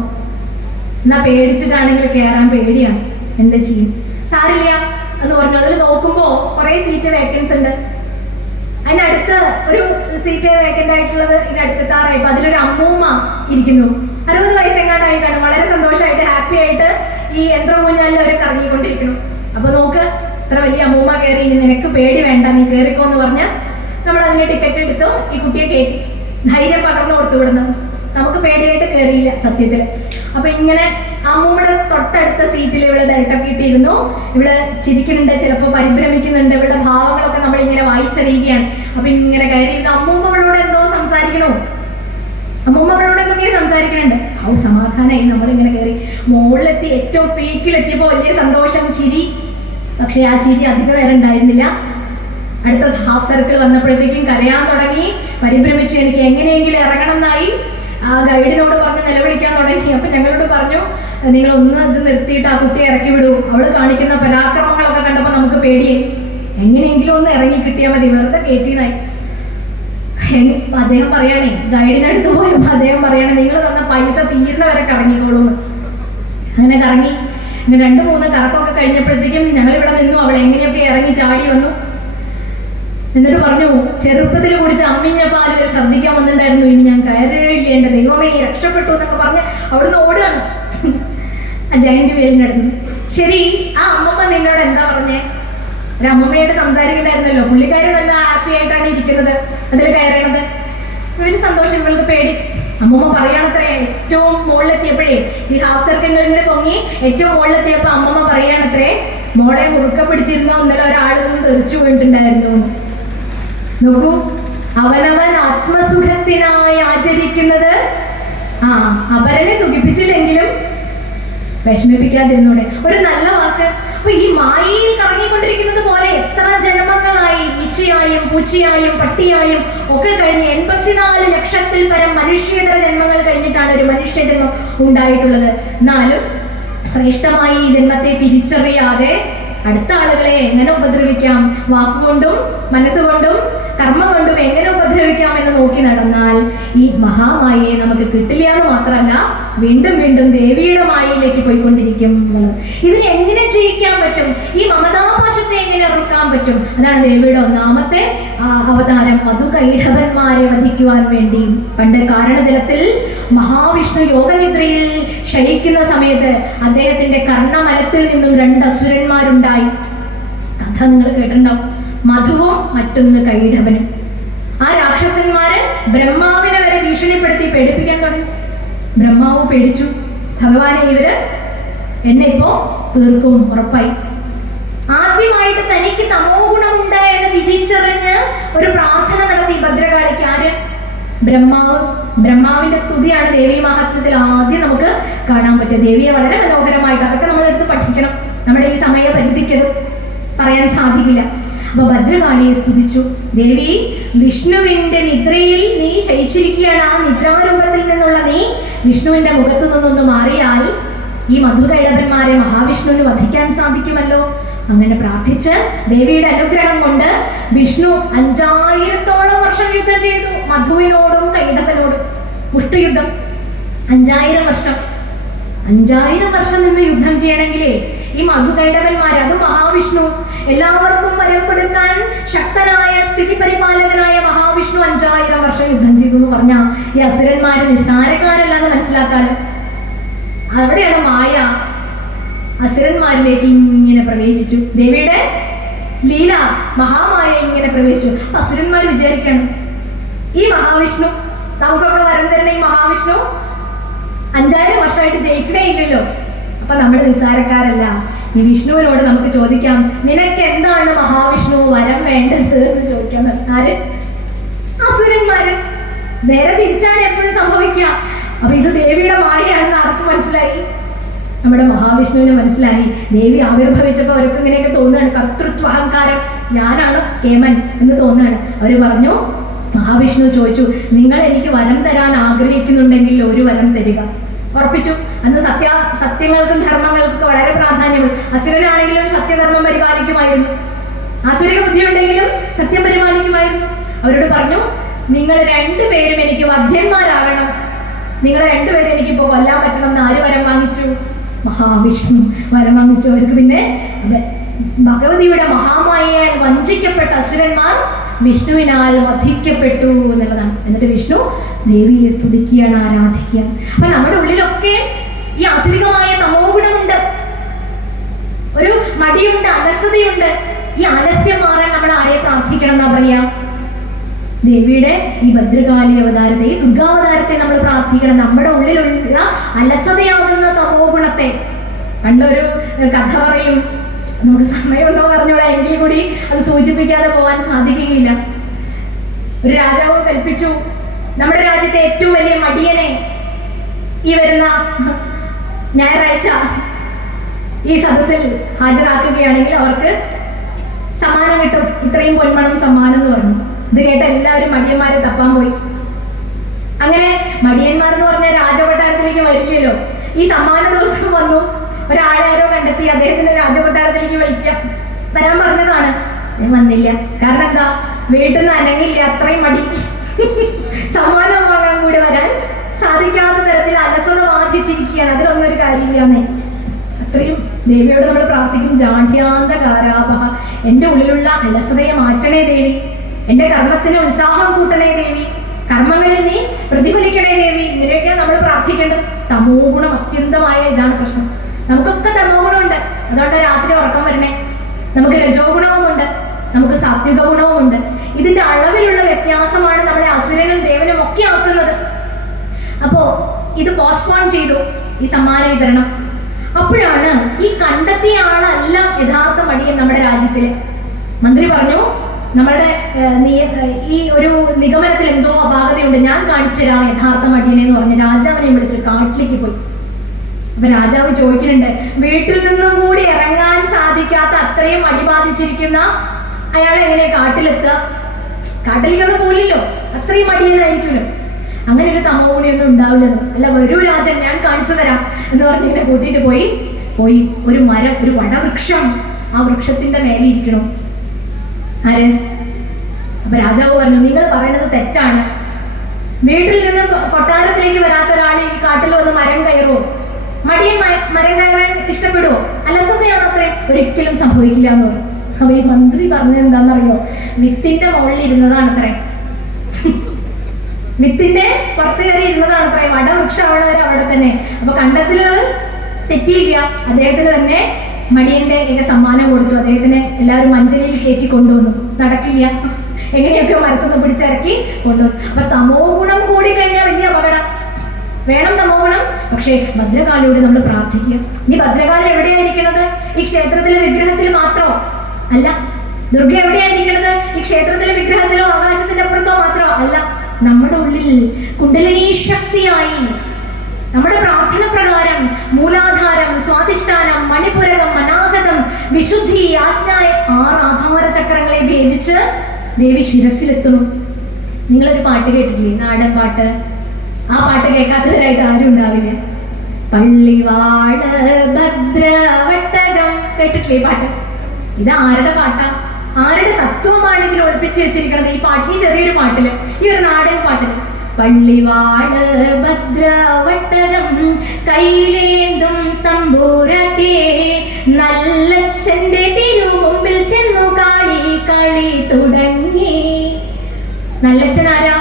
എന്നാ പേടിച്ചിട്ടാണെങ്കിൽ കയറാൻ പേടിയാണ്. എന്താ ചെയ്യും? സാരില്ല എന്ന് പറഞ്ഞു. അതിൽ നോക്കുമ്പോ കുറെ സീറ്റ് വേക്കൻസ് ഉണ്ട്. അതിനടുത്ത് ഒരു സീറ്റ് വേക്കൻ്റ് ആയിട്ടുള്ളത് ഇതിനടുത്തെത്താറായി. അപ്പൊ അതിലൊരു അമ്മൂമ്മ ഇരിക്കുന്നു. 60 വയസ്സെങ്ങാണ്ടായി കാണും. വളരെ സന്തോഷമായിട്ട് ഹാപ്പി ആയിട്ട് ഈ യന്ത്രഊഞ്ഞാലിൽ അവർ കറങ്ങിക്കൊണ്ടിരിക്കുന്നു. അപ്പൊ നോക്ക്, ഇത്ര വലിയ അമ്മൂമ്മ കയറി, ഇനി നിനക്ക് പേടി വേണ്ട, നീ കയറിക്കോ എന്ന് പറഞ്ഞ് നമ്മൾ അതിന് ടിക്കറ്റ് എടുത്തു. ഈ കുട്ടിയെ കയറ്റി ധൈര്യം പകർന്നു കൊടുത്തു വിടുന്നു. നമുക്ക് പേടിയായിട്ട് കയറിയില്ല സത്യത്തില്. അപ്പൊ ഇങ്ങനെ അമ്മൂമ്മയുടെ തൊട്ടടുത്ത സീറ്റിൽ ഇവള് ബെൽറ്റൊക്കെ ഇട്ടിരുന്നു. ഇവള് ചിരിക്കുന്നുണ്ട്, ചിലപ്പോൾ പരിഭ്രമിക്കുന്നുണ്ട്. ഇവളുടെ ഭാവങ്ങളൊക്കെ നമ്മൾ ഇങ്ങനെ വായിച്ചറിയുകയാണ്. അപ്പൊ ഇങ്ങനെ കയറിയിരുന്ന അമ്മൂമ്മ അവളോട് എന്തോ സംസാരിക്കണോ, അമ്മൂമ്മ അവളോട് എന്തൊക്കെ സംസാരിക്കണുണ്ട്. സമാധാനമായി. നമ്മളിങ്ങനെ കയറി മുകളിലെത്തി, ഏറ്റവും പീക്കിലെത്തിയപ്പോൾ വലിയ സന്തോഷം, ചിരി. പക്ഷെ ആ ചിരി അധിക നേരം ഉണ്ടായിരുന്നില്ല. അടുത്ത ഹാഫ് സർക്കിൾ വന്നപ്പോഴത്തേക്കും കരയാൻ തുടങ്ങി, പരിഭ്രമിച്ചു. എനിക്ക് എങ്ങനെയെങ്കിലും ഇറങ്ങണം എന്നായി. ആ ഗൈഡിനോട് പറഞ്ഞ് നിലവിളിക്കാൻ തുടങ്ങി. അപ്പൊ ഞങ്ങളോട് പറഞ്ഞു, നിങ്ങൾ ഒന്ന് ഇത് നിർത്തിയിട്ട് ആ കുട്ടിയെ ഇറക്കി വിടൂ. അവള് കാണിക്കുന്ന പരാക്രമങ്ങളൊക്കെ കണ്ടപ്പോൾ നമുക്ക് പേടിയായി. എങ്ങനെയെങ്കിലും ഒന്ന് ഇറങ്ങി കിട്ടിയാൽ മതി, വെറുതെ കയറ്റിനായി. അദ്ദേഹം പറയണേ, ഗൈഡിനടുത്ത് പോയപ്പോൾ അദ്ദേഹം പറയണേ, നിങ്ങൾ തന്ന പൈസ തീരുന്നവരെ കറങ്ങിക്കോളൂന്ന്. അങ്ങനെ കറങ്ങി. പിന്നെ 2-3 കറക്കമൊക്കെ കഴിഞ്ഞപ്പോഴത്തേക്കും ഞങ്ങൾ ഇവിടെ നിന്നു. അവൾ എങ്ങനെയൊക്കെ ഇറങ്ങി ചാടി വന്നു. എന്നിട്ട് പറഞ്ഞു, ചെറുപ്പത്തിൽ കുടിച്ച് അമ്മിഞ്ഞ പാല് വരെ ഛർദ്ദിക്കാൻ വന്നിട്ടുണ്ടായിരുന്നു, ഇനി ഞാൻ കയറിയില്ല, എൻ്റെ ദൈവമേ രക്ഷപ്പെട്ടു എന്നൊക്കെ പറഞ്ഞ് അവിടുന്ന് ഓടുകയാണ് ആ ജയന്റ് വീലിനടുത്ത്. ശരി, ആ അമ്മമ്മ നിന്നോട് എന്താ പറഞ്ഞേ? ഒരു അമ്മമ്മയായിട്ട് സംസാരിക്കണ്ടായിരുന്നല്ലോ. പുള്ളിക്കാരി നല്ല ഹാപ്പി ആയിട്ടാണ് ഇരിക്കുന്നത്, അതിൽ കയറണത്. ഒരു സന്തോഷം, ഇവൾക്ക് പേടി. അമ്മമ്മ പറയാണത്രേ, ഏറ്റവും മുകളിലെത്തിയപ്പോഴേ ഈ ഹാഫ് സർക്കിൾ ഇങ്ങനെ പൊങ്ങി ഏറ്റവും മുകളിലെത്തിയപ്പോ അമ്മമ്മ പറയാണത്രേ, മോളെ മുറുക്ക പിടിച്ചിരുന്നോ, ഇന്നലെ ഒരാളിൽ നിന്ന് തെറിച്ചു പോയിട്ടുണ്ടായിരുന്നു. നോക്കൂ, അവനവൻ ആത്മസുഖത്തിനായി ആചരിക്കുന്നത് അപരനെ സുഖിപ്പിച്ചില്ലെങ്കിലും വിഷമിപ്പിക്കാതിരുന്നൂടെ? ഒരു നല്ല വാക്ക്. അപ്പൊ ഈ മായയിൽ കറങ്ങിക്കൊണ്ടിരിക്കുന്നത് പോലെ എത്ര ജന്മങ്ങളായി, ഈച്ചയായും പൂച്ചയായും പട്ടിയായും ഒക്കെ കഴിഞ്ഞ് 84 ലക്ഷത്തിൽ പരം മനുഷ്യേതര ജന്മങ്ങൾ കഴിഞ്ഞിട്ടാണ് ഒരു മനുഷ്യജന്മം ഉണ്ടായിട്ടുള്ളത്. എന്നാലും ശ്രേഷ്ഠമായി ഈ ജന്മത്തെ തിരിച്ചറിയാതെ അടുത്ത ആളുകളെ എങ്ങനെ ഉപദ്രവിക്കാം, വാക്കുകൊണ്ടും മനസ്സുകൊണ്ടും കർമ്മം കൊണ്ടും എങ്ങനെ ഉപദ്രവിക്കാം എന്ന് നോക്കി നടന്നാൽ ഈ മഹാമായയെ നമുക്ക് കിട്ടില്ല എന്ന് മാത്രമല്ല, വീണ്ടും വീണ്ടും ദേവിയുടെ മായയിലേക്ക് പോയിക്കൊണ്ടിരിക്കും. ഇതിനെ എങ്ങനെ ജയിക്കാൻ പറ്റും? ഈ മമതാപാശത്തെ എങ്ങനെ ഇറക്കാൻ പറ്റും? അതാണ് ദേവിയുടെ 1ാമത്തെ അവതാരം, മധുകൈഠവന്മാരെ വധിക്കുവാൻ വേണ്ടി. പണ്ട് കാരണജലത്തിൽ മഹാവിഷ്ണു യോഗനിദ്രയിൽ ശയിക്കുന്ന സമയത്ത് അദ്ദേഹത്തിന്റെ കർണമലത്തിൽ നിന്നും 2 അസുരന്മാരുണ്ടായി. കഥ നിങ്ങൾ കേട്ടിട്ടുണ്ടാവും. മധുവും മറ്റൊന്ന് കൈഠവനും. ആ രാക്ഷസന്മാര് ബ്രഹ്മാവിനെ വരെ ഭീഷണിപ്പെടുത്തി പേടിപ്പിക്കാൻ തുടങ്ങി. ബ്രഹ്മാവ് പേടിച്ചു. ഭഗവാനെ, ഇവര് എന്നെ ഇപ്പോ തീർക്കും, ഉറപ്പായി. ആദ്യമായിട്ട് തനിക്ക് തമോ ഗുണമുണ്ട് എന്ന് തിരിച്ചറിഞ്ഞ് ഒരു പ്രാർത്ഥന നടത്തി ഭദ്രകാളിക്ക്. ആര്? ബ്രഹ്മാവ്. ബ്രഹ്മാവിന്റെ സ്തുതിയാണ് ദേവി മഹാത്മ്യത്തിൽ ആദ്യം നമുക്ക് കാണാൻ പറ്റുക. ദേവിയെ വളരെ മനോഹരമായിട്ട്, അതൊക്കെ നമ്മളെടുത്ത് പഠിക്കണം. നമ്മുടെ ഈ സമയപരിധിക്ക് പറയാൻ സാധിക്കില്ല. അപ്പൊ ഭദ്രകാളിയെ സ്തുതിച്ചു. ദേവി, വിഷ്ണുവിന്റെ നിദ്രയിൽ നീ ശയിച്ചിരിക്കുകയാണ്. ആ നിദ്രാരൂപത്തിൽ നിന്നുള്ള നീ വിഷ്ണുവിന്റെ മുഖത്തു നിന്നൊന്ന് മാറിയാൽ ഈ മധുകൈടവന്മാരെ മഹാവിഷ്ണുവിന് വധിക്കാൻ സാധിക്കുമല്ലോ. അങ്ങനെ പ്രാർത്ഥിച്ച് ദേവിയുടെ അനുഗ്രഹം കൊണ്ട് വിഷ്ണു 5000-ഓളം വർഷം യുദ്ധം ചെയ്തു. മധുവിനോടും കൈടവനോടും മുഷ്ടിയുദ്ധം 5000 വർഷം. 5000 വർഷം നിന്ന് യുദ്ധം ചെയ്യണമെങ്കിലേ ഈ മധുകൈടവന്മാർ, അത് മഹാവിഷ്ണു, എല്ലാവർക്കും വരം കൊടുക്കാൻ ശക്തനായ സ്ഥിതി പരിപാലകനായ മഹാവിഷ്ണു 5000 വർഷം യുദ്ധം ചെയ്തു എന്ന് പറഞ്ഞാൽ ഈ അസുരന്മാര് നിസ്സാരക്കാരല്ലാന്ന് മനസ്സിലാക്കാൻ. അവിടെയാണ് മായ അസുരന്മാരിലേക്ക് ഇങ്ങനെ പ്രവേശിച്ചു. ദേവിയുടെ ലീല മഹാമായ ഇങ്ങനെ പ്രവേശിച്ചു. അസുരന്മാർ വിചാരിക്കണം, ഈ മഹാവിഷ്ണു നമുക്കൊക്കെ വരം തരുന്ന ഈ മഹാവിഷ്ണു 5000 വർഷമായിട്ട് ജയിക്കണേ ഇല്ലല്ലോ, അപ്പൊ നമ്മുടെ നിസ്സാരക്കാരല്ല. ഈ വിഷ്ണുവിനോട് നമുക്ക് ചോദിക്കാം, നിനക്ക് എന്താണ് മഹാവിഷ്ണു വരം വേണ്ടത് എന്ന് ചോദിക്കാൻ. ആര്? അസുരന്മാര്. നേരെ തിരിച്ചാണ് എപ്പോഴും സംഭവിക്കുക. അപ്പൊ ഇത് ദേവിയുടെ മായയാണെന്ന് ആർക്ക് മനസ്സിലായി? നമ്മുടെ മഹാവിഷ്ണുവിന് മനസ്സിലായി. ദേവി ആവിർഭവിച്ചപ്പോൾ അവർക്ക് ഇങ്ങനെയൊക്കെ തോന്നുകയാണ്, കർത്തൃത്വ അഹങ്കാരം, ഞാനാണ് കേമൻ എന്ന് തോന്നുകയാണ്. അവര് പറഞ്ഞു, മഹാവിഷ്ണു ചോദിച്ചു, നിങ്ങൾ എനിക്ക് വരം തരാൻ ആഗ്രഹിക്കുന്നുണ്ടെങ്കിൽ ഒരു വരം തരിക. ഉറപ്പിച്ചു. അന്ന് സത്യങ്ങൾക്കും ധർമ്മങ്ങൾക്കും വളരെ പ്രാധാന്യമുണ്ട്. അസുരനാണെങ്കിലും സത്യധർമ്മം പരിപാലിക്കുമായിരുന്നു, ആസുരിക ബുദ്ധി ഉണ്ടെങ്കിലും സത്യം പരിപാലിക്കുമായിരുന്നു. അവരോട് പറഞ്ഞു, നിങ്ങൾ രണ്ടുപേരും എനിക്ക് വധ്യന്മാരാകണം, നിങ്ങൾ രണ്ടുപേരും എനിക്ക് ഇപ്പോൾ കൊല്ലാൻ പറ്റണം എന്ന് ആര് വരം വാങ്ങിച്ചു? മഹാവിഷ്ണു വരം വാങ്ങിച്ചു. അവർക്ക് പിന്നെ ഭഗവതിയുടെ മഹാമായയാൽ വഞ്ചിക്കപ്പെട്ട അസുരന്മാർ വിഷ്ണുവിനാൽ വധിക്കപ്പെട്ടു എന്നുള്ളതാണ്. എന്നിട്ട് വിഷ്ണു ദേവിയെ സ്തുതിക്കുകയാണ്, ആരാധിക്കുകയാണ്. അപ്പൊ നമ്മുടെ ഉള്ളിലൊക്കെ ഈ ആസുരികമായ തമോ ഗുണമുണ്ട്, ഒരു മടിയുണ്ട്, അലസതയുണ്ട്. ഈ ആലസ്യം മാറാൻ നമ്മൾ ആരെ പ്രാർത്ഥിക്കണം എന്നാ പറയാ? ദേവിയുടെ ഈ ഭദ്രകാളി അവതാരത്തെ, ഈ ദുർഗാവതാരത്തെ നമ്മൾ പ്രാർത്ഥിക്കണം. നമ്മുടെ ഉള്ളിലുള്ള അലസതയാകുന്ന തമോ ഗുണത്തെ. പണ്ടൊരു കഥ പറയും, നമുക്ക് സമയമുണ്ടോ പറഞ്ഞോളാം, എങ്കിൽ കൂടി അത് സൂചിപ്പിക്കാതെ പോകാൻ സാധിക്കുകയില്ല. ഒരു രാജാവ് കൽപ്പിച്ചു, നമ്മുടെ രാജ്യത്തെ ഏറ്റവും വലിയ മടിയനെ ഈ വരുന്ന ഞായറാഴ്ച ഈ സദസ്സിൽ ഹാജരാക്കുകയാണെങ്കിൽ അവർക്ക് സമ്മാനം കിട്ടും, ഇത്രയും പൊന്മണം സമ്മാനം എന്ന് പറഞ്ഞു. ഇത് കേട്ട എല്ലാവരും മടിയന്മാരെ തപ്പാൻ പോയി. അങ്ങനെ മടിയന്മാർ എന്ന് പറഞ്ഞാൽ രാജകൊട്ടാരത്തിലേക്ക് വരില്ലല്ലോ. ഈ സമ്മാന ദിവസം വന്നു, ഒരാളെ ആരോ കണ്ടെത്തി, അദ്ദേഹത്തിന് രാജകൊട്ടാരത്തിലേക്ക് വരാൻ പറഞ്ഞതാണ്. ഞാൻ വന്നില്ല. കാരണം എന്താ? വീട്ടിൽ നിന്ന് അനങ്ങില്ല, അത്രയും മടി. സമ്മാനം വാങ്ങാൻ കൂടി വരാൻ സാധിക്കാത്ത തരത്തിൽ അലസത ബാധിച്ചിരിക്കുകയാണ്. അതിലൊന്നും ഒരു കാര്യമില്ലാന്നേ. അത്രയും ദേവിയോട് നമ്മൾ പ്രാർത്ഥിക്കും, ജാഠ്യാന്ത കാരാപഹ, എൻ്റെ ഉള്ളിലുള്ള അലസതയെ മാറ്റണേ ദേവി, എൻ്റെ കർമ്മത്തിന് ഉത്സാഹം കൂട്ടണേ ദേവി, കർമ്മങ്ങളിൽ നീ പ്രതിഫലിക്കണേ ദേവി. ഇങ്ങനെയൊക്കെയാണ് നമ്മൾ പ്രാർത്ഥിക്കേണ്ടത്. തമോ ഗുണം അത്യന്തമായ ഇതാണ് പ്രശ്നം. നമുക്കൊക്കെ തമോ ഗുണമുണ്ട്, അതുകൊണ്ട് രാത്രി ഉറക്കം വരണേ. നമുക്ക് രജോ ഗുണവുമുണ്ട്, നമുക്ക് സാത്വിക ഗുണവുമുണ്ട്. ഇതിന്റെ അളവിലുള്ള വ്യത്യാസമാണ് നമ്മളെ അസുരനും ദേവനും ഒക്കെ ആക്കുന്നത്. അപ്പോ ഇത് പോസ്റ്റ്പോൺ ചെയ്തു, ഈ സമ്മാന വിതരണം. അപ്പോഴാണ് ഈ കണ്ടെത്തിയ ആളല്ല യഥാർത്ഥ മടിയൻ നമ്മുടെ രാജ്യത്തില്. മന്ത്രി പറഞ്ഞു, നമ്മളുടെ ഈ ഒരു നിഗമനത്തിൽ എന്തോ അപാകതയുണ്ട്, ഞാൻ കാണിച്ചു തരാം യഥാർത്ഥ മടിയനെ എന്ന് പറഞ്ഞ് രാജാവിനെ വിളിച്ച് കാട്ടിലേക്ക് പോയി. അപ്പൊ രാജാവ് ചോദിക്കുന്നുണ്ട്, വീട്ടിൽ നിന്നും കൂടി ഇറങ്ങാൻ സാധിക്കാത്ത അത്രയും മടി ബാധിച്ചിരിക്കുന്ന അയാളെ എങ്ങനെ കാട്ടിലെത്തുക? കാട്ടിലേക്കൊന്നും പോലില്ലോ, അത്രയും മടിയെന്നായിരിക്കുമല്ലോ. അങ്ങനെ ഒരു തമോ ഗുണിയൊന്നും ഉണ്ടാവില്ലെന്നോ. അല്ല, വരൂ രാജൻ, ഞാൻ കാണിച്ചു തരാം എന്ന് പറഞ്ഞ് ഇങ്ങനെ കൂട്ടിയിട്ട് പോയി ഒരു മരം, ഒരു വടവൃക്ഷം, ആ വൃക്ഷത്തിന്റെ മേലെ ഇരിക്കണോ ആര്? അപ്പൊ രാജാവ് പറഞ്ഞു, നിങ്ങൾ പറയുന്നത് തെറ്റാണ്. വീട്ടിൽ നിന്ന് കൊട്ടാരത്തിലേക്ക് വരാത്ത ഒരാൾ ഈ കാട്ടിൽ വന്ന് മരം കയറുമോ? മടിയൻ മരം കയറാൻ ഇഷ്ടപ്പെടുവോ? അലസതയാണോ? അത്രയും ഒരിക്കലും സംഭവിക്കില്ല എന്ന് പറഞ്ഞു. അപ്പൊ ഈ മന്ത്രി പറഞ്ഞത് എന്താണെന്നറിയോ? വിത്തിന്റെ മുകളിൽ ഇരുന്നതാണ് അത്രേ, വിത്തിന്റെ പുറത്ത് കയറി ഇരുന്നതാണ് അത്രേ. വടവൃക്ഷമാണ് അവിടെ തന്നെ. അപ്പൊ കണ്ടെത്തലുകൾ തെറ്റിയില്ല. അദ്ദേഹത്തിന് തന്നെ മടിയന്റെ സമ്മാനം കൊടുത്തു. അദ്ദേഹത്തിന് എല്ലാവരും മഞ്ചലിയിൽ കയറ്റി കൊണ്ടുവന്നു. നടക്കില്ല, എങ്ങനെയൊക്കെയോ മരത്തുനിന്ന് പിടിച്ചിറക്കി കൊണ്ടുവന്നു. അപ്പൊ തമോ ഗുണം കൂടി കഴിഞ്ഞാൽ വലിയ അപകടം. വേണം തമോ ഗുണം, പക്ഷേ ഭദ്രകാളിയോട് നമ്മൾ പ്രാർത്ഥിക്കുക. ഇനി ഭദ്രകാളി എവിടെയായിരിക്കണത്? ഈ ക്ഷേത്രത്തിലെ വിഗ്രഹത്തിൽ മാത്രമോ അല്ല. ദുർഗ എവിടെയായിരിക്കണത്? ഈ ക്ഷേത്രത്തിലെ വിഗ്രഹത്തിലോ ആകാശത്തിന്റെ അപ്പുറത്തോ മാത്രമോ അല്ല. നമ്മുടെ ഉള്ളിൽ കുണ്ടലിനീ ശക്തിയായി നമ്മുടെ പ്രാർത്ഥന പ്രകാരം മൂലാധാരം, സ്വാധിഷ്ഠാനം, മണിപുരകം, അനാഹതം, വിശുദ്ധി, ആജ്ഞ 6 ആധാര ചക്രങ്ങളെ ഭേദിച്ച് ദേവി ശിരസിലെത്തുന്നു. നിങ്ങളൊരു പാട്ട് കേട്ടിട്ടില്ലേ, നാടൻ പാട്ട്? ആ പാട്ട് കേൾക്കാത്തവരായിട്ട് ആരും ഉണ്ടാവില്ല. പള്ളിവാട് ഭദ്രവട്ടകം കേട്ടിട്ടില്ലേ പാട്ട്? ഇത് ആരുടെ പാട്ടാ? ആരുടെ തത്വമാണ് ഇതിൽ ഒളിപ്പിച്ചു വെച്ചിരിക്കുന്നത്? ഈ പാട്ട്, ഈ ചെറിയൊരു പാട്ടില്, ഈ ഒരു നാടൻ പാട്ടില്. പള്ളിവാട് ഭദ്രവട്ടകം കൈലേന്തും തമ്പൂരട്ടെ, നല്ലച്ഛന്റെ തിരുമുമ്പിൽ ചെന്നു കളി തുടങ്ങി. നല്ലച്ഛൻ ആരാ?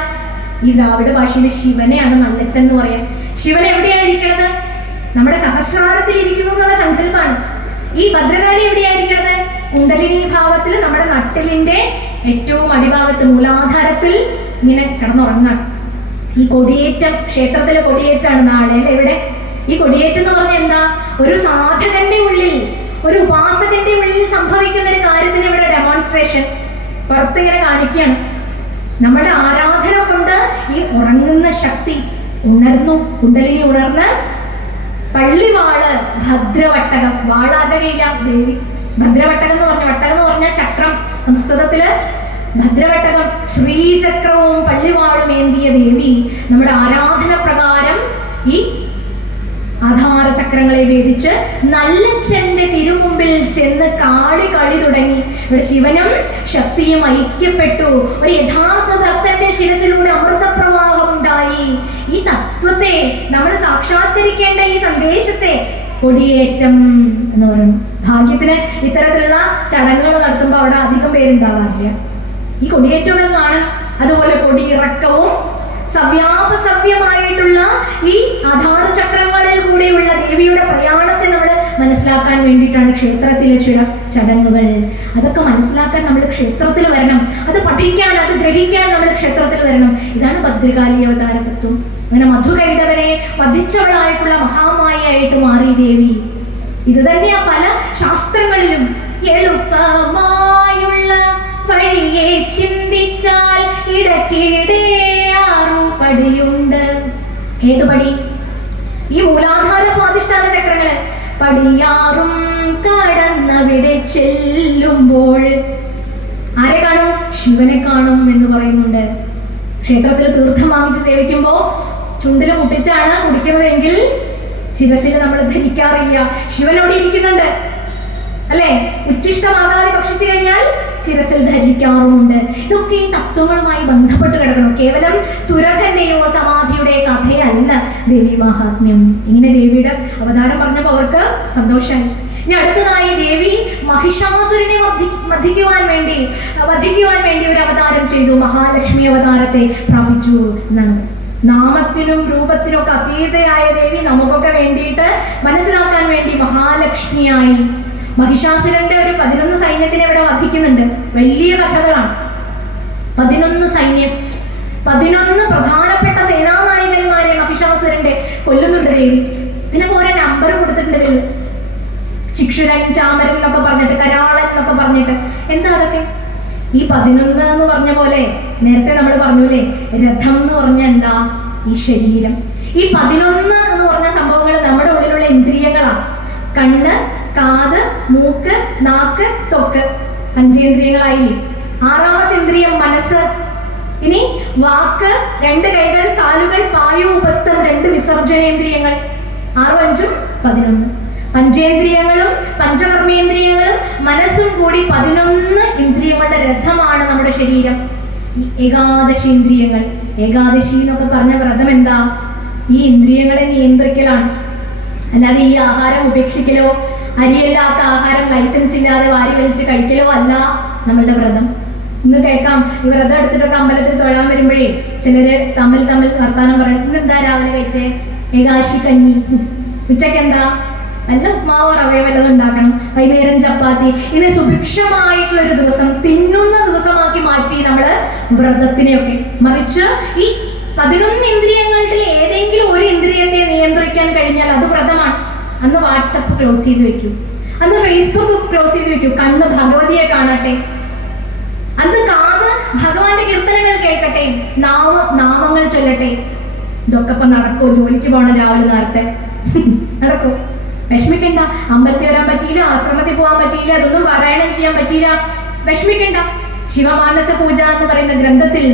ഈ ദ്രാവിഡ ഭാഷയിൽ ശിവനെയാണ് നല്ലച്ഛൻ എന്ന് പറയാൻ. ശിവൻ എവിടെയായിരിക്കണത്? നമ്മുടെ സഹസ്രാരത്തിൽ ഇരിക്കുന്നു എന്നുള്ള സങ്കല്പമാണ്. ഈ ഭദ്രകാളി എവിടെയായിരിക്കണത്? കുണ്ടലിനി ഭാവത്തിൽ, നമ്മുടെ നട്ടിലിന്റെ ഏറ്റവും അടിഭാഗത്ത് മൂലാധാരത്തിൽ ഇങ്ങനെ കിടന്നുറങ്ങാണ്. ഈ കൊടിയേറ്റം, ക്ഷേത്രത്തിലെ കൊടിയേറ്റാണ് നാളെ. എവിടെ ഈ കൊടിയേറ്റം എന്ന് പറഞ്ഞാൽ എന്താ? ഒരു സാധകന്റെ ഉള്ളിൽ, ഒരു ഉപാസകന്റെ ഉള്ളിൽ സംഭവിക്കുന്ന ഒരു കാര്യത്തിന് ഇവിടെ ഡെമോൺസ്ട്രേഷൻ പുറത്തിങ്ങനെ കാണിക്കുകയാണ്. നമ്മുടെ ആരാധന കൊണ്ട് ഈ ഉറങ്ങുന്ന ശക്തി ഉണർന്നു, കുണ്ടലിനി ഉണർന്ന് പള്ളിവാള് ഭദ്രവട്ടകം, വാളാരുടെ കയ്യില ദേവി. ഭദ്രവട്ടകം എന്ന് പറഞ്ഞ, വട്ടകം എന്ന് പറഞ്ഞ ചക്രം, സംസ്കൃതത്തില് ഭദ്രവട്ടകം, ശ്രീചക്രവും പള്ളിവാളും ഏന്തിയ ദേവി നമ്മുടെ ആരാധന പ്രകാരം ഈ ആധാര ചക്രങ്ങളെ ഭേദിച്ച് നല്ലച്ഛന്റെ തിരുമുമ്പിൽ ചെന്ന് കളി തുടങ്ങി. ഇവിടെ ശിവനും ശക്തിയും ഐക്യപ്പെട്ടു. ഒരു യഥാർത്ഥ ഭക്തന്റെ ശിരസിലൂടെ അമൃതപ്രവാഹം ഉണ്ടായി. ഈ തത്വത്തെ നമ്മൾ സാക്ഷാത്കരിക്കേണ്ട ഈ സന്ദേശത്തെ കൊടിയേറ്റം എന്ന് പറയുന്നു. ഭാഗ്യത്തിന് ഇത്തരത്തിലുള്ള ചടങ്ങുകൾ നടത്തുമ്പോൾ അവിടെ അധികം പേരുണ്ടാവാറില്ല. ഈ കൊടിയേറ്റവും കാണും. അതുപോലെ കൊടിയിറക്കവും സവ്യാപസവ്യമായിട്ടുള്ള ഈ ആധാര ചക്രങ്ങളിൽ കൂടെയുള്ള ദേവിയുടെ പ്രയാണത്തെ നമ്മൾ മനസ്സിലാക്കാൻ വേണ്ടിയിട്ടാണ് ക്ഷേത്രത്തിലെ ചില ചടങ്ങുകൾ. അതൊക്കെ മനസ്സിലാക്കാൻ നമ്മൾ ക്ഷേത്രത്തിൽ വരണം. അത് പഠിക്കാൻ, അത് ഗ്രഹിക്കാൻ നമ്മൾ ക്ഷേത്രത്തിൽ വരണം. ഇതാണ് ഭദ്രകാളി അവതാര തത്വം. അങ്ങനെ മധുകൈടവനെ വധിച്ചവളായിട്ടുള്ള മഹാമായയായിട്ട് മാറി ദേവി. ഇത് തന്നെയാ പല ശാസ്ത്രങ്ങളിലും. എളുപ്പമായുള്ള വഴിയെ ചിന്തിച്ചാൽ ഇടയ്ക്കിടെ 6 പടിയുണ്ട്. ഏത് പടി? ഈ മൂലാധാര സ്വാധിഷ്ഠാന ചക്രങ്ങള്. പടിയാറും കടന്നവിടെ ചെല്ലുമ്പോൾ ആരെ കാണും? ശിവനെ കാണും എന്ന് പറയുന്നുണ്ട്. ക്ഷേത്രത്തിൽ തീർത്ഥം വാങ്ങിച്ച് സേവിക്കുമ്പോ ചുണ്ടിൽ മുട്ടിച്ചാണ് കുടിക്കുന്നതെങ്കിൽ ശിരസിൽ നമ്മൾ ധരിക്കാറില്ല. ശിവനോട് ഇരിക്കുന്നുണ്ട് അല്ലെ? ഉച്ഛിഷ്ടമാകാതെ ഭക്ഷിച്ചു കഴിഞ്ഞാൽ ശിരസിൽ ധരിക്കാറുമുണ്ട്. ഇതൊക്കെ ഈ തത്വങ്ങളുമായി ബന്ധപ്പെട്ട് കിടക്കണം. കേവലം സുരഥന്റെയോ സമാധിയുടെ കഥയല്ല ദേവി മഹാത്മ്യം. ഇങ്ങനെ ദേവിയുടെ അവതാരം പറഞ്ഞപ്പോൾ അവർക്ക് സന്തോഷമായി. ഇനി അടുത്തതായി ദേവി മഹിഷാസുരനെ വധിക്കുവാൻ വേണ്ടി ഒരു അവതാരം ചെയ്തു. മഹാലക്ഷ്മി അവതാരത്തെ പ്രാപിച്ചു എന്നാണ്. നാമത്തിനും രൂപത്തിനും ഒക്കെ അതീതയായ ദേവി നമുക്കൊക്കെ വേണ്ടിയിട്ട് മനസ്സിലാക്കാൻ വേണ്ടി മഹാലക്ഷ്മിയായി. മഹിഷാസുരന്റെ ഒരു 11 സൈന്യത്തിനെ ഇവിടെ വധിക്കുന്നുണ്ട്. വലിയ കഥകളാണ്. 11 സൈന്യം, 11 പ്രധാനപ്പെട്ട സേനാനായകന്മാരെ മഹിഷാസുരന്റെ കൊല്ലുന്നുണ്ട് ദേവി. ഇതിന് പോലെ നമ്പർ കൊടുത്തിട്ടുണ്ട്. ചിക്ഷുരൻ, ചാമരൻ എന്നൊക്കെ പറഞ്ഞിട്ട്, കരാളൻ എന്നൊക്കെ പറഞ്ഞിട്ട്. എന്താ അതൊക്കെ? ഈ 11 എന്ന് പറഞ്ഞ പോലെ നേരത്തെ നമ്മൾ പറഞ്ഞൂലേ, രഥം എന്ന് പറഞ്ഞ എന്താ? ഈ ശരീരം. ഈ 11 എന്ന് പറഞ്ഞ സംഭവങ്ങൾ നമ്മുടെ ഉള്ളിലുള്ള ഇന്ദ്രിയങ്ങളാണ്. കണ്ണ്, കാത്, മൂക്ക്, നാക്ക്, ത്വക്ക്, പഞ്ചേന്ദ്രിയങ്ങളായില്ലേ. 6ാമത്തെ ഇന്ദ്രിയം മനസ്സ്. ഇനി വാക്ക്, 2 കൈകൾ, കാലുകൾ, പായു, ഉപസ്ഥം, 2 വിസർജനേന്ദ്രിയങ്ങൾ. 6, 5, 11. പഞ്ചേന്ദ്രിയങ്ങളും പഞ്ചകർമ്മേന്ദ്രിയങ്ങളും മനസ്സും കൂടി 11 ഇന്ദ്രിയങ്ങളുടെ രഥമാണ് നമ്മുടെ ശരീരം. ഈ ഏകാദശീന്ദ്രിയങ്ങൾ. ഏകാദശി എന്നൊക്കെ പറഞ്ഞ വ്രതം എന്താ? ഈ ഇന്ദ്രിയങ്ങളെ നിയന്ത്രിക്കലാണ്. അല്ലാതെ ഈ ആഹാരം ഉപേക്ഷിക്കലോ അരിയല്ലാത്ത ആഹാരം ലൈസൻസ് ഇല്ലാതെ വാരി വലിച്ച് കഴിക്കലോ അല്ല നമ്മളുടെ വ്രതം. ഇന്ന് കേൾക്കാം, ഈ വ്രതം എടുത്തിട്ടൊക്കെ അമ്പലത്തിൽ തൊഴാൻ വരുമ്പോഴേ ചിലര് തമ്മിൽ വർത്താനം പറയും. ഇന്നെന്താ രാവിലെ കഴിച്ചേ? ഏകാദശി കഞ്ഞി. ഉച്ചയ്ക്ക് എന്താ? നല്ല ഉപ്മാവോ റവയോ വല്ലതും ഉണ്ടാക്കണം. വൈകുന്നേരം ചപ്പാത്തി. ഇങ്ങനെ സുഭിക്ഷമായിട്ടുള്ള ഒരു ദിവസം, തിന്നുന്ന ദിവസമാക്കി മാറ്റി നമ്മള് വ്രതത്തിനെയൊക്കെ. മറിച്ച് ഈ 11 ഇന്ദ്രിയങ്ങളിൽ ഏതെങ്കിലും ഒരു ഇന്ദ്രിയത്തെ നിയന്ത്രിക്കാൻ കഴിഞ്ഞാൽ അത് വ്രതമാണ്. അന്ന് വാട്സപ്പ് ക്ലോസ് ചെയ്ത് വെക്കൂ, അന്ന് ഫേസ്ബുക്ക് ക്ലോസ് ചെയ്ത് വെക്കൂ. കണ്ണ് ഭഗവതിയെ കാണട്ടെ, അന്ന് കാത് ഭഗവാന്റെ കീർത്തനങ്ങൾ കേൾക്കട്ടെ, നാമങ്ങൾ ചൊല്ലട്ടെ. ഇതൊക്കെ ഇപ്പൊ നടക്കുമോ? ജോലിക്ക് പോകണം രാവിലെ നേരത്തെ നടക്കൂ. വിഷമിക്കണ്ട. അമ്പലത്തിൽ വരാൻ പറ്റിയില്ല, ആശ്രമത്തിൽ പോകാൻ പറ്റിയില്ല, അതൊന്നും പാരായണം ചെയ്യാൻ പറ്റിയില്ല, വിഷമിക്കണ്ട. ശിവമാനസ പൂജ എന്ന് പറയുന്ന ഗ്രന്ഥത്തിൽ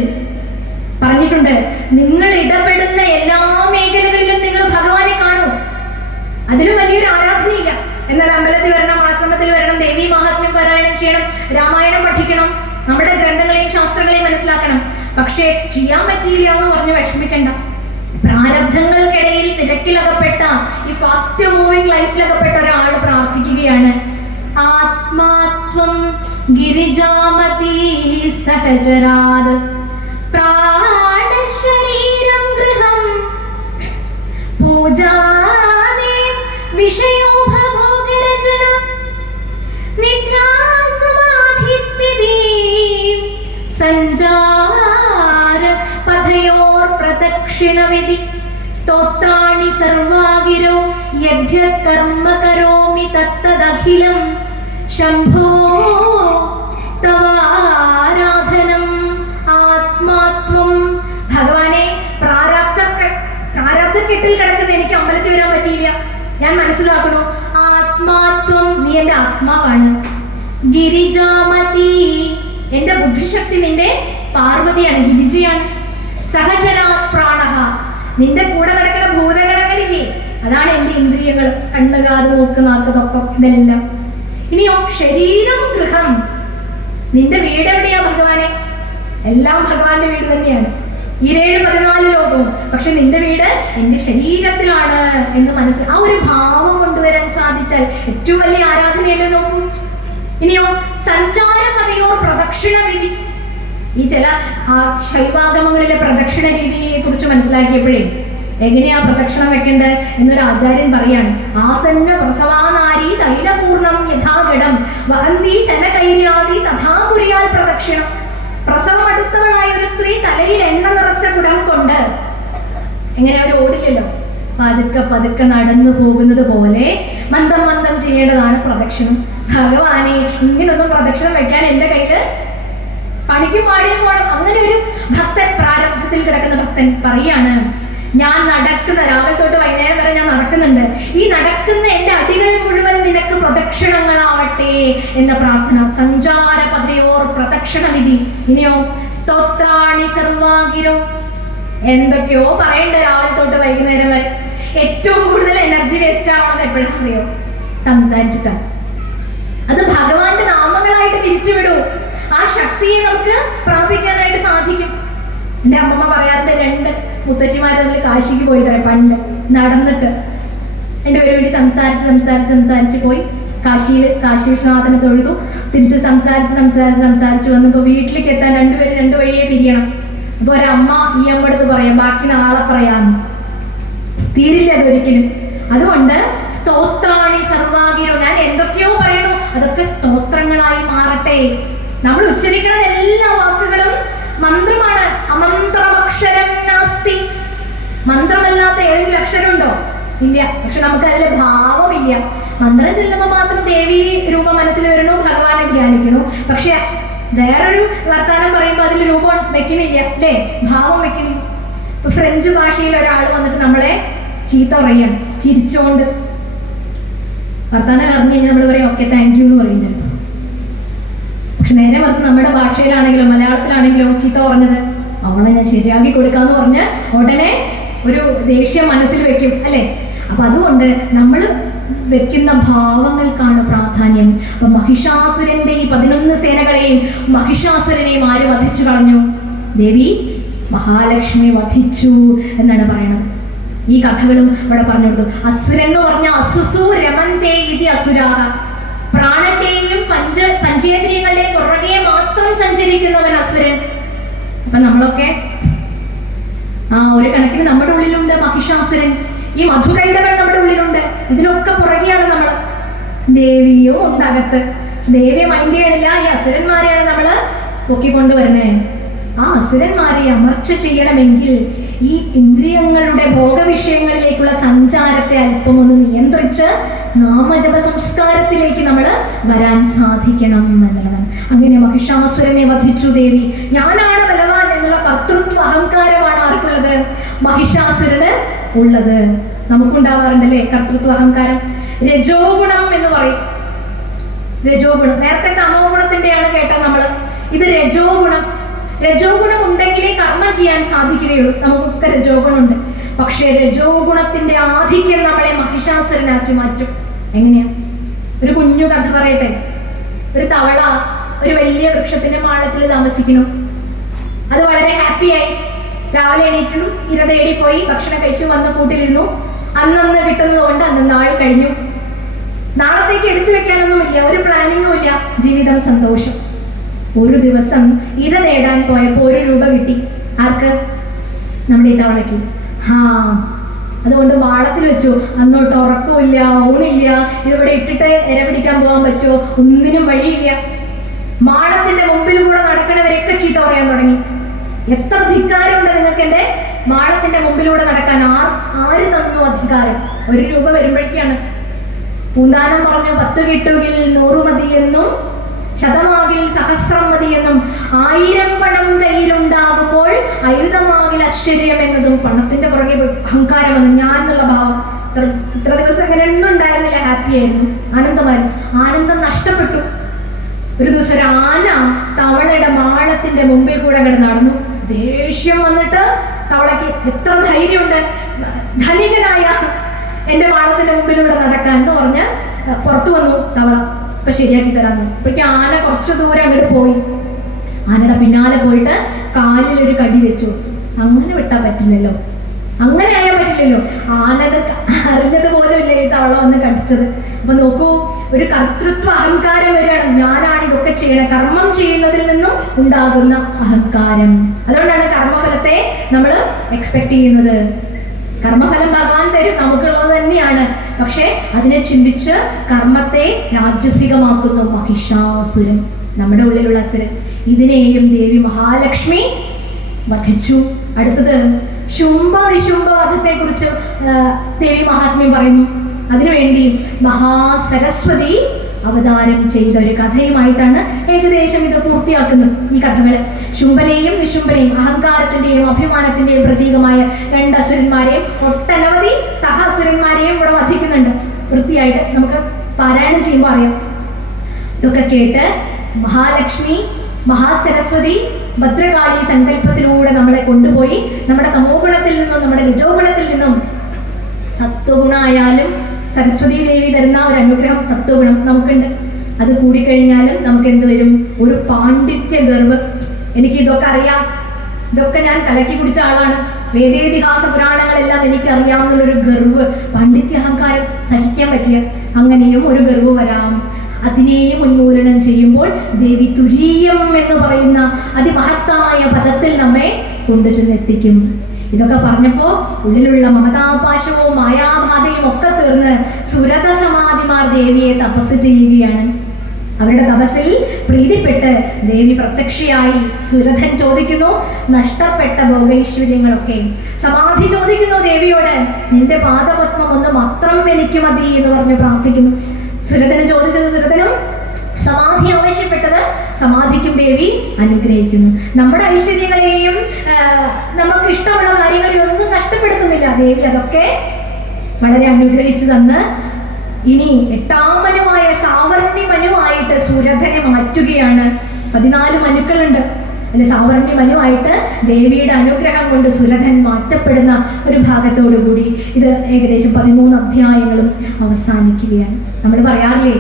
പറഞ്ഞിട്ടുണ്ട്, നിങ്ങൾ ഇടപെടുന്ന എല്ലാ മേഖലകളിലും നിങ്ങൾ ഭഗവാനെ കാണൂ. അതിലും വലിയൊരു ആരാധനയില്ല. എന്നാൽ അമ്പലത്തിൽ വരണം, ആശ്രമത്തിൽ വരണം, ദേവി മഹാത്മ്യം പാരായണം ചെയ്യണം, രാമായണം പഠിക്കണം, നമ്മുടെ ഗ്രന്ഥങ്ങളെയും ശാസ്ത്രങ്ങളെയും മനസ്സിലാക്കണം. പക്ഷേ ചെയ്യാൻ പറ്റിയില്ല എന്ന് പറഞ്ഞ് വിഷമിക്കണ്ട. പ്രാരബ്ധങ്ങൾക്കിടയിൽ തിരക്കിലകപ്പെട്ട ഈ ഫാസ്റ്റ് മൂവിങ് ലൈഫിലകപ്പെട്ട ഒരാൾ പ്രാർത്ഥിക്കുകയാണ്, ആത്മാത്വം ഗിരിജാമതി സഹചരാത് പ്രാണശരീരം ഗൃഹം പൂജാദി വിഷയോപഭോഗരചന നിദ്രാസമാധിസ്ഥിതി സഞ്ചാര പഥയോർ പ്രദക്ഷിണവിധി സ്തോത്രാണി സർവാഗിരോ യദ്യത് കർമ്മ കരോമി തത്തദഖിലം ശംഭോ തവാരാധനം. ആത്മാത്വം, ഭഗവാനെ പ്രാരാബ്ധക്കെട്ടിൽ കിടക്കുന്ന എനിക്ക് അമ്പലത്തിൽ വരാൻ പറ്റിയില്ല, ഞാൻ മനസ്സിലാക്കണു. ആത്മാത്വം, നീ എന്റെ ആത്മാവാണ്. ഗിരിജാമതി, എന്റെ ബുദ്ധിശക്തി നിന്റെ പാർവതിയാണ്, ഗിരിജയാണ്. സഹചരാ പ്രാണഹ, നിന്റെ കൂടെ നടക്കുന്ന ഭൂതഗണങ്ങളില്ലേ, അതാണ് എന്റെ ഇന്ദ്രിയങ്ങൾ, കണ്ണ്, കാത്, മൂക്ക്, നാക്ക്, തൊക്കം, ഇതെല്ലാം. ഇനിയോ ശരീരം ഗൃഹം, നിന്റെ വീട് എവിടെയാ ഭഗവാനെ? എല്ലാം ഭഗവാന്റെ വീട് തന്നെയാണ്, 14 ലോകവും. പക്ഷെ നിന്റെ വീട് എന്റെ ശരീരത്തിലാണ് എന്ന് ആ ഒരു ഭാവം കൊണ്ടുവരാൻ സാധിച്ചാൽ ഏറ്റവും വലിയ ആരാധനയല്ലേ. നോക്കൂ. ഇനിയോ സഞ്ചാരപഥയോർ പ്രദക്ഷിണ വിധി. ഈ ചില ശൈവാഗമങ്ങളിലെ പ്രദക്ഷിണ രീതിയെ കുറിച്ച് മനസ്സിലാക്കിയപ്പോഴേ എങ്ങനെയാ പ്രദക്ഷിണം വെക്കേണ്ടത് എന്നൊരു ആചാര്യൻ പറയാണ്, ആസന്ന പ്രസവാനാരി തൈലപൂർണം യഥാഗടം വഹന്തി ശനകൈര്യാദി തഥാ കുര്യാൽ പ്രദക്ഷിണം. പ്രസവം അടുത്തവളായ ഒരു സ്ത്രീ തലയിൽ എണ്ണ നിറച്ച കുടം കൊണ്ട്, എങ്ങനെ അവർ ഓടില്ലല്ലോ, പതുക്കെ പതുക്കെ നടന്നു പോകുന്നത് പോലെ മന്ദം മന്ദം ചെയ്യേണ്ടതാണ് പ്രദക്ഷിണം. ഭഗവാനെ, ഇങ്ങനൊന്നും പ്രദക്ഷിണം വെക്കാൻ എൻ്റെ കയ്യില് പണിക്കും പാടിനും പോകണം. അങ്ങനെ ഒരു ഭക്തൻ, പ്രാരബ്ധത്തിൽ കിടക്കുന്ന ഭക്തൻ പറയാണ്, ഞാൻ നടക്കുന്ന രാവിലെ തൊട്ട് വൈകുന്നേരം വരെ ഞാൻ നടക്കുന്നുണ്ട്, ഈ നടക്കുന്ന എൻ്റെ അടികൾ മുഴുവൻ നിനക്ക് പ്രദക്ഷിണങ്ങളാവട്ടെ എന്ന പ്രാർത്ഥന. സഞ്ചാരപഥയോർ പ്രദക്ഷിണ വിധി. ഇനിയോ സ്തോത്രാണി സർവാഗിരോ, എന്തൊക്കെയോ പറയണ്ട രാവിലെ തൊട്ട് വൈകുന്നേരം വരെ. ഏറ്റവും കൂടുതൽ എനർജി വേസ്റ്റ് ആവുന്നത് എപ്പോഴാണ് അറിയോ? സംസാരിച്ചിട്ടാണ്. അത് ഭഗവാന്റെ നാമങ്ങളായിട്ട് തിരിച്ചുവിടൂ, ആ ശക്തിയെ നമുക്ക് പ്രാപിക്കാനായിട്ട് സാധിക്കും. എൻ്റെ അമ്മമ്മ പറയാറുണ്ട്, 2 മുത്തശ്ശിമാർ തമ്മിൽ കാശിക്ക് പോയി തരാം പണ്ട് നടന്നിട്ട്. രണ്ടുപേരും വേണ്ടി സംസാരിച്ച് പോയി കാശിയിൽ കാശി വിശ്വനാഥനെ തൊഴുതു. തിരിച്ച് സംസാരിച്ച് വന്നപ്പോൾ വീട്ടിലേക്ക് എത്താൻ രണ്ടുപേരും 2 വഴിയെ പിരിയണം. അപ്പോൾ ഒരമ്മ ഈ അമ്മടുത്ത് പറയാം, ബാക്കി നാളെ പറയാമെന്ന്. തീരില്ല അതൊരിക്കലും. അതുകൊണ്ട് സ്തോത്രാണി സർവാഗിരോ, ഞാൻ എന്തൊക്കെയോ പറയണു, അതൊക്കെ സ്തോത്രങ്ങളായി മാറട്ടെ. നമ്മൾ ഉച്ചരിക്കുന്ന എല്ലാ വാക്കുകളും മന്ത്രമാണ്. അമന്ത്രമക്ഷരം നാസ്തി, മന്ത്രമല്ലാത്ത ഏതെങ്കിലും അക്ഷരമുണ്ടോ? ഇല്ല. പക്ഷെ നമുക്ക് അതിലെ ഭാവമില്ല. മന്ത്രം ചെല്ലുമ്പോൾ മാത്രം ദേവി രൂപം മനസ്സിൽ വരണു, ഭഗവാനെ ധ്യാനിക്കണു. പക്ഷെ വേറൊരു വർത്താനം പറയുമ്പോൾ അതിൽ രൂപം വെക്കണില്ല, അല്ലേ? ഭാവം വെക്കണില്ല. ഇപ്പൊ ഫ്രഞ്ച് ഭാഷയിൽ ഒരാൾ വന്നിട്ട് നമ്മളെ ചീത്ത പറയാണ് ചിരിച്ചോണ്ട്. വർത്താനം പറഞ്ഞു കഴിഞ്ഞാൽ നമ്മൾ പറയും ഓക്കെ താങ്ക് യു എന്ന് പറയുന്നത്. പക്ഷെ നേരെ മറിച്ച് നമ്മുടെ ഭാഷയിലാണെങ്കിലോ മലയാളത്തിലാണെങ്കിലോ ചീത്ത പറഞ്ഞത് അവളെ ഞാൻ ശരിയാക്കി കൊടുക്കാന്ന് പറഞ്ഞ് ഉടനെ ഒരു ദേഷ്യം മനസ്സിൽ വെക്കും, അല്ലേ? അപ്പൊ അതുകൊണ്ട് നമ്മൾ വെക്കുന്ന ഭാവങ്ങൾക്കാണ് പ്രാധാന്യം. അപ്പൊ മഹിഷാസുരന്റെ ഈ 11 സേനകളെയും മഹിഷാസുരനെയും ആര് വധിച്ചു കളഞ്ഞു? ദേവി മഹാലക്ഷ്മി വധിച്ചു എന്നാണ് പറയണത്. ഈ കഥകളും ഇവിടെ പറഞ്ഞു കൊടുത്തു. അസുരൻ എന്ന് പറഞ്ഞ അസുസു രമന്തേ ഇതി അസുരാഹ, പ്രാണന്റെയും പഞ്ചേന്ദ്രിയങ്ങളുടെയും പുറകെ മാത്രം സഞ്ചരിക്കുന്നവൻ അസുരൻ. അപ്പൊ നമ്മളൊക്കെ ഒരു കണക്കിന് നമ്മുടെ ഉള്ളിലുണ്ട് മഹിഷാസുരൻ. ഈ മധുകൈടവൻ നമ്മുടെ ഉള്ളിലുണ്ട്. ഇതിലൊക്കെ പുറകെയാണ് നമ്മൾ. ദേവിയോ ഉണ്ട് അകത്ത്. ദേവിയെ മൈൻഡ് ചെയ്യണില്ല. ഈ അസുരന്മാരെയാണ് നമ്മൾ പൊക്കിക്കൊണ്ടുവരണേ. ആ അസുരന്മാരെ അമർച്ച ചെയ്യണമെങ്കിൽ ഈ ഇന്ദ്രിയങ്ങളുടെ ഭോഗവിഷയങ്ങളിലേക്കുള്ള സഞ്ചാരത്തെ അല്പം ഒന്ന് നിയന്ത്രിച്ച് നാമജപ സംസ്കാരത്തിലേക്ക് നമ്മൾ വരാൻ സാധിക്കണം എന്നുള്ളതാണ്. അങ്ങനെ മഹിഷാസുരനെ വധിച്ചു ദേവി. ഞാനാണ് ബലവാൻ എന്നുള്ള കർത്തൃത്വ അഹങ്കാരമാണ് ആർക്കുള്ളത്? മഹിഷാസുരന് ഉള്ളത്. നമുക്കുണ്ടാവാറുണ്ടല്ലേ കർത്തൃത്വ അഹങ്കാരം. രജോ ഗുണം എന്ന് പറയും. രജോ ഗുണം, നേരത്തെ തമോ ഗുണത്തിന്റെയാണ് കേട്ടത് നമ്മള്. ഇത് രജോ ഗുണം. രജോ ഗുണം ഉണ്ടെങ്കിലേ കർമ്മം ചെയ്യാൻ സാധിക്കുകയുള്ളൂ. നമുക്കൊക്കെ രജോ ഗുണമുണ്ട്. പക്ഷേ രജോ ഗുണത്തിന്റെ ആധിക്യം നമ്മളെ മഹിഷാസുരനാക്കി മാറ്റും. എങ്ങനെയാ? ഒരു കുഞ്ഞു കഥ പറയട്ടെ. ഒരു തവള ഒരു വലിയ വൃക്ഷത്തിന്റെ മാളത്തിൽ താമസിക്കണം. അത് വളരെ ഹാപ്പിയായി രാവിലെ എണീറ്റും ഇര തേടി പോയി ഭക്ഷണം കഴിച്ചു വന്ന് കൂട്ടിലിരുന്നു. അന്നന്ന് കിട്ടുന്നത് കൊണ്ട് അന്ന് നാൾ കഴിഞ്ഞു. നാളത്തേക്ക് എടുത്തു വെക്കാനൊന്നുമില്ല, ഒരു പ്ലാനിങ്ങും ഇല്ല. ജീവിതം സന്തോഷം. ഒരു ദിവസം ഇര നേടാൻ പോയപ്പോൾ 1 രൂപ കിട്ടി. ആർക്ക്? നമ്മുടെ ഈ തവളയ്ക്ക്. അതുകൊണ്ട് മാളത്തിൽ വെച്ചു. അന്നോട്ട് ഉറക്കമില്ല, ഊണില്ല. ഇതിവിടെ ഇട്ടിട്ട് ഇര പിടിക്കാൻ പോകാൻ പറ്റുമോ? ഒന്നിനും വഴിയില്ല. മാളത്തിന്റെ മുമ്പിൽ കൂടെ നടക്കണവരൊക്കെ ചീത്ത പറയാൻ തുടങ്ങി. എത്ര ധിക്കാരമുണ്ട് നിങ്ങൾക്ക് എന്റെ മാളത്തിന്റെ മുമ്പിലൂടെ നടക്കാൻ? ആര് തന്നു അധികാരം? 1 രൂപ വരുമ്പോഴേക്കാണ്. പൂന്താനം പറഞ്ഞു 10 കിട്ടുകിൽ 100 മതിയെന്നും ശതമാകിൽ സഹസ്രം മതിയെന്നും 1000 പണം കയ്യിലുണ്ടാകുമ്പോൾ ആയുധമാകിൽ ആശ്ചര്യം എന്നതും. പണത്തിന്റെ പുറകെ അഹങ്കാരം വന്നു, ഞാൻ എന്നുള്ള ഭാവം. ഇത്ര ദിവസം അങ്ങനെ ഒന്നും ഉണ്ടായിരുന്നില്ല. ഹാപ്പി ആയിരുന്നു, ആനന്ദമായിരുന്നു. ആനന്ദം നഷ്ടപ്പെട്ടു. ഒരു ദിവസം ഒരു ആന തവളയുടെ മാളത്തിന്റെ മുമ്പിൽ കൂടെ അങ്ങോട്ട് നടന്നു. ദേഷ്യം വന്നിട്ട് തവളയ്ക്ക് എത്ര ധൈര്യമുണ്ട് ധനികനായ എന്റെ മാളത്തിന്റെ മുമ്പിലൂടെ നടക്കാൻ എന്ന് പറഞ്ഞ് പുറത്തു വന്നു തവള. ഇപ്പൊ ശരിയാക്കി തരാന്നു. ഇപ്പോഴേക്കും ആന കുറച്ചു ദൂരം അങ്ങോട്ട് പോയി. ആനയുടെ പിന്നാലെ പോയിട്ട് കാലിൽ ഒരു കടി വെച്ചു. അങ്ങനെ വിട്ടാൻ പറ്റില്ലല്ലോ, അങ്ങനെ ആയാൽ പറ്റില്ലല്ലോ. ആനത് അറിഞ്ഞത് പോലും ഇല്ല ഈ തവള വന്ന് കടിച്ചത്. അപ്പൊ നോക്കൂ, ഒരു കർത്തൃത്വ അഹങ്കാരം വരികയാണ്. ഞാനാണ് ഇതൊക്കെ ചെയ്യണത്. കർമ്മം ചെയ്യുന്നതിൽ നിന്നും ഉണ്ടാകുന്ന അഹങ്കാരം. അതുകൊണ്ടാണ് കർമ്മഫലത്തെ നമ്മൾ എക്സ്പെക്ട് ചെയ്യുന്നത്. കർമ്മഫലം ഭഗവാൻ തരും, നമുക്കുള്ളത് തന്നെയാണ്. പക്ഷെ അതിനെ ചിന്തിച്ച് കർമ്മത്തെ രാജസികമാക്കുന്നു മഹിഷാസുരൻ, നമ്മുടെ ഉള്ളിലുള്ള അസുരൻ. ഇതിനെയും ദേവി മഹാലക്ഷ്മി വധിച്ചു. അടുത്തത് ശുംഭ നിശുംഭ വധത്തെ കുറിച്ച് ദേവി മഹാത്മ്യം പറയുന്നു. അതിനുവേണ്ടി മഹാസരസ്വതി അവതാരം ചെയ്ത ഒരു കഥയുമായിട്ടാണ് ഏകദേശം ഇത് പൂർത്തിയാക്കുന്നത്. ഈ കഥകള് ശുംഭനെയും നിശുംഭനെയും അഹങ്കാരത്തിന്റെയും അഭിമാനത്തിന്റെയും പ്രതീകമായ 2 അസുരന്മാരെയും ഒട്ടനവധി സഹാസുരന്മാരെയും ഇവിടെ വധിക്കുന്നുണ്ട്. വൃത്തിയായിട്ട് നമുക്ക് പാരായണം ചെയ്യുമ്പോൾ അറിയാം. ഇതൊക്കെ കേട്ട് മഹാലക്ഷ്മി മഹാസരസ്വതി ഭദ്രകാളി സങ്കല്പത്തിലൂടെ നമ്മളെ കൊണ്ടുപോയി നമ്മുടെ തമോ ഗുണത്തിൽ നിന്നും നമ്മുടെ രജോ ഗുണത്തിൽ നിന്നും സത്വഗുണമായാലും സരസ്വതി ദേവി തരുന്ന ഒരു അനുഗ്രഹം സത്വഗുണം നമുക്കുണ്ട്. അത് കൂടിക്കഴിഞ്ഞാലും നമുക്ക് എന്ത് വരും? ഒരു പാണ്ഡിത്യ ഗർവ്. എനിക്ക് ഇതൊക്കെ അറിയാം, ഇതൊക്കെ ഞാൻ കലക്കി കുടിച്ച ആളാണ്, വേദേതിഹാസ പുരാണങ്ങളെല്ലാം എനിക്കറിയാമെന്നുള്ളൊരു ഗർവ്, പാണ്ഡിത്യ അഹങ്കാരം സഹിക്കാൻ പറ്റില്ല. അങ്ങനെയും ഒരു ഗർവ് വരാം. അതിനെയും ഉന്മൂലനം ചെയ്യുമ്പോൾ ദേവി തുരീയം എന്ന് പറയുന്ന അതിമഹത്തായ പദത്തിൽ നമ്മെ കൊണ്ടുചെന്നെത്തിക്കും. ഇതൊക്കെ പറഞ്ഞപ്പോ ഉള്ളിലുള്ള മമതാപാശവും മായാബാധയും ഒക്കെ തീർന്ന് സുരത സമാധിമാർ ദേവിയെ തപസ് ചെയ്യുകയാണ്. അവരുടെ തപസ്സിൽ പ്രീതിപ്പെട്ട് ദേവി പ്രത്യക്ഷയായി. സുരഥൻ ചോദിക്കുന്നു നഷ്ടപ്പെട്ട ഭോഗൈശ്വര്യങ്ങളൊക്കെ. സമാധി ചോദിക്കുന്നു ദേവിയോട്, നിന്റെ പാദപത്മം ഒന്ന് മാത്രം എനിക്ക് മതി എന്ന് പറഞ്ഞ് പ്രാർത്ഥിക്കുന്നു. സുരഥന് ചോദിച്ചത് സുരഥനും സമാധി ആവശ്യപ്പെട്ടത് സമാധിക്കും ദേവി അനുഗ്രഹിക്കുന്നു. നമ്മുടെ ഐശ്വര്യങ്ങളെയും നമുക്ക് ഇഷ്ടമുള്ള കാര്യങ്ങളെയും ഒന്നും നഷ്ടപ്പെടുത്തുന്നില്ല ദേവി. അതൊക്കെ വളരെ അനുഗ്രഹിച്ചു തന്ന് ഇനി 8ാം മനുവായ സാവർണി മനുവായിട്ട് സുരഥനെ മാറ്റുകയാണ്. 14 മനുക്കളുണ്ട് അല്ലെ. സാവർണി മനുവായിട്ട് ദേവിയുടെ അനുഗ്രഹം കൊണ്ട് സുരഥൻ മാറ്റപ്പെടുന്ന ഒരു ഭാഗത്തോടു കൂടി ഇത് ഏകദേശം 13 അധ്യായങ്ങളും അവസാനിക്കുകയാണ്. നമ്മൾ പറയാറില്ലേ,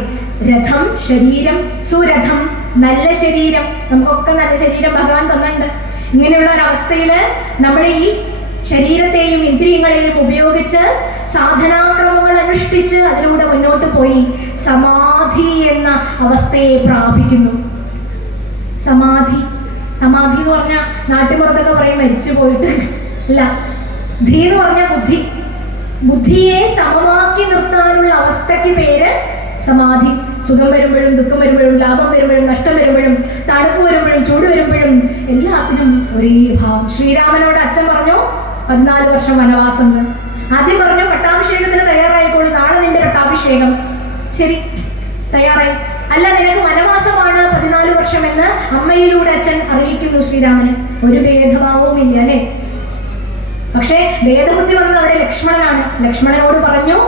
രഥം ശരീരം സുരഥം, നല്ല ശരീരം. നമുക്കൊക്കെ നല്ല ശരീരം ഭഗവാൻ തന്നിട്ടുണ്ട്. ഇങ്ങനെയുള്ള ഒരവസ്ഥയിൽ നമ്മൾ ഈ ശരീരത്തെയും ഇന്ദ്രിയങ്ങളെയും ഉപയോഗിച്ച് സാധനാക്രമങ്ങൾ അനുഷ്ഠിച്ച് അതിലൂടെ മുന്നോട്ട് പോയി സമാധി എന്ന അവസ്ഥയെ പ്രാപിക്കുന്നു. സമാധി സമാധി എന്ന് പറഞ്ഞാൽ നാട്ടുപുറത്തൊക്കെ പറയും മരിച്ചു പോയിട്ട് അല്ല. ധി എന്ന് പറഞ്ഞാൽ ബുദ്ധി. ബുദ്ധിയെ സമമാക്കി നിർത്താനുള്ള അവസ്ഥയ്ക്ക് പേര് സമാധി. സുഖം വരുമ്പോഴും ദുഃഖം വരുമ്പോഴും ലാഭം വരുമ്പോഴും നഷ്ടം വരുമ്പോഴും തണുപ്പ് വരുമ്പോഴും ചൂട് വരുമ്പോഴും എല്ലാത്തിനും ഒരേ ഭാവം. ശ്രീരാമനോട് അച്ഛൻ പറഞ്ഞു 14 വർഷം വനവാസം. ആദ്യം പറഞ്ഞു പട്ടാഭിഷേകത്തിന് തയ്യാറായിക്കോളൂ, നാളെ നിന്റെ പട്ടാഭിഷേകം. ശരി, തയ്യാറായി. അല്ല, നിനക്ക് വനവാസമാണ് 14 വർഷം എന്ന് അമ്മയിലൂടെ അച്ഛൻ അറിയിക്കുന്നു ശ്രീരാമന്. ഒരു ഭേദഭാവവും ഇല്ല അല്ലേ. പക്ഷേ ഭേദബുദ്ധി വന്നത് അവിടെ ലക്ഷ്മണനാണ്. ലക്ഷ്മണനോട് പറഞ്ഞു,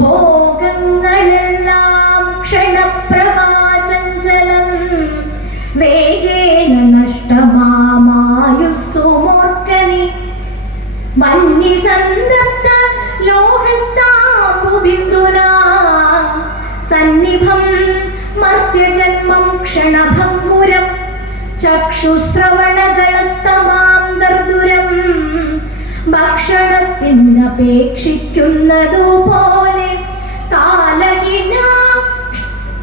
ഭോഗങ്ങളെല്ലാം ക്ഷണപ്രവാചഞ്ചലം വേഗേന നഷ്ടമാമായുസ്സുമോർക്കനി മന്യസന്തപ്ത ലോഹസ്താംബുബിന്ദുനാ സന്നിഭം മർത്യജന്മം ക്ഷണഭംഗുരം ചക്ഷുശ്രവണകളസ്തമാം ദർദുരം ഭക്ഷണത്തിനപേക്ഷിക്കുന്നതുപോലെ കാലഹിന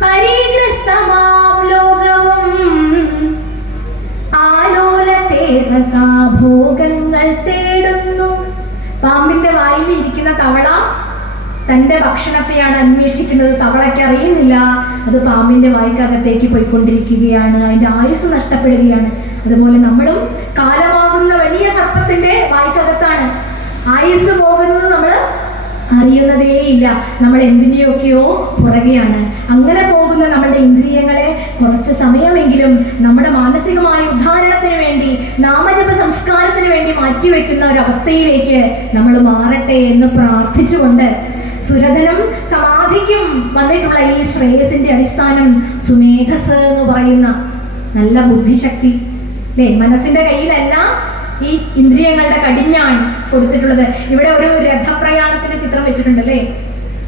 പരിഗ്രസ്തമാം ലോകവും ആലോലചേതസാ ഭോഗങ്ങൾ തേടുന്നു. പാമ്പിന്റെ വായിൽ ഇരിക്കുന്ന തവള തൻ്റെ ഭക്ഷണത്തെയാണ് അന്വേഷിക്കുന്നത്. തവളയ്ക്ക് അറിയുന്നില്ല അത് പാമ്പിന്റെ വായ്ക്കകത്തേക്ക് പോയിക്കൊണ്ടിരിക്കുകയാണ്, അതിൻ്റെ ആയുസ് നഷ്ടപ്പെടുകയാണ്. അതുപോലെ നമ്മളും കാലമാകുന്ന വലിയ സർപ്പത്തിന്റെ വായ്ക്കകത്താണ്. ആയുസ് പോകുന്നത് നമ്മൾ അറിയുന്നതേയില്ല. നമ്മൾ എന്തിനെയൊക്കെയോ പുറകെയാണ്. അങ്ങനെ പോകുന്ന നമ്മുടെ ഇന്ദ്രിയങ്ങളെ കുറച്ച് സമയമെങ്കിലും നമ്മുടെ മാനസികമായ ഉദ്ധാരണത്തിന് വേണ്ടി, നാമജപ സംസ്കാരത്തിന് വേണ്ടി മാറ്റിവെക്കുന്ന ഒരവസ്ഥയിലേക്ക് നമ്മൾ മാറട്ടെ എന്ന് പ്രാർത്ഥിച്ചുകൊണ്ട്, സുരതനും സമാധിക്കും വന്നിട്ടുള്ള ഈ ശ്രേയസിന്റെ അടിസ്ഥാനം സുമേധസ് എന്ന് പറയുന്ന നല്ല ബുദ്ധിശക്തി അല്ലേ. മനസ്സിന്റെ കയ്യിലല്ല ഈ ഇന്ദ്രിയങ്ങളുടെ കടിഞ്ഞാൺ കൊടുത്തിട്ടുള്ളത്. ഇവിടെ ഒരു രഥപ്രയാണത്തിന്റെ ചിത്രം വെച്ചിട്ടുണ്ട് അല്ലേ.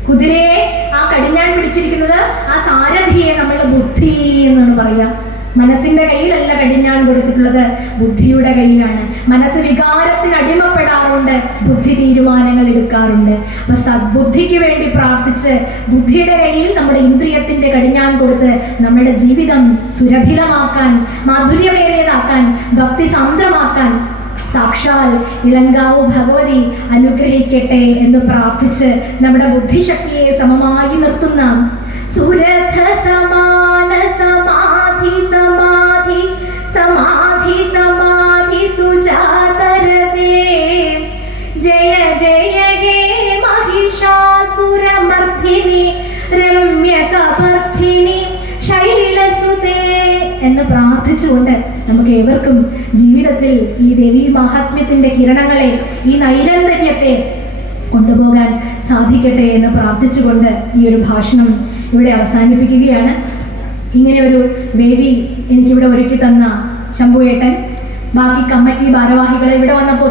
കുതിരയെ ആ കടിഞ്ഞാൺ പിടിച്ചിരിക്കുന്നത് ആ സാരഥിയെ നമ്മൾ ബുദ്ധി എന്നാണ് പറയുക. മനസ്സിന്റെ കയ്യിലല്ല കടിഞ്ഞാൺ കൊടുത്തിട്ടുള്ളത്, ബുദ്ധിയുടെ കയ്യിലാണ്. മനസ്സ് വികാരത്തിന് അടിമപ്പെടാറുണ്ട്, ബുദ്ധി തീരുമാനങ്ങൾ എടുക്കാറുണ്ട്. അപ്പൊ സദ്ബുദ്ധിക്ക് വേണ്ടി പ്രാർത്ഥിച്ച് ബുദ്ധിയുടെ കയ്യിൽ നമ്മുടെ ഇന്ദ്രിയത്തിന്റെ കടിഞ്ഞാൺ കൊടുത്ത് നമ്മുടെ ജീവിതം സുരഭിലമാക്കാൻ, മാധുര്യമേറിയതാക്കാൻ, ഭക്തി സാന്ദ്രമാക്കാൻ സാക്ഷാൽ ഇളങ്കാവ് ഭഗവതി അനുഗ്രഹിക്കട്ടെ എന്ന് പ്രാർത്ഥിച്ച് നമ്മുടെ ബുദ്ധിശക്തിയെ സമമായി നിർത്തുന്ന സുരഥ സമാന സമാധി സമാധി സമാധി സമാധി സുജാതരതേ ജയ ജയ ഹേ മഹിഷാസുരമർദ്ദിനി രമ്യകപർദ്ധിനി ശൈലസുതേ എന്ന് പ്രാർത്ഥിച്ചുകൊണ്ട് നമുക്ക് ഏവർക്കും ജീവിതത്തിൽ ഈ ദേവീ മഹാത്മ്യത്തിന്റെ കിരണങ്ങളെ, ഈ നൈരന്തര്യത്തെ കൊണ്ടുപോകാൻ സാധിക്കട്ടെ എന്ന് പ്രാർത്ഥിച്ചുകൊണ്ട് ഈ ഒരു ഭാഷണം ഇവിടെ അവസാനിപ്പിക്കുകയാണ്. ഇങ്ങനെ ഒരു വേദി എനിക്കിവിടെ ഒരുക്കി തന്ന ശംഭുവേട്ടൻ, ബാക്കി കമ്മിറ്റി ഭാരവാഹികളെ ഇവിടെ വന്നപ്പോൾ